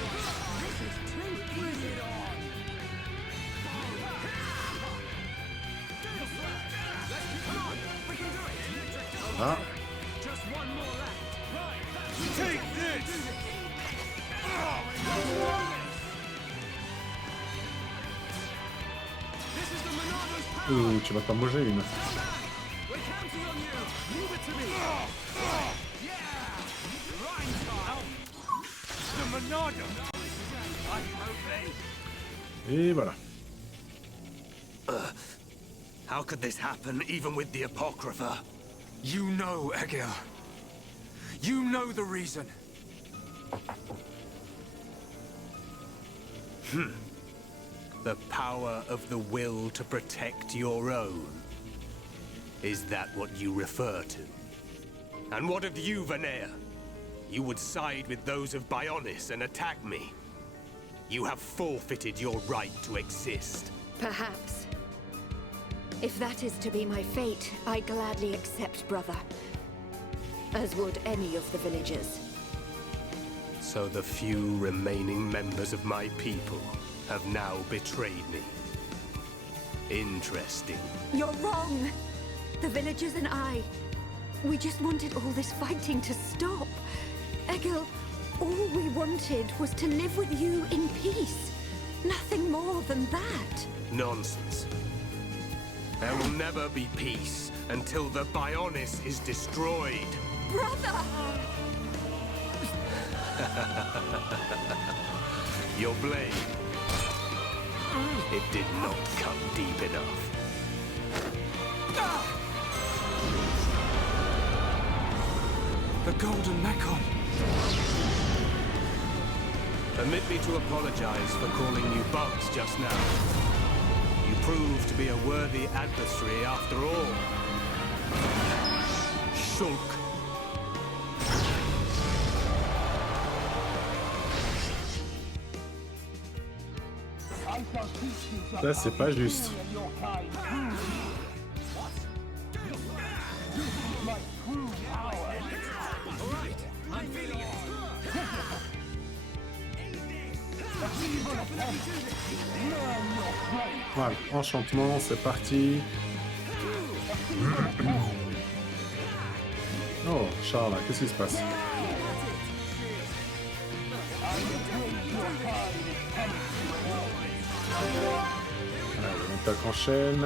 Ah. Tu vas t'en manger une. Et voilà. How could this happen, even with the Apocrypha? You know, Egil. You know the reason. The power of the will to protect your own. Is that what you refer to? And what of you, Vanea? You would side with those of Bionis and attack me. You have forfeited your right to exist. Perhaps. If that is to be my fate, I gladly accept, brother. As would any of the villagers. So the few remaining members of my people have now betrayed me. Interesting. You're wrong! The villagers and I, we just wanted all this fighting to stop. Egil, all we wanted was to live with you in peace. Nothing more than that. Nonsense. There will never be peace until the Bionis is destroyed. Brother! Your blade. It did not cut deep enough. The Golden Mekon. Permit me to apologize for calling you bugs just now. You proved to be a worthy adversary after all. Shulk. Là, c'est pas juste. Voilà, enchantement, c'est parti. Oh, Charles, qu'est-ce qui se passe? Allez, on tac en chaîne.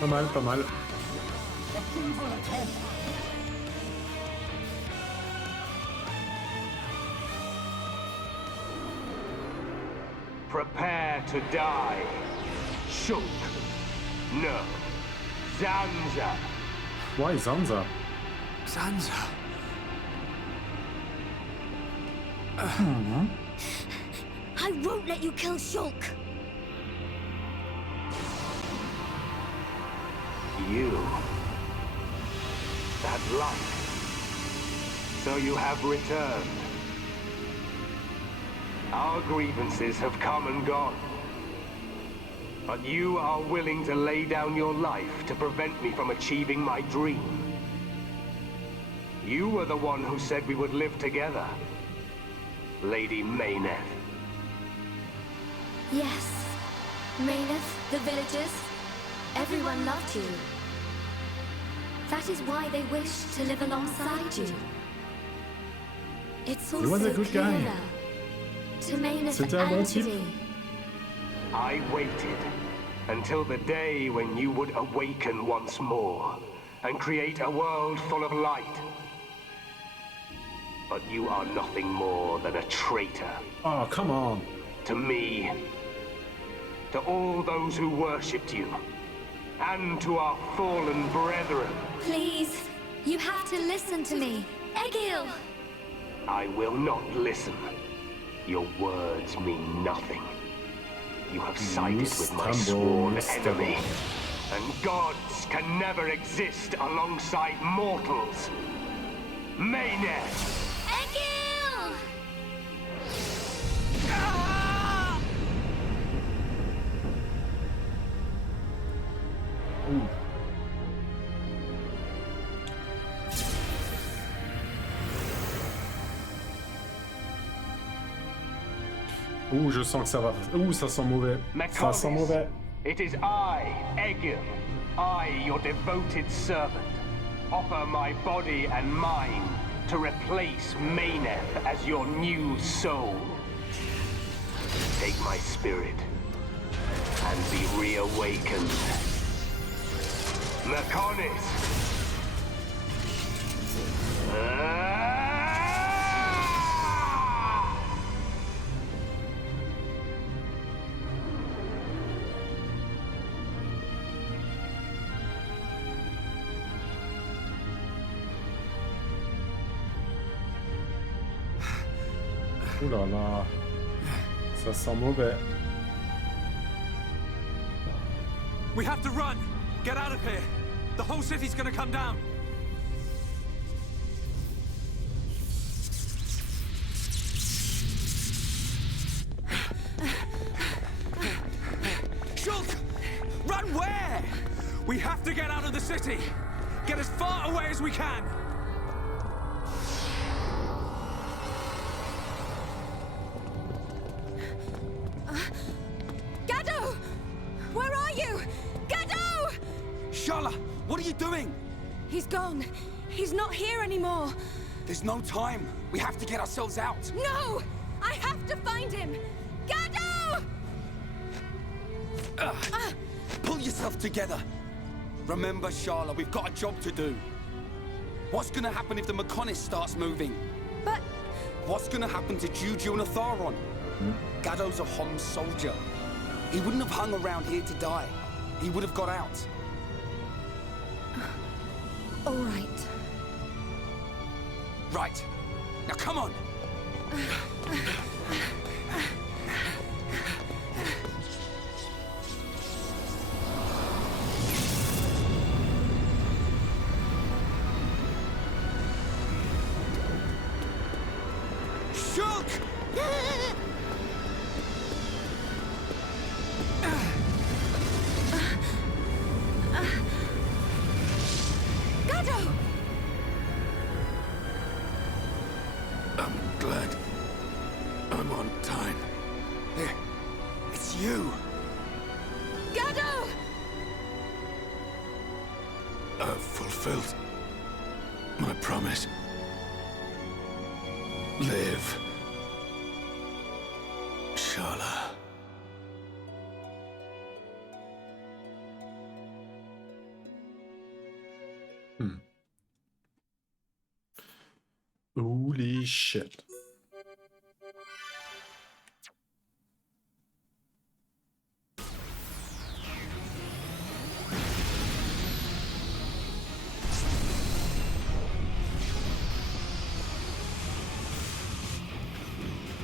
Pas mal, pas mal. Prepare to die. Shulk. No. Zanza. Why Zanza? Zanza. I won't let you kill Shulk. You. That light. So you have returned. Our grievances have come and gone. But you are willing to lay down your life to prevent me from achieving my dream. You were the one who said we would live together, Lady Mayneth. Yes. Mayneth, the villagers, everyone loved you. That is why they wished to live alongside you. It's also He was a good guy. clearer to Mayneth C'était un bon and type. to me. I waited until the day when you would awaken once more and create a world full of light. But you are nothing more than a traitor. Oh, come on. To me, to all those who worshipped you, and to our fallen brethren. Please, you have to listen to me. Egil! I will not listen. Your words mean nothing. You have sided with my sworn enemy. And gods can never exist alongside mortals. Mayneth! Egil! Ouh. Ouh, je sens que ça va. Ouh, ça sent mauvais. Ça sent mauvais. It is I, Egil. I, your devoted servant. Offer my body and mind to replace Mayneth as your new soul. Take my spirit and be reawakened. Mechonis! Ouh là là. Ça sent mauvais. We have to run! Get out of here! The whole city's gonna come down! Shulk! Run where? We have to get out of the city! Get as far away as we can! Gado! Where are you? Gado! Shala, what are you doing? He's gone. He's not here anymore. There's no time. We have to get ourselves out. No! I have to find him! Gado! Pull yourself together. Remember, Shala, we've got a job to do. What's gonna happen if the Mechonis starts moving? But... What's gonna happen to Juju and Atharon? Gado's a Homs soldier. He wouldn't have hung around here to die. He would have got out. All right. Right. Now come on! I'm glad I'm on time. Here, it's you! Gado! I've fulfilled my promise. Live, Shala. Holy shit.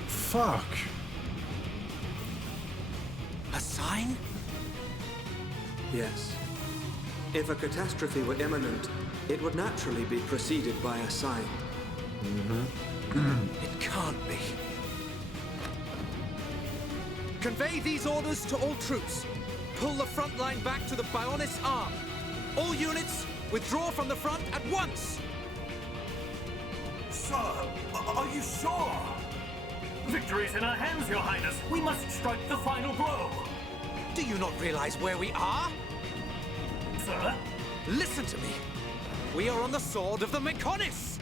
Fuck. A sign? Yes. If a catastrophe were imminent, it would naturally be preceded by a sign. It can't be. Convey these orders to all troops. Pull the front line back to the Bionis arm. All units, withdraw from the front at once! Sir, are you sure? Victory's in our hands, Your Highness. We must strike the final blow. Do you not realize where we are? Sir? Listen to me. We are on the sword of the Mechonis!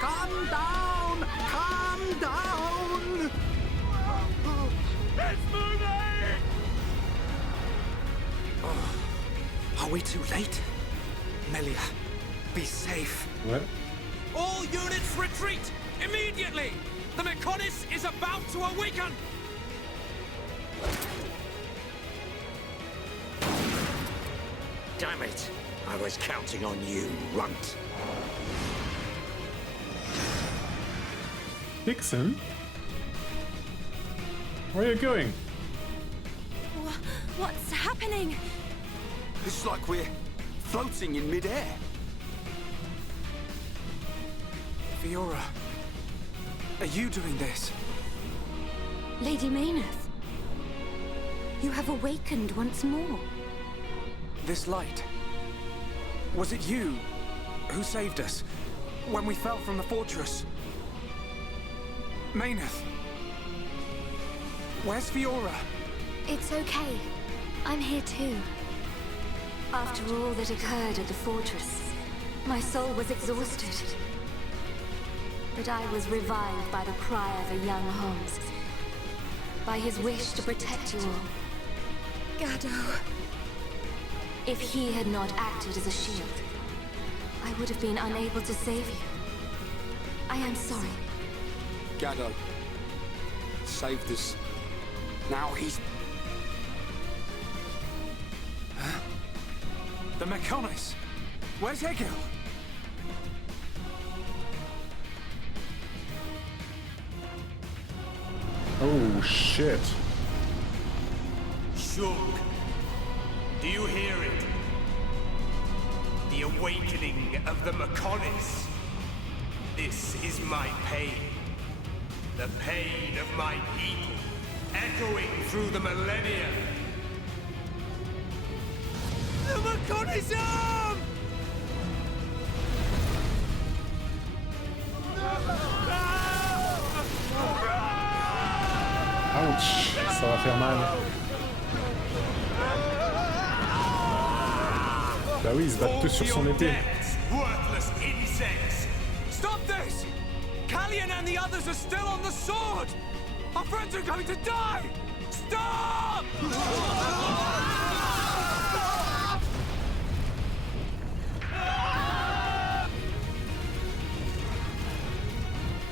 Calm down! Calm down! It's moving! Are we too late? Melia, be safe. What? All units retreat! Immediately! The Mechonis is about to awaken! Damn it! I was counting on you, runt. Dixon? Where are you going? What's happening? It's like we're floating in midair. Fiora, are you doing this? Lady Mayneth, you have awakened once more. This light. Was it you who saved us when we fell from the fortress? Mayneth, where's Fiora? It's okay. I'm here too. After all that occurred at the fortress, my soul was exhausted. But I was revived by the cry of a young Holmes, by his wish to protect you all. Gado. If he had not acted as a shield, I would have been unable to save you. I am sorry. Gado saved us. Now he's... Huh? The Mechonis! Where's Egil? Oh shit. Shulk, do you hear it? The awakening of the Mechonis. This is my pain. The pain of my people, echoing through the millennia. The Mechonis arm! Ouch, ça va faire mal. Bah oui, ils se battent tous sur son épée. Worthless insects! Stop this! Callian and the others are still on the sword! Our friends are going to die! Stop!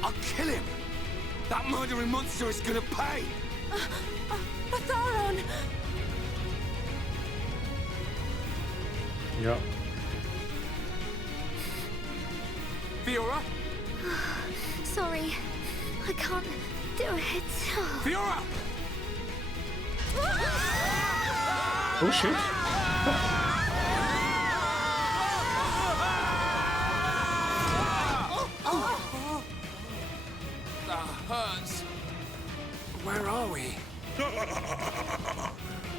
I'll kill him! That murdering monster is gonna pay! Atharon! Yeah. Fiora? Sorry, I can't do it. Fiora! Oh shit. Where are we?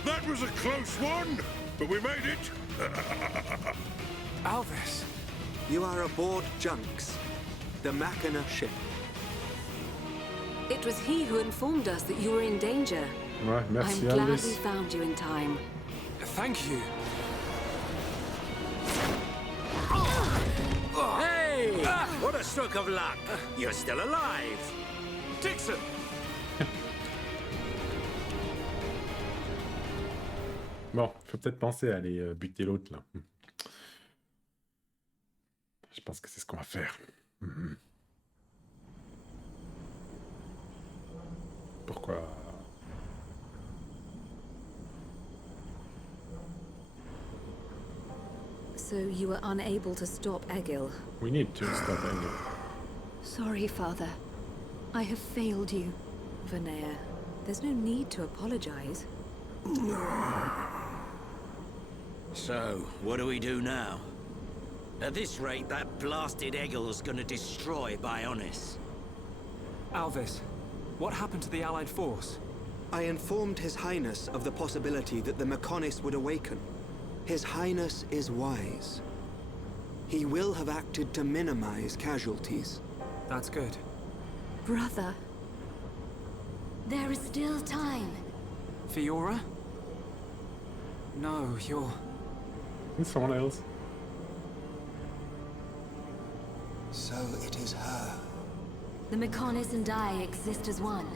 That was a close one, but we made it. Alvis. You are aboard Junks, the Machina ship. It was he who informed us that you were in danger. Ouais, merci, I'm glad Alvis. we found you in time. Thank you. Hey! What a stroke of luck! You're still alive! Dixon! Bon, faut peut-être penser à aller buter l'autre, là. Je pense que c'est ce qu'on va faire. Pourquoi? So you were unable to stop Egil. We need to stop Egil. Sorry, Father. I have failed you. Vanea, there's no need to apologize. So, what do we do now? At this rate, that blasted Egil's gonna destroy Bionis. Alvis, what happened to the Allied force? I informed His Highness of the possibility that the Mechonis would awaken. His Highness is wise. He will have acted to minimize casualties. That's good. Brother. There is still time. Fiora? No, you're... And someone else. So it is her. The Mechonis and I exist as one.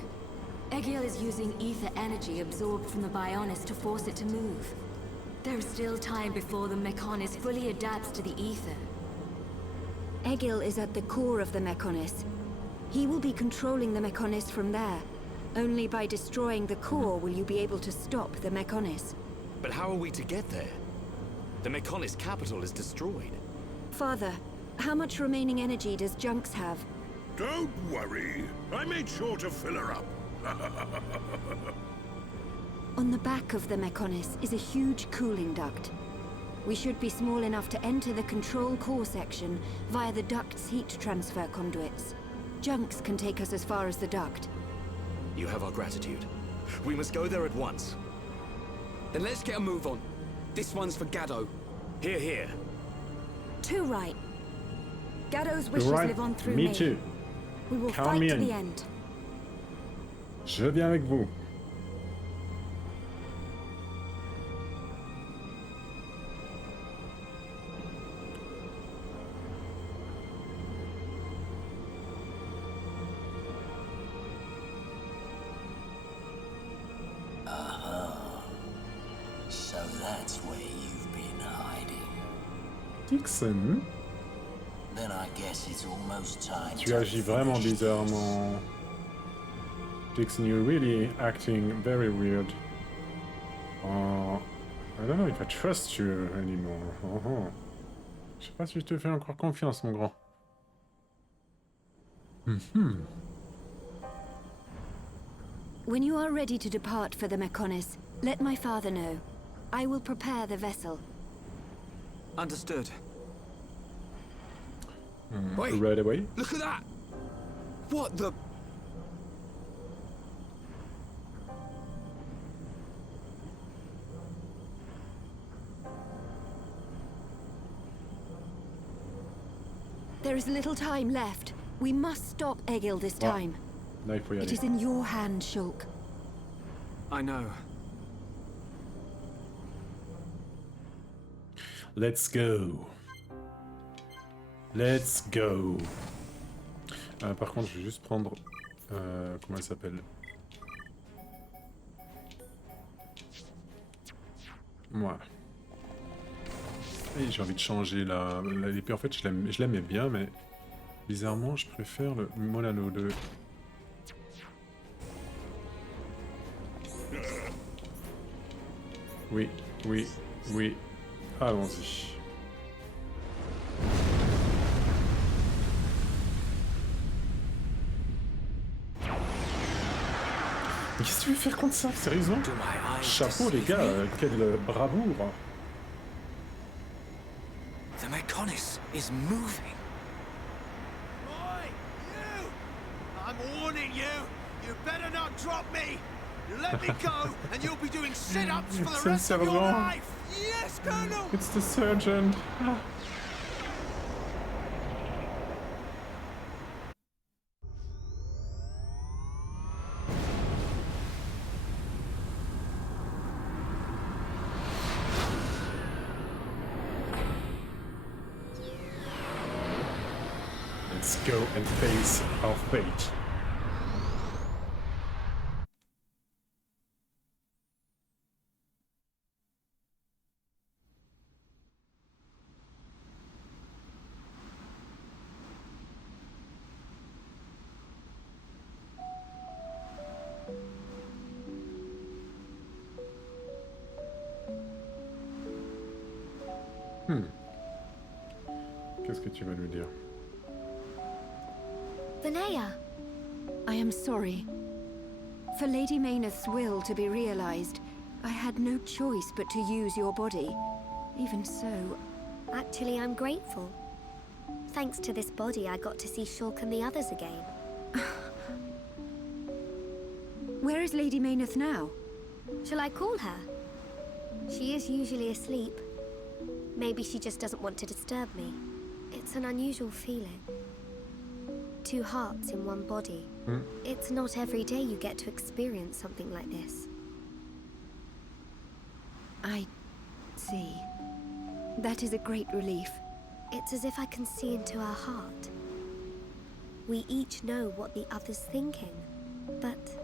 Egil is using ether energy absorbed from the Bionis to force it to move. There is still time before the Mechonis fully adapts to the ether. Egil is at the core of the Mechonis. He will be controlling the Mechonis from there. Only by destroying the core will you be able to stop the Mechonis. But how are we to get there? The Mechonis capital is destroyed. Father, how much remaining energy does Junks have? Don't worry. I made sure to fill her up. On the back of the Mechonis is a huge cooling duct. We should be small enough to enter the control core section via the duct's heat transfer conduits. Junks can take us as far as the duct. You have our gratitude. We must go there at once. Then let's get a move on. This one's for Gado. Here, here. Too right. Gado's wishes right. live on through Me me. too. We will Count fight me to in. the end. Je viens avec vous. So that's where you've been hiding. Dixon, Then I guess it's almost time tu to agis vraiment finish bizarrement. Dixon, you're really acting very weird. I don't know if I trust you anymore. Je sais pas si je te fais encore confiance, mon grand. When you are ready to depart for the Mechonis, let my father know. I will prepare the vessel. Understood. Wait, right away. Look at that! What the... There is little time left. We must stop Egil this time. Là, il faut y It aller. is in your hand, Shulk. I know. Let's go. Let's go. Par contre, je vais juste prendre... comment elle s'appelle? Voilà. Et j'ai envie de changer l'épée. En fait, je l'aimais bien, mais bizarrement, je préfère le Molano 2. Oui, oui, oui. Allons-y. Mais qu'est-ce que tu veux faire contre ça, sérieusement? Chapeau les gars, quelle bravoure! The Mechonis is moving. Oi, you! I'm warning you. You better not drop me! You let me go, and you'll be doing sit-ups for the rest of your life! Yes, Colonel! It's the sergeant! Let's go and face our fate. Qu'est-ce que tu vas lui dire? Vanea! I am sorry. For Lady Maynard's will to be realized, I had no choice but to use your body. Even so... Actually, I'm grateful. Thanks to this body, I got to see Shulk and the others again. Where is Lady Maynard now? Shall I call her? She is usually asleep. Maybe she just doesn't want to disturb me. It's an unusual feeling. 2 hearts in one body. It's not every day you get to experience something like this. I see. That is a great relief. It's as if I can see into our heart. We each know what the other's thinking, but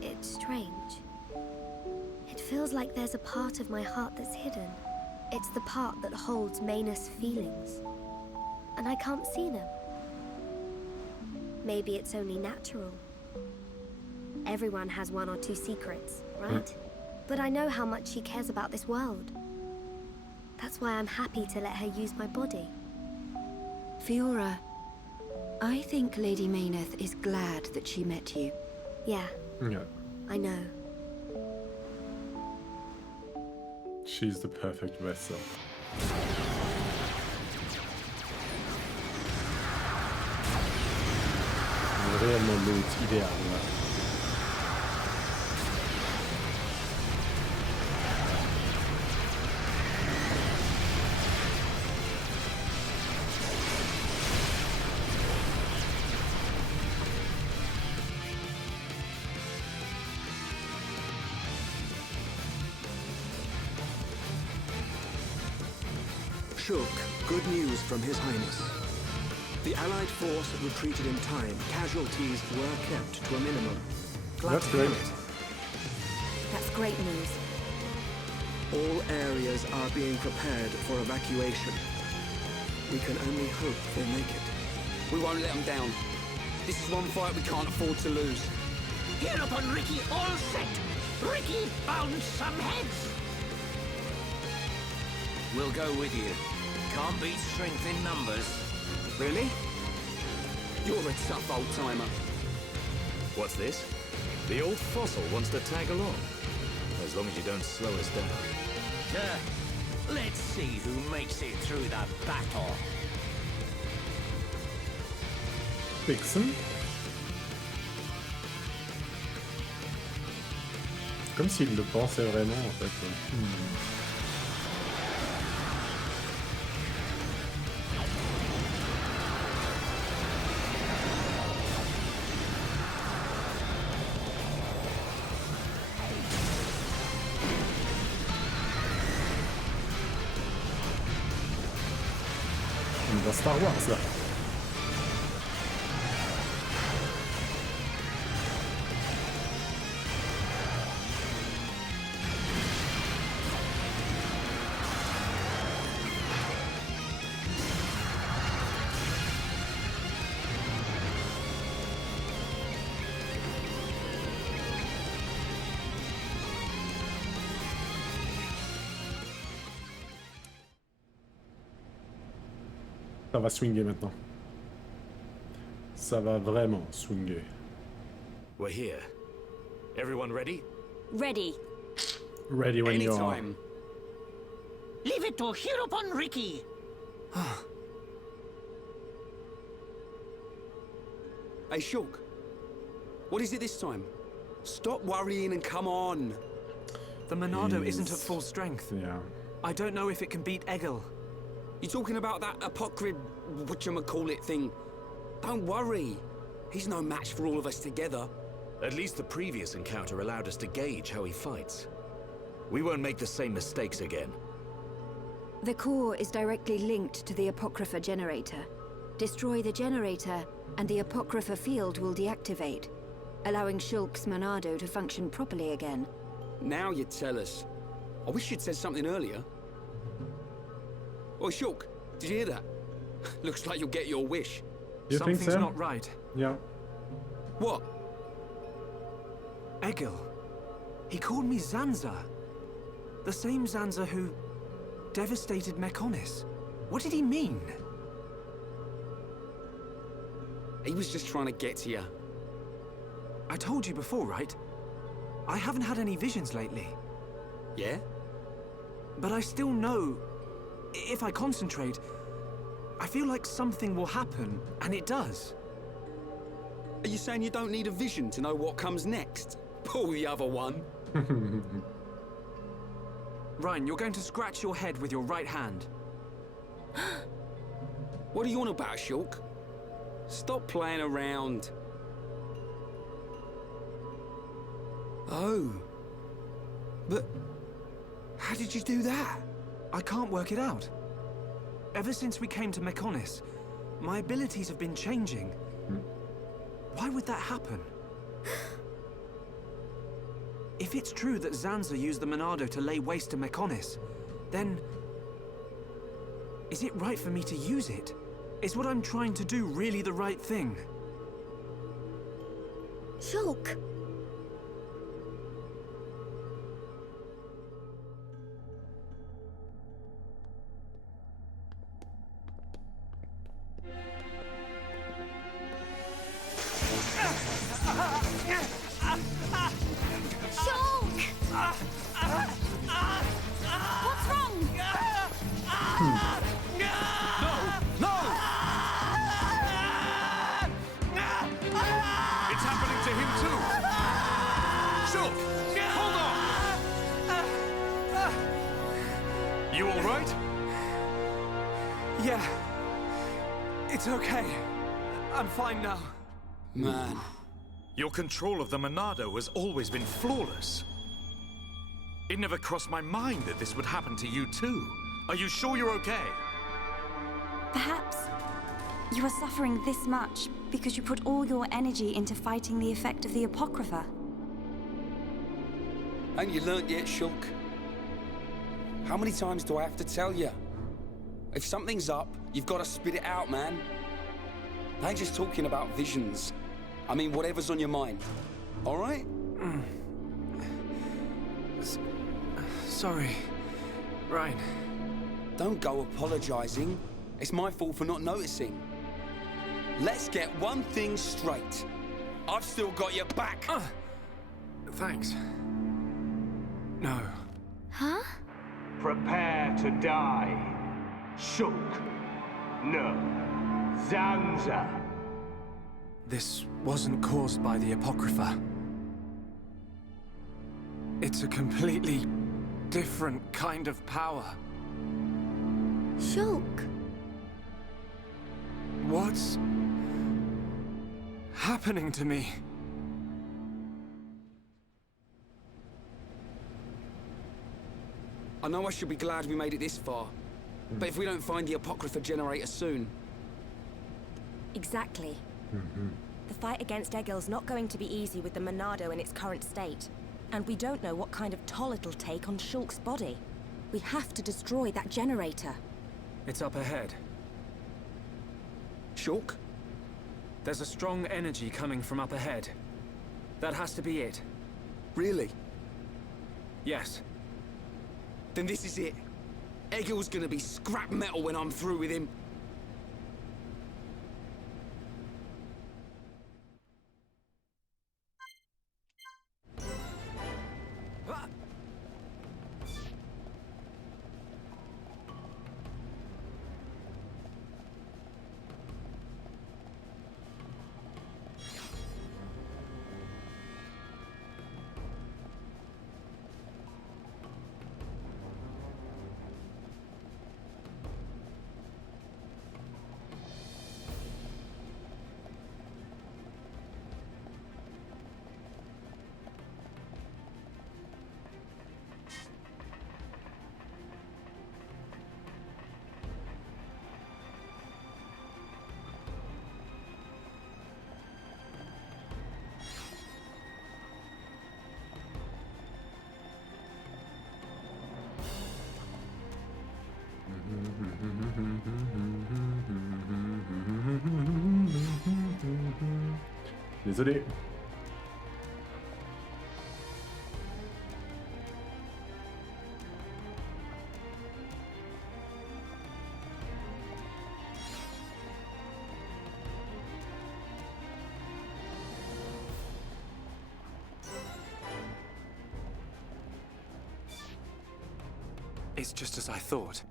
it's strange. It feels like there's a part of my heart that's hidden. It's the part that holds Maynard's feelings, and I can't see them. Maybe it's only natural. Everyone has 1 or 2 secrets, right? But I know how much she cares about this world. That's why I'm happy to let her use my body. Fiora, I think Lady Maynard is glad that she met you. Yeah. I know. She's the perfect vessel. Réellement l'hôte idéal. Shulk, good news from His Highness. The Allied force retreated in time. Casualties were kept to a minimum. That's great. That's great news. All areas are being prepared for evacuation. We can only hope they make it. We won't let them down. This is one fight we can't afford to lose. Here upon Ricky, all set! Ricky, bounce some heads! We'll go with you. Can't beat strength in numbers. Really? You're a tough old-timer. What's this? The old fossil wants to tag along. As long as you don't slow us down. Let's see who makes it through the battle. Vixen. Comme s'il le pensait vraiment en fait. Dans Star Wars là. Ça va swinger maintenant. Ça va vraiment swinger. We're here. Everyone ready? Ready. Ready when you are. Leave it to here upon Ricky. Hey, Shulk. What is it this time? Stop worrying and come on. The Monado isn't at full strength. Yeah. I don't know if it can beat Egil. You talking about that apocryph, whatchamacallit thing? Don't worry. He's no match for all of us together. At least the previous encounter allowed us to gauge how he fights. We won't make the same mistakes again. The core is directly linked to the Apocrypha generator. Destroy the generator, and the Apocrypha field will deactivate, allowing Shulk's Monado to function properly again. Now you tell us. I wish you'd said something earlier. Oi, Shulk, did you hear that? Looks like you'll get your wish. You think Something's so? not right. Yeah. What? Egil. He called me Zanza. The same Zanza who devastated Mechonis. What did he mean? He was just trying to get to you. I told you before, right? I haven't had any visions lately. Yeah? But I still know, if I concentrate, I feel like something will happen, and it does. Are you saying you don't need a vision to know what comes next? Pull the other one. Ryan, you're going to scratch your head with your right hand. What are you on about, Shulk? Stop playing around. Oh. But how did you do that? I can't work it out. Ever since we came to Mechonis, my abilities have been changing. Why would that happen? If it's true that Zanza used the Monado to lay waste to Mechonis, then is it right for me to use it? Is what I'm trying to do really the right thing? Shulk! What's wrong? It's happening to him too! Shulk! Hold on! You alright? Yeah. It's okay. I'm fine now. Man. Your control of the Monado has always been flawless. It never crossed my mind that this would happen to you too. Are you sure you're okay? Perhaps you are suffering this much because you put all your energy into fighting the effect of the Apocrypha. Ain't you learnt yet, Shulk? How many times do I have to tell you? If something's up, you've got to spit it out, man. I ain't just talking about visions. I mean, whatever's on your mind. All right? Sorry, Ryan. Don't go apologizing. It's my fault for not noticing. Let's get one thing straight. I've still got your back. Thanks. No. Huh? Prepare to die. Shulk. No. Zanza. This wasn't caused by the Apocrypha. It's a completely different kind of power. Shulk. What's happening to me? I know I should be glad we made it this far. But if we don't find the Apocrypha generator soon... Exactly. The fight against Egil's not going to be easy with the Monado in its current state. And we don't know what kind of toll it'll take on Shulk's body. We have to destroy that generator. It's up ahead. Shulk? There's a strong energy coming from up ahead. That has to be it. Really? Yes. Then this is it. Egil's gonna be scrap metal when I'm through with him. Désolé. It's just as I thought.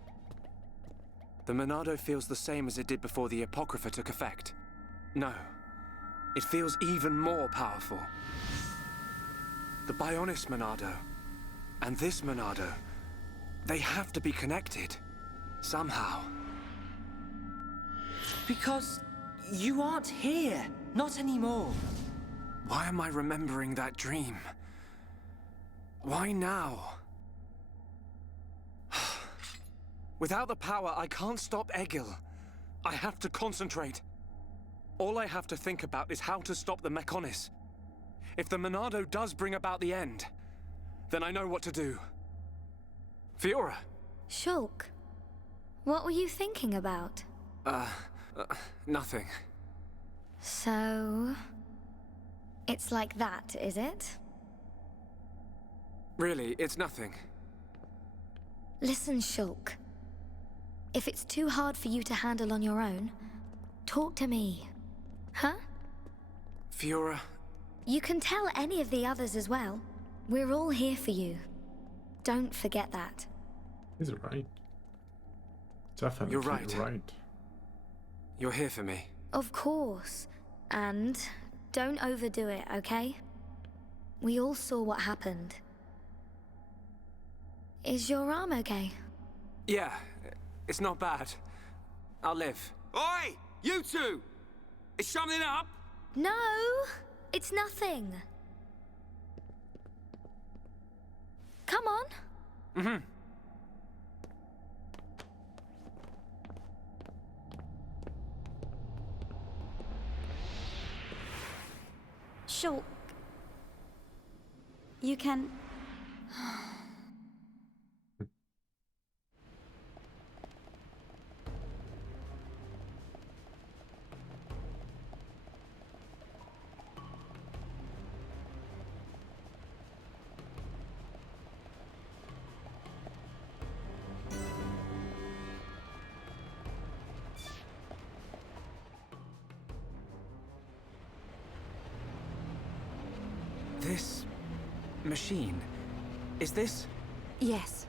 The Monado feels the same as it did before the Apocrypha took effect. No, it feels even more powerful. The Bionis Monado and this Monado, they have to be connected. Somehow. Because you aren't here. Not anymore. Why am I remembering that dream? Why now? Without the power, I can't stop Egil. I have to concentrate. All I have to think about is how to stop the Mechonis. If the Monado does bring about the end, then I know what to do. Fiora! Shulk, what were you thinking about? Nothing. So... it's like that, is it? Really, it's nothing. Listen, Shulk. If it's too hard for you to handle on your own, talk to me. Huh? Fiora... You can tell any of the others as well. We're all here for you. Don't forget that. He's right. Definitely You're right. right. You're here for me. Of course. And don't overdo it, okay? We all saw what happened. Is your arm okay? Yeah, it's not bad. I'll live. Oi! You two! Is something up? No! It's nothing. Come on. Mm-hmm. Shulk. You can... This... machine... is this... Yes.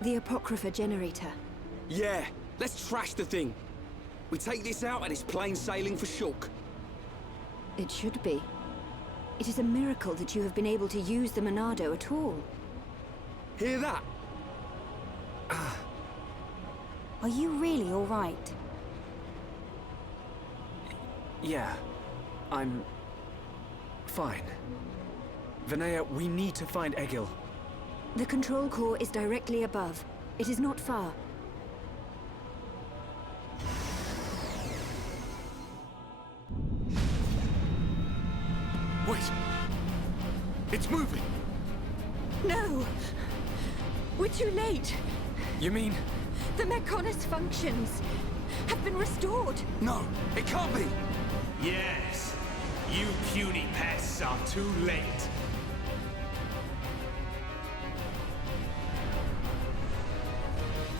The Apocrypha generator. Yeah, let's trash the thing. We take this out and it's plain sailing for Shulk. It should be. It is a miracle that you have been able to use the Monado at all. Hear that? Are you really all right? Yeah, I'm... fine. Vinaya, we need to find Egil. The control core is directly above. It is not far. Wait! It's moving! No! We're too late! You mean... The Mechonis functions have been restored! No, it can't be! Yes! You puny pests are too late!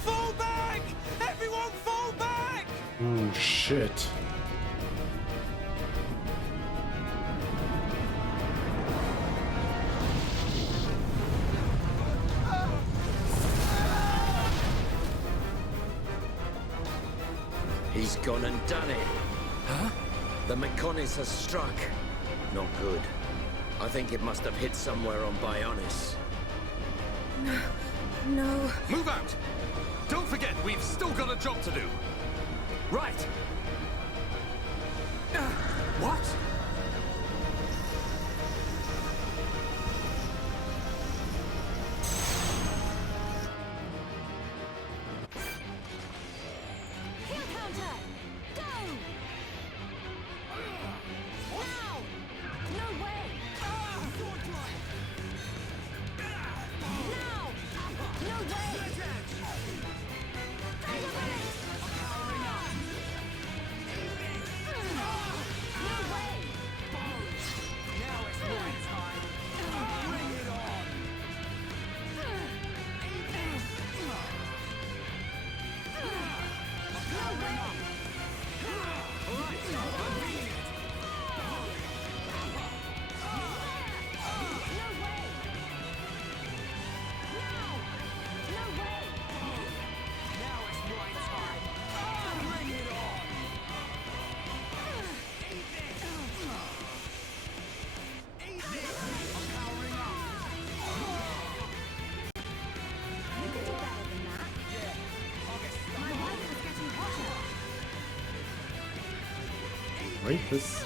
Fall back! Everyone fall back! Oh shit. He's gone and done it. Huh? The Mechonis has struck. Not good. I think it must have hit somewhere on Bionis. No. Move out! Don't forget, we've still got a job to do. Right! What? Kill counter! Go! Now! No way! Now! No way! Thunder Bullet! Wait, this...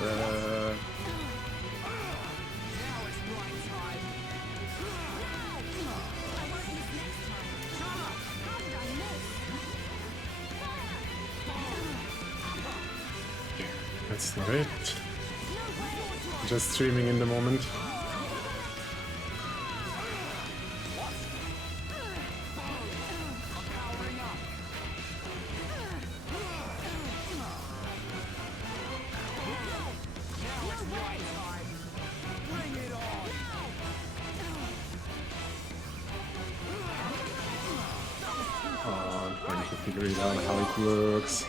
That's not it. Just streaming in the moment. Oh, I'm trying to figure it out how it works.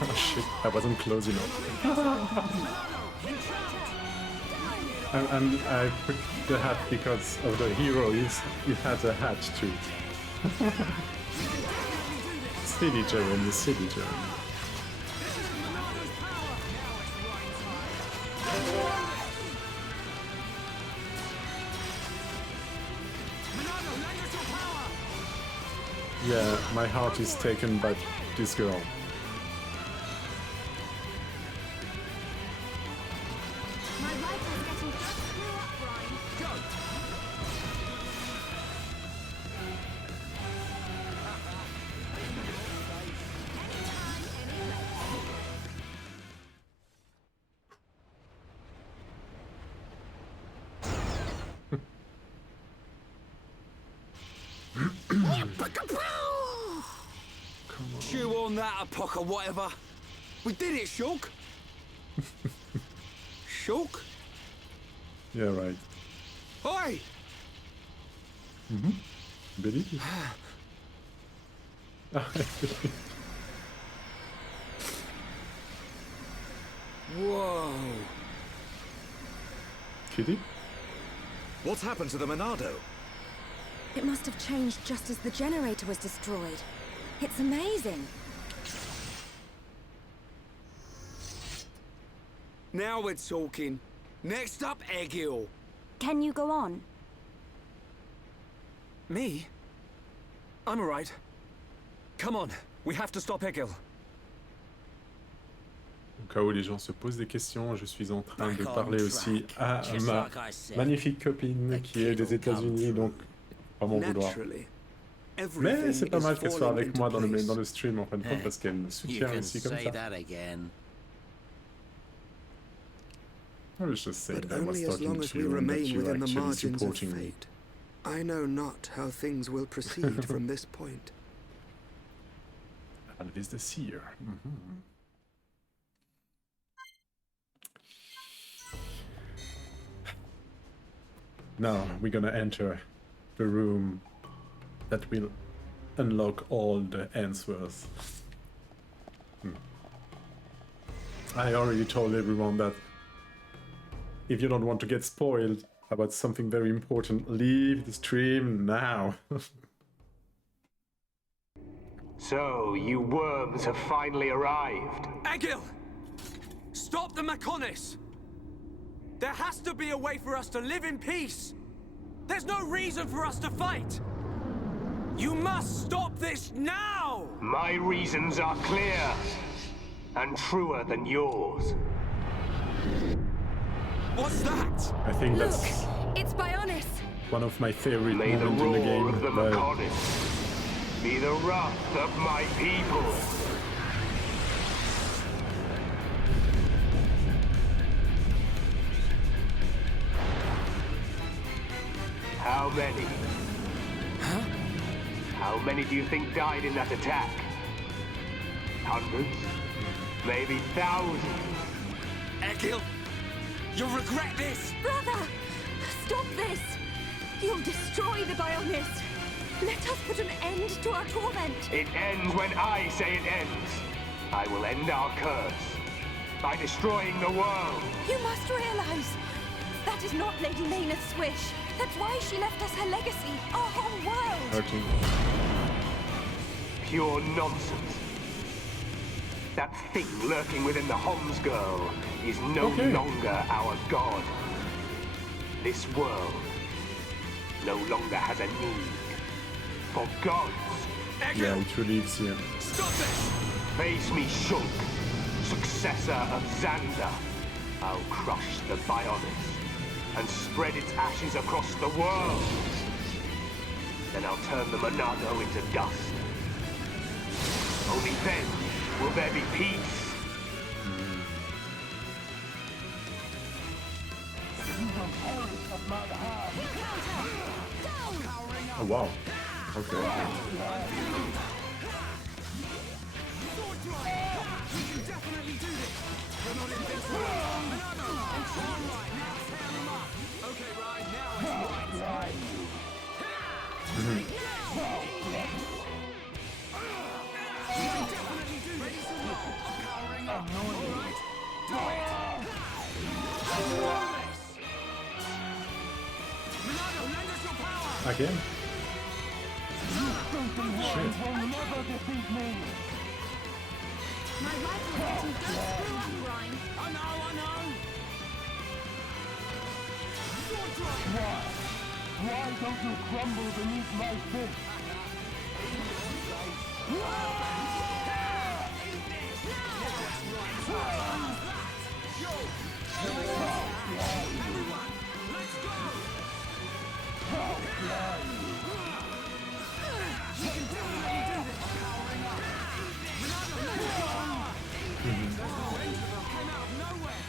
Oh shit, I wasn't close enough. I put the hat because of the hero, it has a hat too. Silly Jeremy, silly Jeremy. Yeah, my heart is taken by this girl. Chew on that, a pock or whatever. We did it, Shulk. Shulk? Yeah, right. Oi! Believe it. Whoa. Kitty? What's happened to the Monado? It must have changed just as the generator was destroyed. It's amazing. Now we're talking. Next up, Egil. Can you go on? Me? I'm alright. Come on, we have to stop Egil. Au cas où les gens se posent des questions, je suis en train de parler aussi à ma magnifique copine qui est des États-Unis, donc pas m'en vouloir. Mais c'est pas mal qu'elle soit avec moi dans le stream en fin de compte parce qu'elle me soutient aussi comme ça. I was just saying But I was only as long talking as to we you and that remain you within the actually margins of supporting me. fate, I know not how things will proceed from this point. Alvis the Seer. Now we're gonna enter the room that will unlock all the answers. I already told everyone that if you don't want to get spoiled about something very important, leave the stream now. So, you worms have finally arrived. Egil! Stop the Mechonis! There has to be a way for us to live in peace! There's no reason for us to fight! You must stop this now! My reasons are clear, and truer than yours. What's that? I think that's It's Bionis! one of my favorite May the moments in the roar game. of the but Mechonis be the wrath of my people. How many? Huh? How many do you think died in that attack? Hundreds? Maybe thousands? Egil! You'll regret this! Brother! Stop this! You'll destroy the Bionis! Let us put an end to our torment! It ends when I say it ends. I will end our curse by destroying the world. You must realize that is not Lady Maynard's wish. That's why she left us her legacy, our whole world. Pure nonsense. That thing lurking within the Homs girl is no longer our god. This world no longer has a need For gods. Yeah, it relieves here. Stop this! Face me, Shulk, successor of Xander. I'll crush the Bionis and spread its ashes across the world. Then I'll turn the Monado into dust. Only then will there be peace. Oh wow. Okay. Again? Shit. My rifle hitting, don't screw up, Ryan. I know. Why don't you crumble beneath my fist? Everyone, let's go! You can definitely do this. Powering up. Monado, let's go! There's no end to them. Came out of nowhere.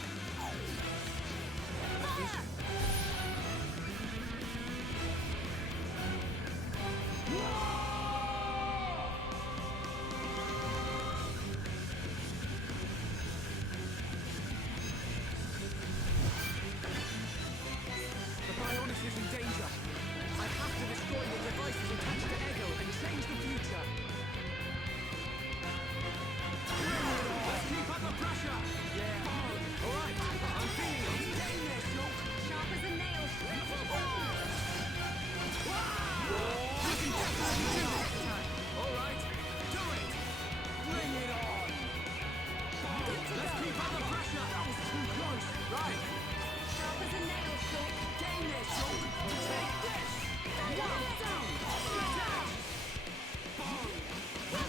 The Bionis is in danger. I have to destroy the devices attached to Egil and change the future. Let's keep up the pressure. Yeah. All right. I'm feeling it. Getting there, Shulk. Sharp as a nail. You can definitely do this. All right. Do it. Bring it on. Let's keep up the pressure. That was too close. Right. Sharp as a nail, Shulk. Getting there, Shulk. Take this. One down. Split out.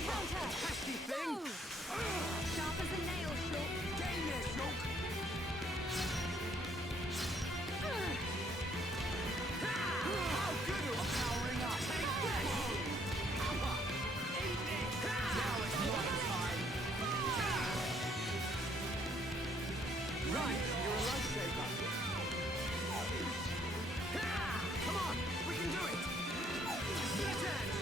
Counter. Pesky thing. Sharp as a nail, Shulk. Getting there, Shulk. How good are we powering up? Take this. Eat this. Now it's one time. Right, you're a lifesaver. Come on, we can do it. Split edge.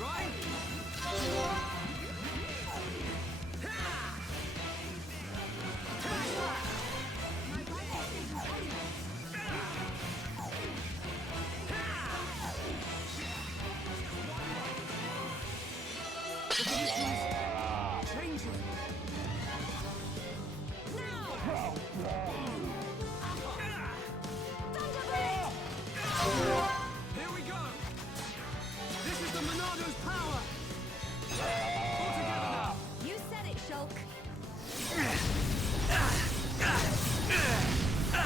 Right? Change it. Here we go. This is the Monado's power. All together now. You said it, Shulk.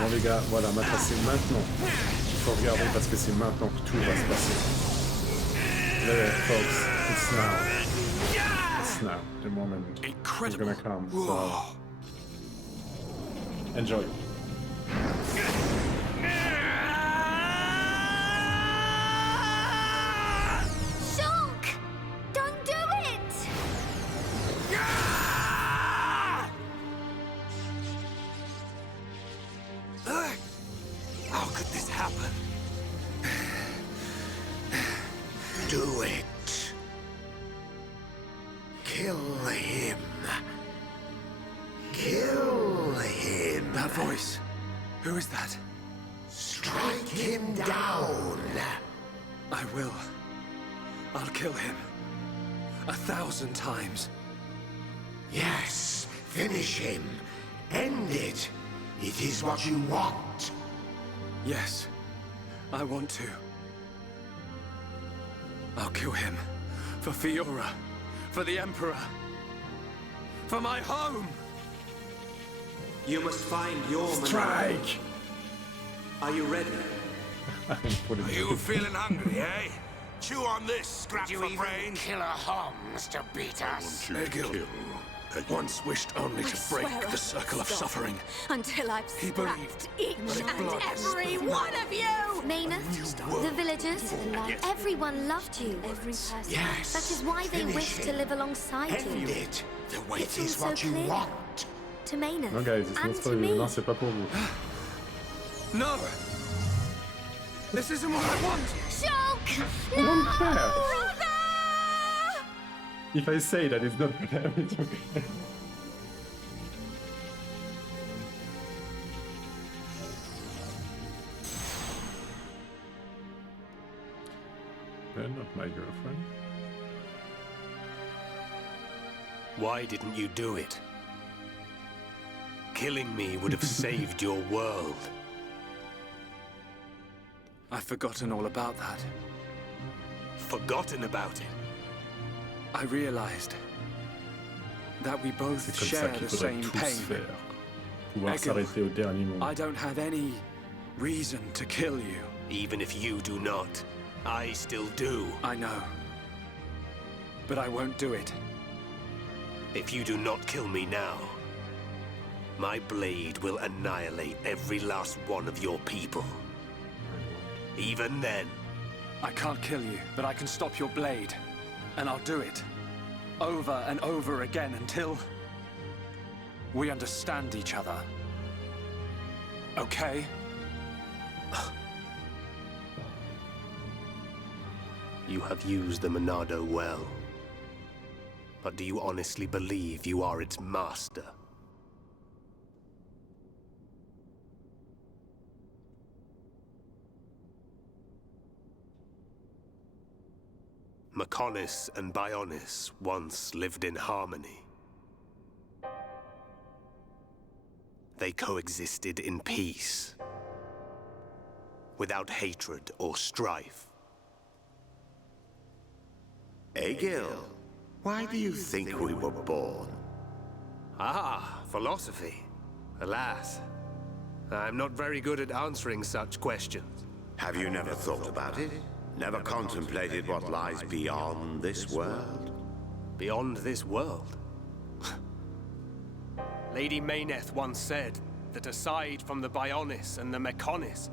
Bon les gars, voilà, maintenant c'est maintenant. Il faut regarder parce que c'est maintenant que tout va se passer. There, folks, it's now. It's now, the moment is gonna come, so... Enjoy. Shulk! Don't do it! How could this happen? Do it. Kill him. Kill him. That voice. Who is that? Strike him down. I will. I'll kill him. 1,000 times. Yes, finish him. End it. It is what you want. Yes, I want to. I'll kill him. For Fiora. For the Emperor. For my home! You must find your Strike! Are you ready? Are you feeling hungry, eh? Chew on this, scrap for brains. Kill a Homs to beat us. Egil once wished only to break the circle of suffering. Until I've He scrapped each but and blood every one of you! Maynard, the villagers, everyone loved you. Yes. That is why they wish to live alongside you. it. The wait It's is all what so you clear. want. To Maynard Non guys, il se and lance to pas, me. non c'est pas pour vous. No! This isn't what I want! Shulk! I don't care. If I say that it's not for them, it's okay. They're not my girlfriend. Why didn't you do it? Killing me would have saved your world. I've forgotten all about that. Forgotten about it? I realized that we both C'est comme ça share qu'il the faudrait same tous pain. faire. Pouvoir Egil, s'arrêter au dernier moment. I don't have any reason to kill you. Even if you do not, I still do. I know. But I won't do it. If you do not kill me now, my blade will annihilate every last one of your people. Even then... I can't kill you, but I can stop your blade. And I'll do it. Over and over again until... we understand each other. Okay? You have used the Monado well. But do you honestly believe you are its master? Mechonis and Bionis once lived in harmony. They coexisted in peace, without hatred or strife. Egil, why do you think we were born? Ah, philosophy. Alas, I'm not very good at answering such questions. Have you never thought about it? Never contemplated what lies beyond this world? Beyond this world? Lady Mayneth once said that aside from the Bionis and the Mechonis,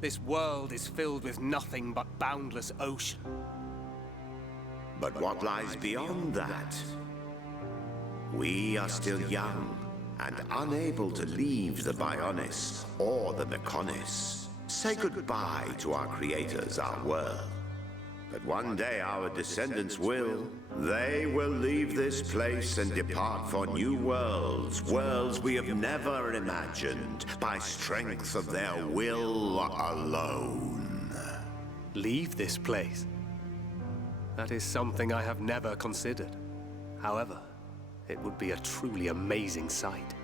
this world is filled with nothing but boundless ocean. But what lies beyond that? We are still young and unable to leave the Bionis or the Mechonis. Say goodbye to our creators, our world. But one day our descendants will. They will leave this place and depart for new worlds, worlds we have never imagined, by strength of their will alone. Leave this place? That is something I have never considered. However, it would be a truly amazing sight.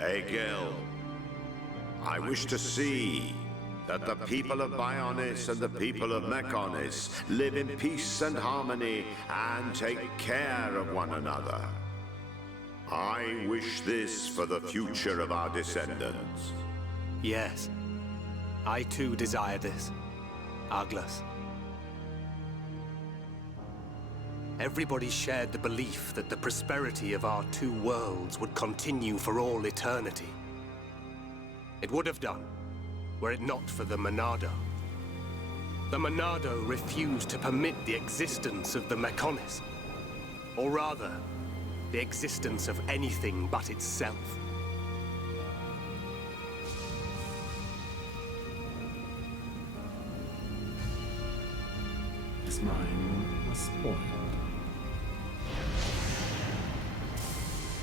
Egil, I wish to see that the people of Bionis and the people of Mechonis live in peace and harmony and take care of one another. I wish this for the future of our descendants. Yes, I too desire this, Arglas. Everybody shared the belief that the prosperity of our two worlds would continue for all eternity. It would have done, were it not for the Monado. The Monado refused to permit the existence of the Mechonis. Or rather, the existence of anything but itself. Is mine was spoiled.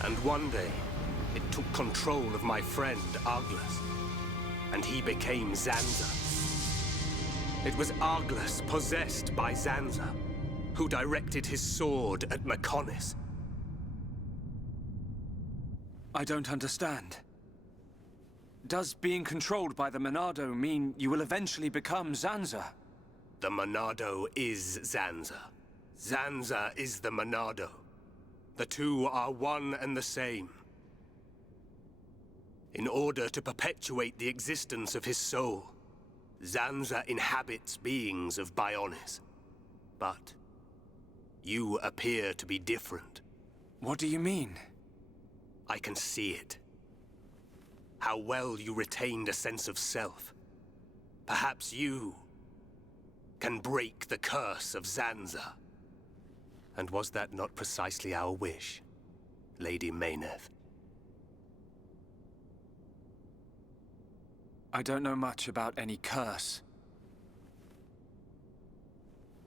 And one day, it took control of my friend, Arglas. And he became Zanza. It was Arglas, possessed by Zanza, who directed his sword at Mechonis. I don't understand. Does being controlled by the Monado mean you will eventually become Zanza? The Monado is Zanza. Zanza is the Monado. The two are one and the same. In order to perpetuate the existence of his soul, Zanza inhabits beings of Bionis. But you appear to be different. What do you mean? I can see it. How well you retained a sense of self. Perhaps you can break the curse of Zanza. And was that not precisely our wish, Lady Mayneth? I don't know much about any curse.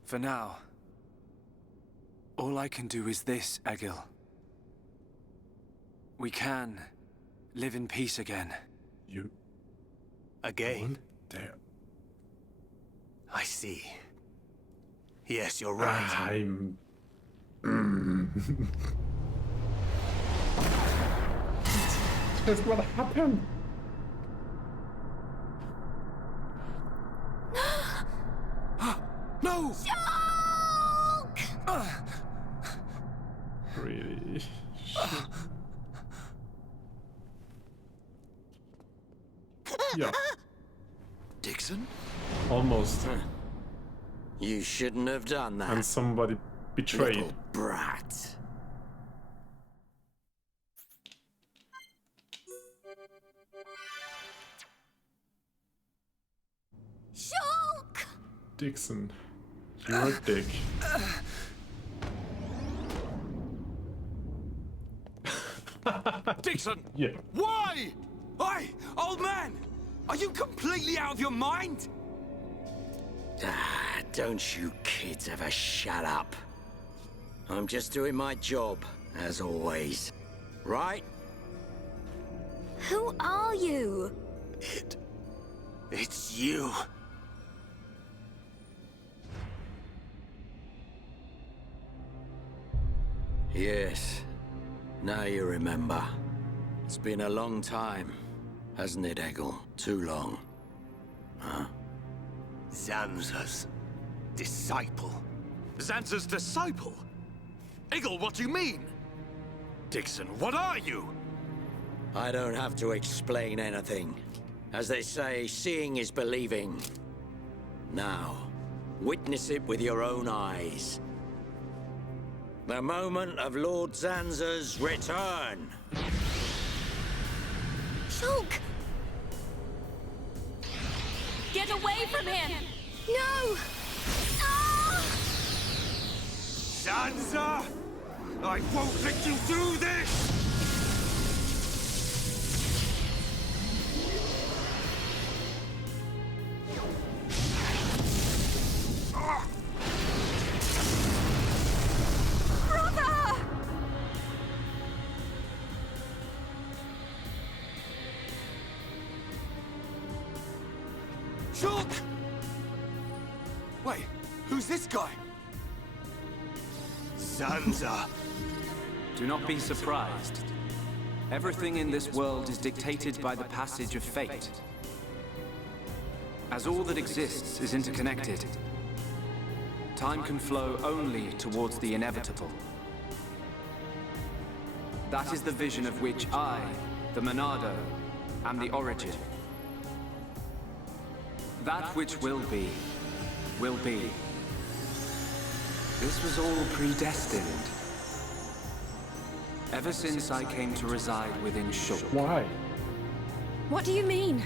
For now, all I can do is this, Egil. We can live in peace again. You... Again? Damn. I see. Yes, you're right. I'm... That's what happened. No! Really? Yeah. Dixon? Almost. You shouldn't have done that. And somebody betrayed. Little brat. Shulk! Dixon, you're a dick. Dixon! Yeah. Why? Hey, old man! Are you completely out of your mind? Don't you kids ever shut up. I'm just doing my job, as always. Right? Who are you? It's you. Yes. Now you remember. It's been a long time, hasn't it, Egil? Too long. Huh? Zanza's disciple. Zanza's disciple? Egil, what do you mean? Dixon, what are you? I don't have to explain anything. As they say, seeing is believing. Now, witness it with your own eyes. The moment of Lord Zanza's return. Shulk! Get away from him! No! Ah! Zanza! I won't let you do this! Shulk! Wait, who's this guy? Zanza! Do not be surprised. Everything in this world is dictated by the passage of fate. As all that exists is interconnected, time can flow only towards the inevitable. That is the vision of which I, the Monado, am the origin. That which will be, will be. This was all predestined. Ever since I came to reside within Shulk. Why? What do you mean?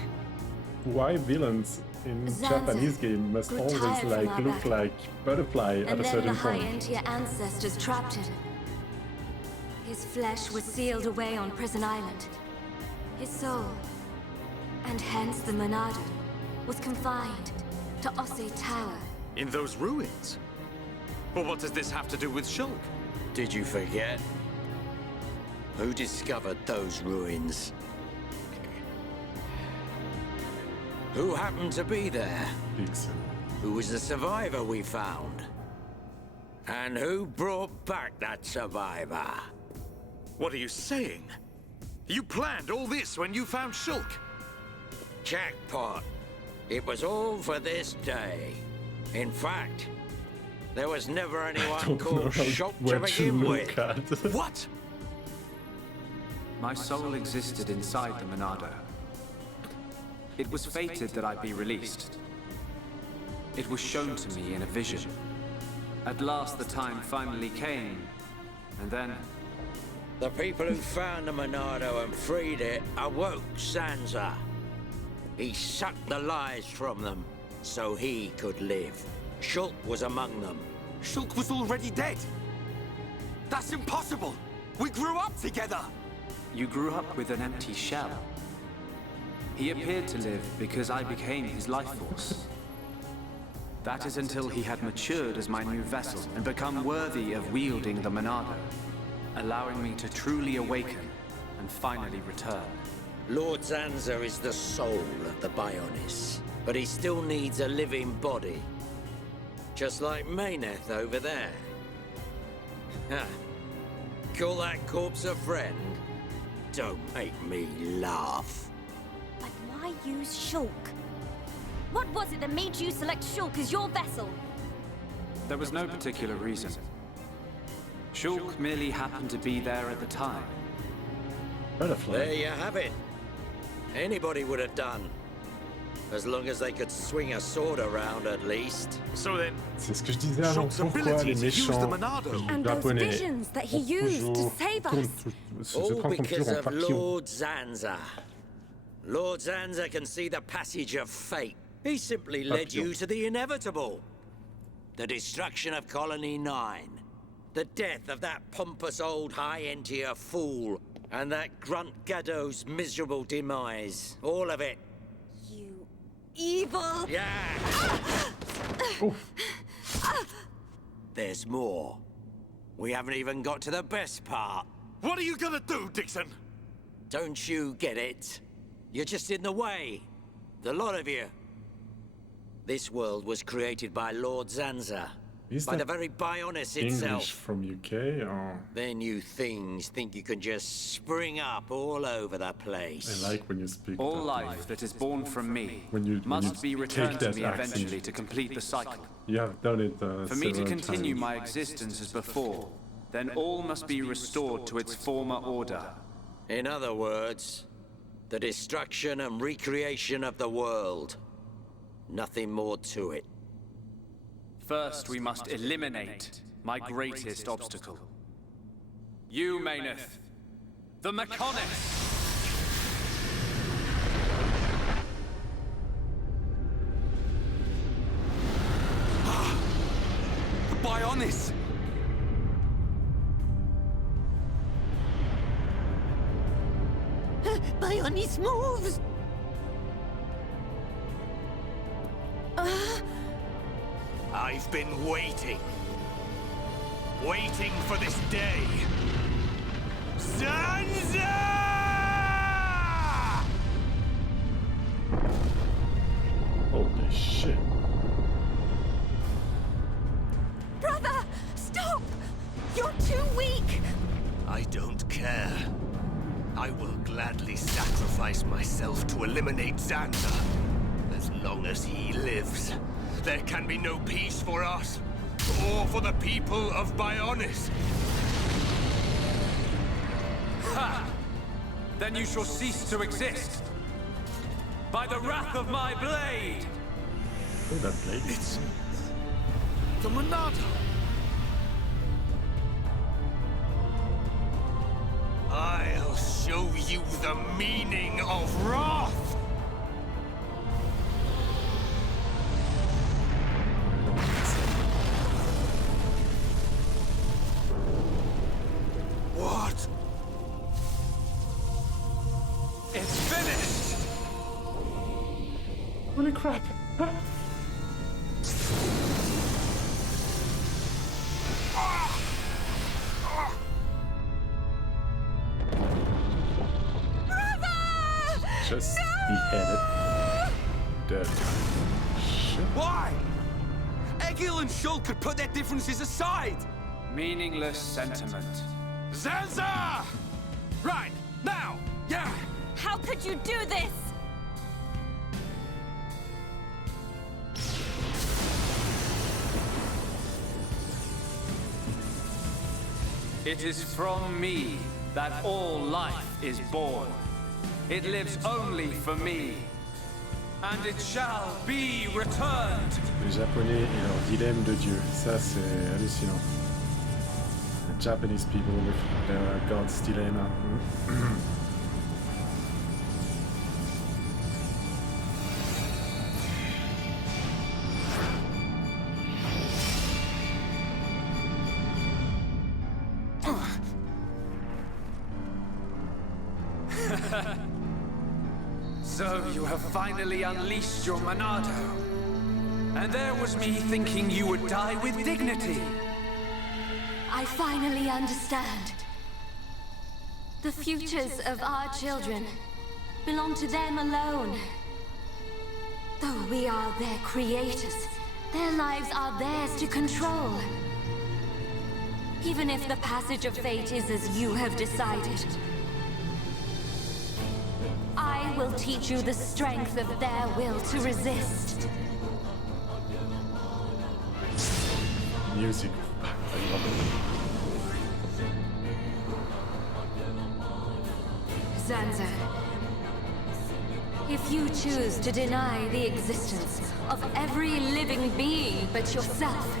Why villains in Zanza, Japanese game must grew always tired from like our look battle. like butterfly at And a then the certain High point? Entier ancestors trapped him. His flesh was sealed away on Prison Island. His soul, and hence the Monado, was confined to Osse Tower. In those ruins? But what does this have to do with Shulk? Did you forget? Who discovered those ruins? Who happened to be there? Dixon. Who was the survivor we found? And who brought back that survivor? What are you saying? You planned all this when you found Shulk? Jackpot. It was all for this day. In fact, there was never anyone called Shulk to begin with. At. What? My soul existed inside the Monado. It was fated that I be released. It was shown to me in a vision. At last the time finally came, and then... The people who found the Monado and freed it awoke Sansa. He sucked the lives from them, so he could live. Shulk was among them. Shulk was already dead! That's impossible! We grew up together! You grew up with an empty shell. He appeared to live because I became his life force. That is until he had matured as my new vessel and become worthy of wielding the Monado, allowing me to truly awaken and finally return. Lord Zanza is the soul of the Bionis, but he still needs a living body. Just like Mayneth over there. Ha! Call that corpse a friend? Don't make me laugh. But why use Shulk? What was it that made you select Shulk as your vessel? There was no particular reason. Shulk merely happened to be there at the time. There you have it. Anybody would have done. As long as they could swing a sword around at least. C'est ce que je disais avant, pourquoi les méchants japonais se transforment toujours en papillons. Lord Zanza. Lord Zanza can see the passage of fate. He simply led you to the inevitable. The destruction of Colony 9. The death of that pompous old high-entier fool. And that grunt Gaddo's miserable demise. All of it. Evil! Yeah! There's more. We haven't even got to the best part. What are you gonna do, Dixon? Don't you get it? You're just in the way. The lot of you. This world was created by Lord Zanza. By the very Bionis itself. English from UK or... Then you things think you can just spring up all over the place. I like when you speak all that life way. that is born from me when must be you returned take to me that accent. eventually to complete the cycle. You have done it For me to several continue times. my existence as before, then all must be restored to its former order. In other words, the destruction and recreation of the world. Nothing more to it. First, we must eliminate my greatest obstacle. You, Mayneth. The Mechonis! The Bionis! Bionis moves! I've been waiting. Waiting for this day. Zanza! Holy shit. Brother! Stop! You're too weak! I don't care. I will gladly sacrifice myself to eliminate Zanza. As long as he lives, there can be no peace for us, or for the people of Bionis. Ha! Then you shall cease to exist. By the wrath of my blade! Oh, that blade. It's... the Monado! I'll show you the meaning of wrath! What? It's finished! Holy crap! Just beheaded. Dead. Shit. Why? Egil and Shulk could put their differences aside! Meaningless sentiment. Zanza! Right, now! Yeah! How could you do this? It is from me that all life is born. It lives only for me. And it shall be returned. Les Japonais et leur dilemme de Dieu, ça c'est hallucinant. The Japanese people with their God's dilemma. So you have finally unleashed your Monado. And there was me thinking you would die with dignity. I finally understand. The futures of our children belong to them alone. Though we are their creators, their lives are theirs to control. Even if the passage of fate is as you have decided, I will teach you the strength of their will to resist. Music. I love it. Zanza, if you choose to deny the existence of every living being but yourself,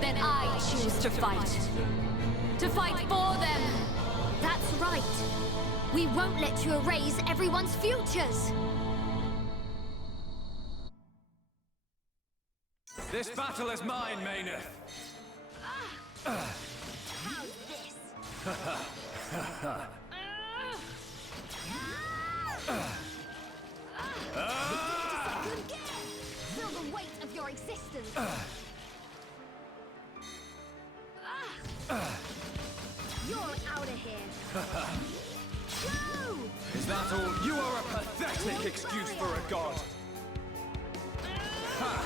then I choose to fight. To fight for them! That's right. We won't let you erase everyone's futures. This battle is mine, Mayneth. How's this? Feel the weight of your existence. You're out of here. Whoa! Is that all? You are a pathetic excuse for a god. Ha!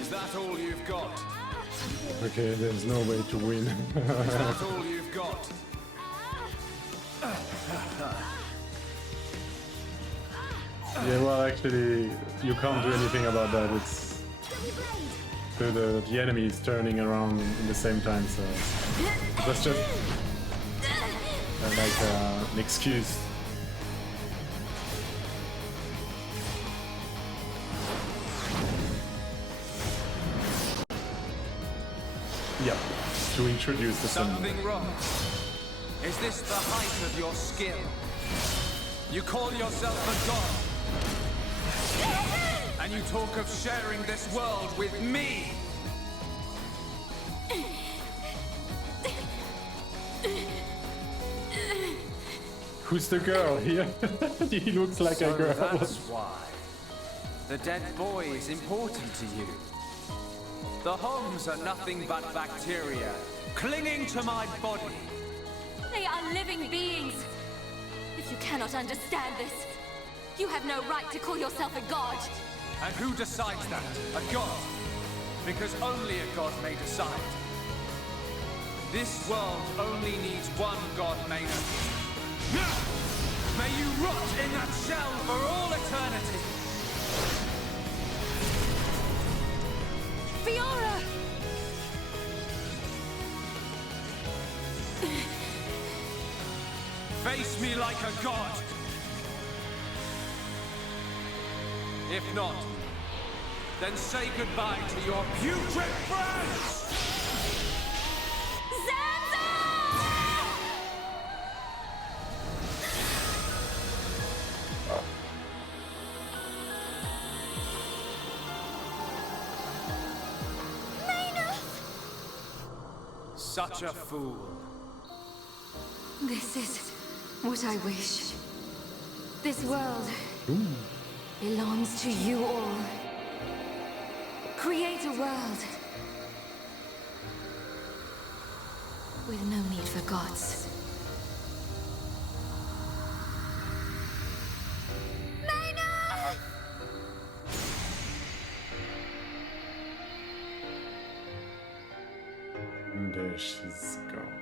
Is that all you've got? Okay, there's no way to win. Is that all you've got? Yeah, well, actually, you can't do anything about that. It's the enemy is turning around in the same time, so that's just like an excuse. Yeah, to introduce the Something wrong. Is this the height of your skill? You call yourself a god, and you talk of sharing this world with me. Who's the girl here? He looks like a girl. That's why. The dead boy is important to you. The Homs are nothing but bacteria, clinging to my body. They are living beings. If you cannot understand this, you have no right to call yourself a god. And who decides that? A god? Because only a god may decide. This world only needs one god, Maynard. May you rot in that shell for all eternity! Fiora! Face me like a god! If not, then say goodbye to your putrid friends! Such a fool. This is what I wish. This world belongs to you all. Create a world with no need for gods. There she's gone.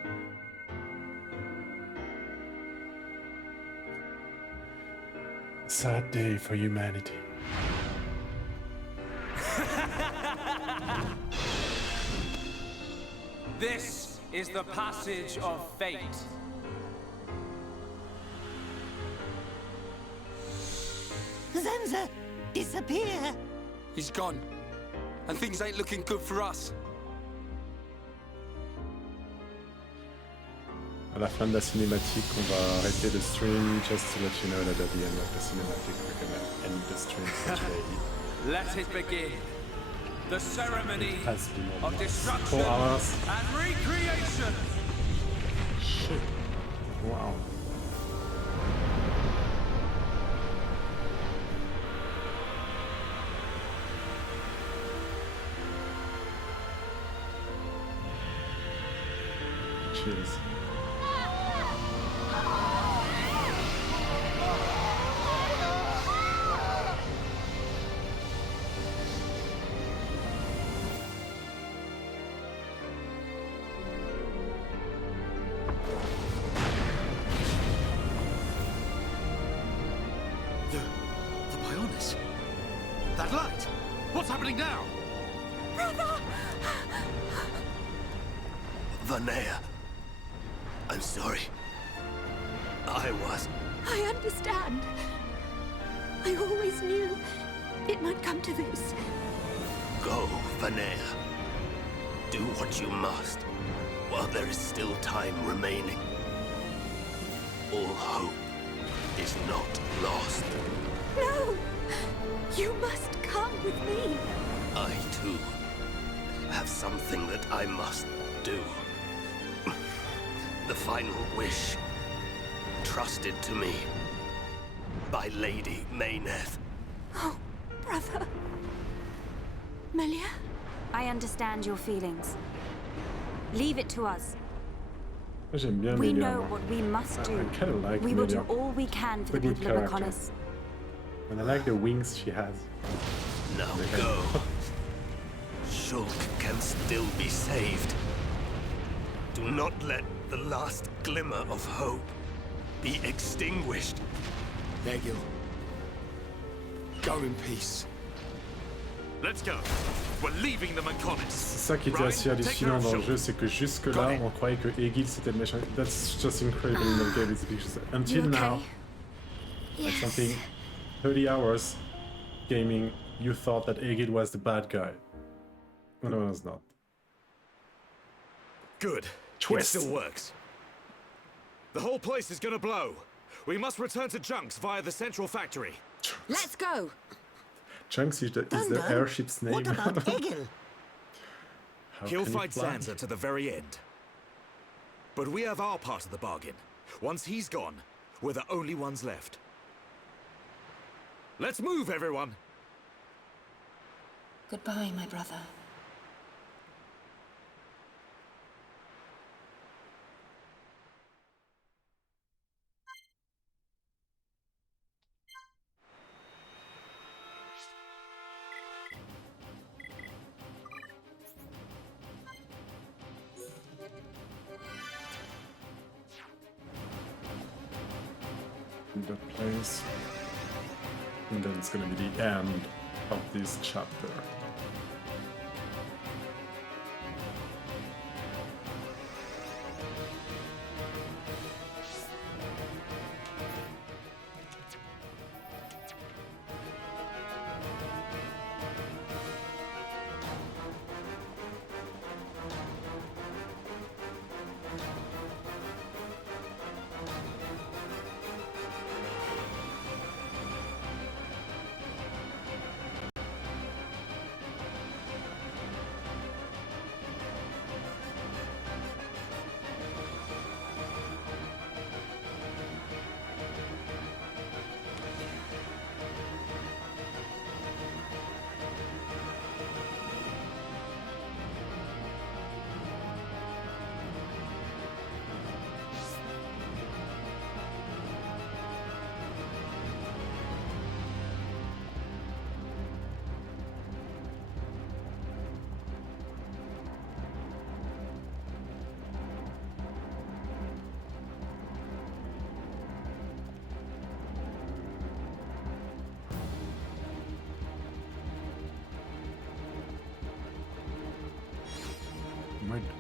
Sad day for humanity. This is the passage of fate. Zanza, disappear! He's gone. And things ain't looking good for us. À la fin de la cinématique, on va arrêter le stream just to let you know that at the end of the cinematic, we're gonna end the stream for today. Let it begin. The ceremony Has been of almost destruction 4 hours. and recreation. Shit. Wow. Cheers. The Bionis. That light! What's happening now? Brother! Vanea. I'm sorry. I I understand. I always knew it might come to this. Go, Vanea. Do what you must, while there is still time remaining. All hope is not lost. No! You must come with me. I, too, have something that I must do. The final wish, trusted to me by Lady Mayneth. Oh, brother. Melia? I understand your feelings. Leave it to us. J'aime bien We Melia, know moi. what we must do. I kind of like We will Melia. do all we can for the Pretty good people of character. Meconis. And I like the wings she has. Now go. Shulk can still be saved. Do not let the last glimmer of hope be extinguished. Egil. Go in peace. Let's go. We're leaving the Meconis. C'est ça qui était assez hallucinant dans le jeu, c'est que jusque là, on croyait que Egil c'était le méchant. That's just incredible in the game. It's because until You okay? now, like something 30 hours gaming, you thought that Egil was the bad guy. No, it was not. Good. Twist. It still works. The whole place is gonna blow. We must return to Junks via the central factory. Let's go! Chunks is the airship's name. What about Egil? He'll can he fight fly? Zanza to the very end. But we have our part of the bargain. Once he's gone, we're the only ones left. Let's move, everyone! Goodbye, my brother. The place. And then it's gonna be the end of this chapter.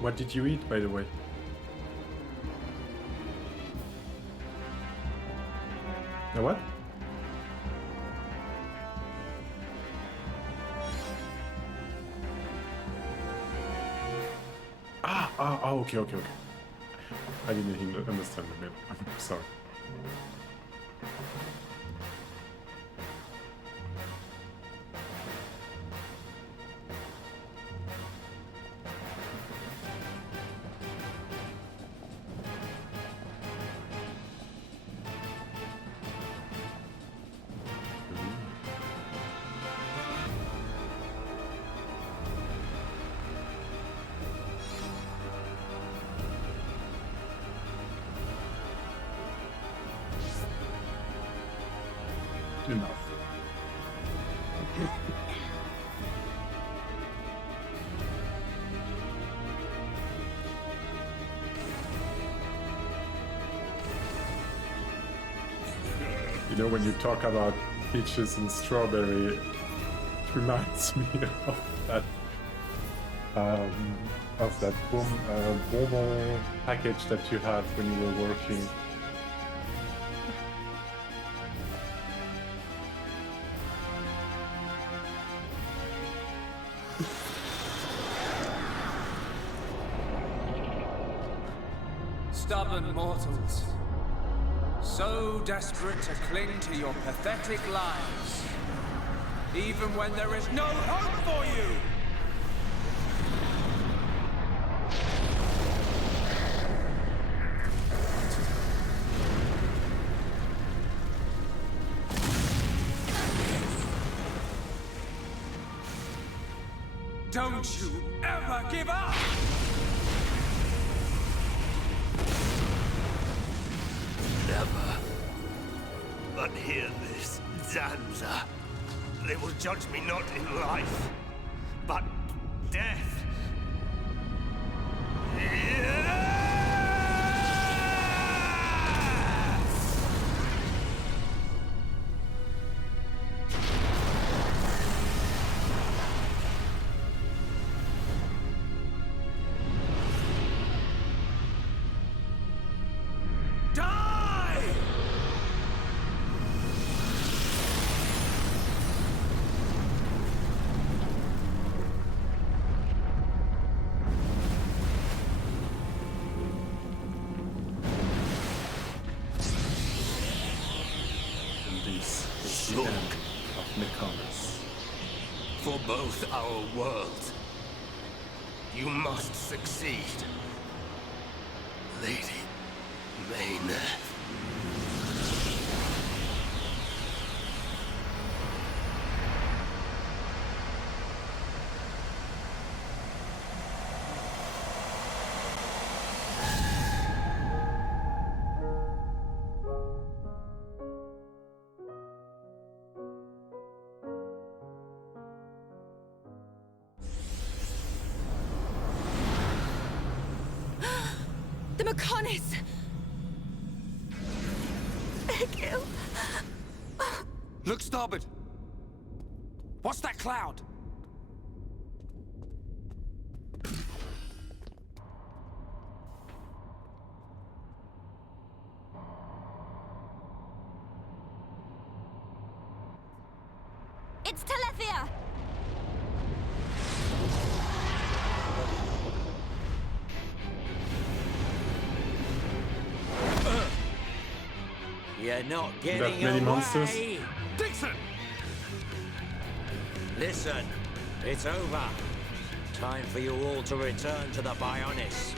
What did you eat, by the way? A what? Okay. I didn't understand the middle. I'm sorry. Enough. You know, when you talk about peaches and strawberry, it reminds me of that bonbon package that you had when you were working. Stubborn mortals, so desperate to cling to your pathetic lives, even when there is no hope for you! Don't you ever give up! Never. But hear this, Zanza. They will judge me not in life, but death. For both our worlds, you must succeed, Lady Maynard. The Mechonis! Egil! Look starboard! What's that cloud? It's Telethia! You're not getting many away! monsters? Dixon! Listen, it's over. Time for you all to return to the Bionis.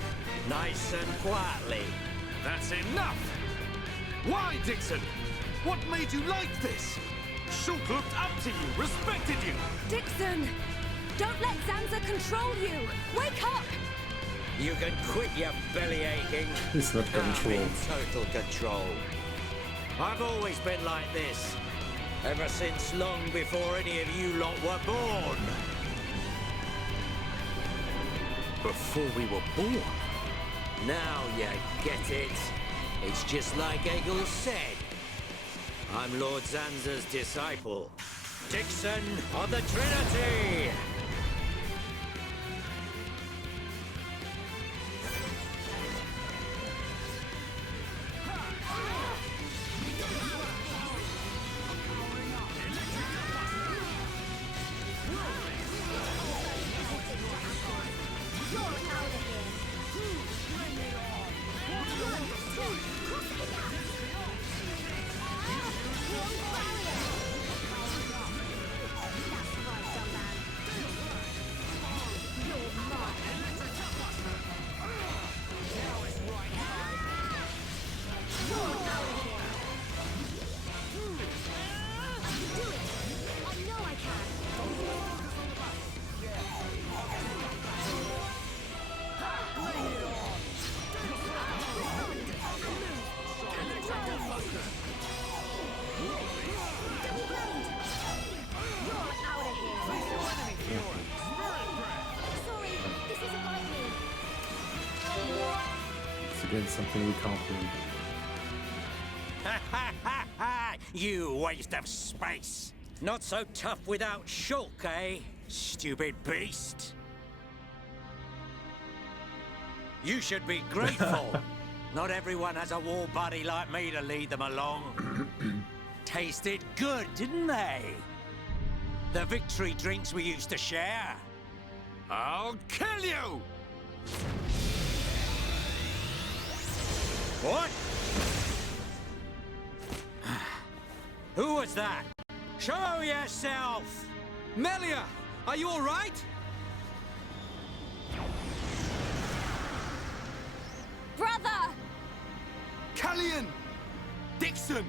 Nice and quietly. That's enough! Why, Dixon? What made you like this? Shulk looked up to you, respected you! Dixon! Don't let Zanza control you! Wake up! You can quit your belly aching. He's not I'm controlled. in total control. I've always been like this. Ever since long before any of you lot were born. Before we were born? Now you get it. It's just like Egil said. I'm Lord Zanza's disciple. Dixon of the Trinity! against something we can't read. You waste of space! Not so tough without Shulk, eh? Stupid beast! You should be grateful. Not everyone has a war buddy like me to lead them along. Tasted good, didn't they? The victory drinks we used to share. I'll kill you! What? Who was that? Show yourself! Melia, are you all right? Brother! Callian! Dixon!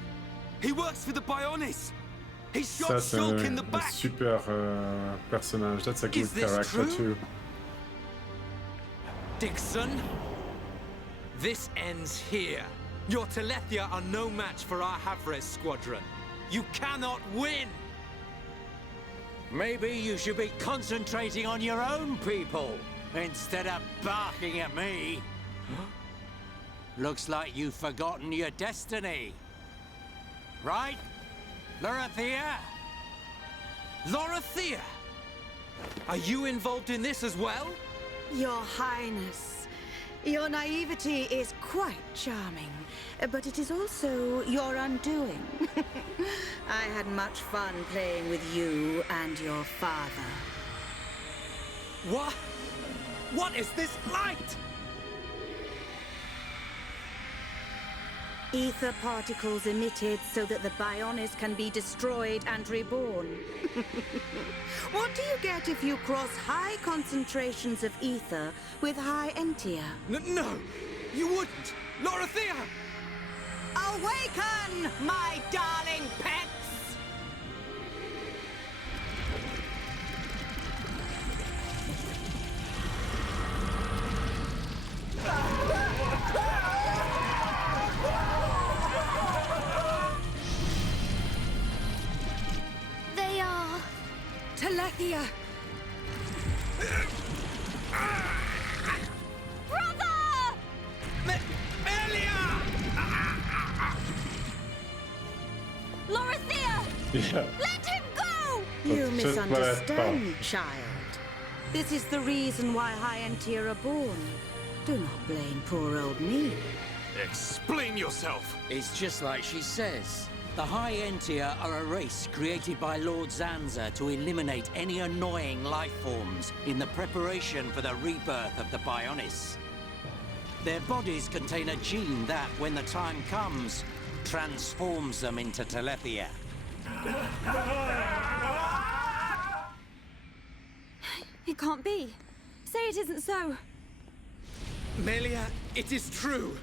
He works for the Bionis! He shot Ça, c'est Shulk in the un back! super personnage. That's a good Is this character true? too. Dixon? This ends here. Your Telethia are no match for our Havres squadron. You cannot win! Maybe you should be concentrating on your own people instead of barking at me. Looks like you've forgotten your destiny. Right, Lorithia? Lorithia! Are you involved in this as well? Your Highness, your naivety is quite charming, but it is also your undoing. I had much fun playing with you and your father. What? What is this light? Ether particles emitted so that the Bionis can be destroyed and reborn. What do you get if you cross high concentrations of ether with high entia? No, you wouldn't! Lorithia! Awaken, my darling pets! They are... Telethia! Brother! Melia! Lorithia! Yeah. Let him go! You That's just what I misunderstand, thought. child. This is the reason why high entia are born. Do not blame poor old me. Explain yourself! It's just like she says. The High Entia are a race created by Lord Zanza to eliminate any annoying life forms in the preparation for the rebirth of the Bionis. Their bodies contain a gene that, when the time comes, transforms them into Telethia. It can't be. Say it isn't so. Melia, it is true.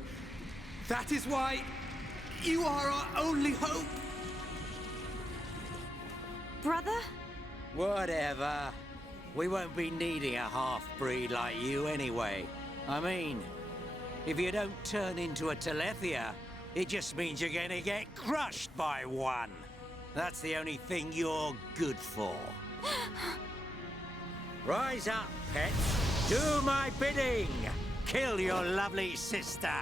That is why you are our only hope. Brother? Whatever. We won't be needing a half-breed like you anyway. I mean, if you don't turn into a Telethia, it just means you're gonna get crushed by one. That's the only thing you're good for. Rise up, pets. Do my bidding. Kill your lovely sister.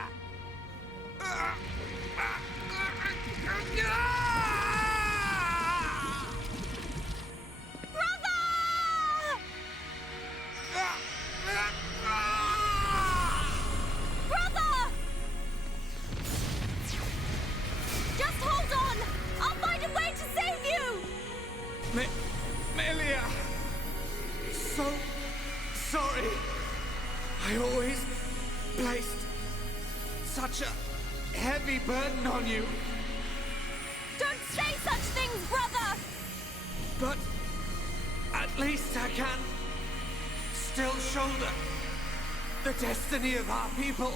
Brother! Just hold on! I'll find a way to save you! Melia! So sorry. I always placed such a heavy burden on you. Don't say such things, brother! But at least I can still shoulder the destiny of our people.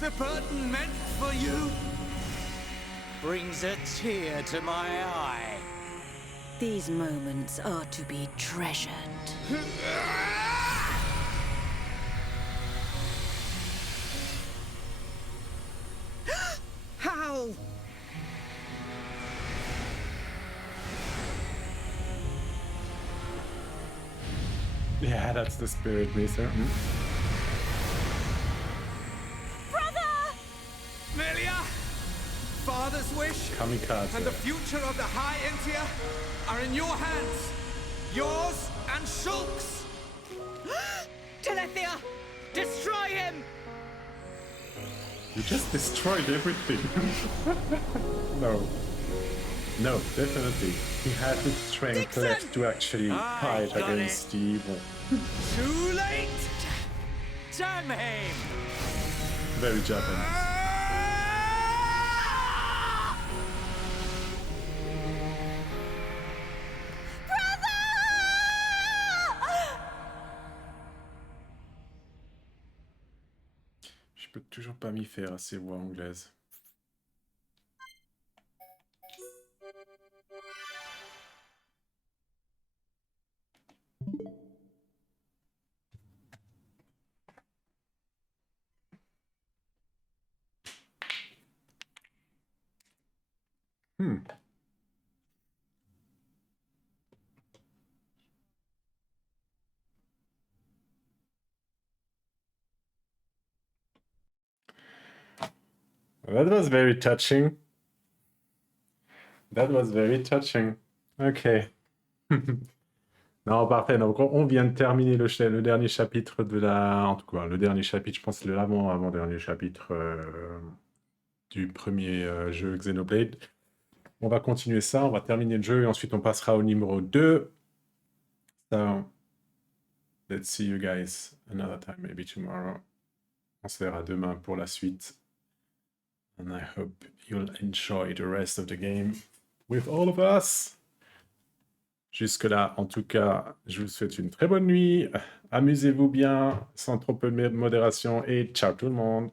The burden meant for you. Brings a tear to my eye. These moments are to be treasured. How? Yeah, that's the spirit, Mister. Kamikaze. And the future of the High Entia are in your hands. Yours and Shulk's. Telethia! Destroy him! You just destroyed everything. No. No, definitely. He has the strength left to actually fight against the evil. Too late! Damn him! Very Japanese. Je peux toujours pas m'y faire à ces voix anglaises. That was very touching. That was very touching. Ok. Non, parfait. Donc, on vient de terminer le dernier chapitre de la... En tout cas, le dernier chapitre, je pense, l'avant-dernier chapitre du premier jeu Xenoblade. On va continuer ça, on va terminer le jeu et ensuite on passera au numéro 2. So, let's see you guys another time, maybe tomorrow. On se verra demain pour la suite. And I hope you'll enjoy the rest of the game with all of us. Jusque-là, en tout cas, je vous souhaite une très bonne nuit. Amusez-vous bien, sans trop peu de modération, et ciao tout le monde.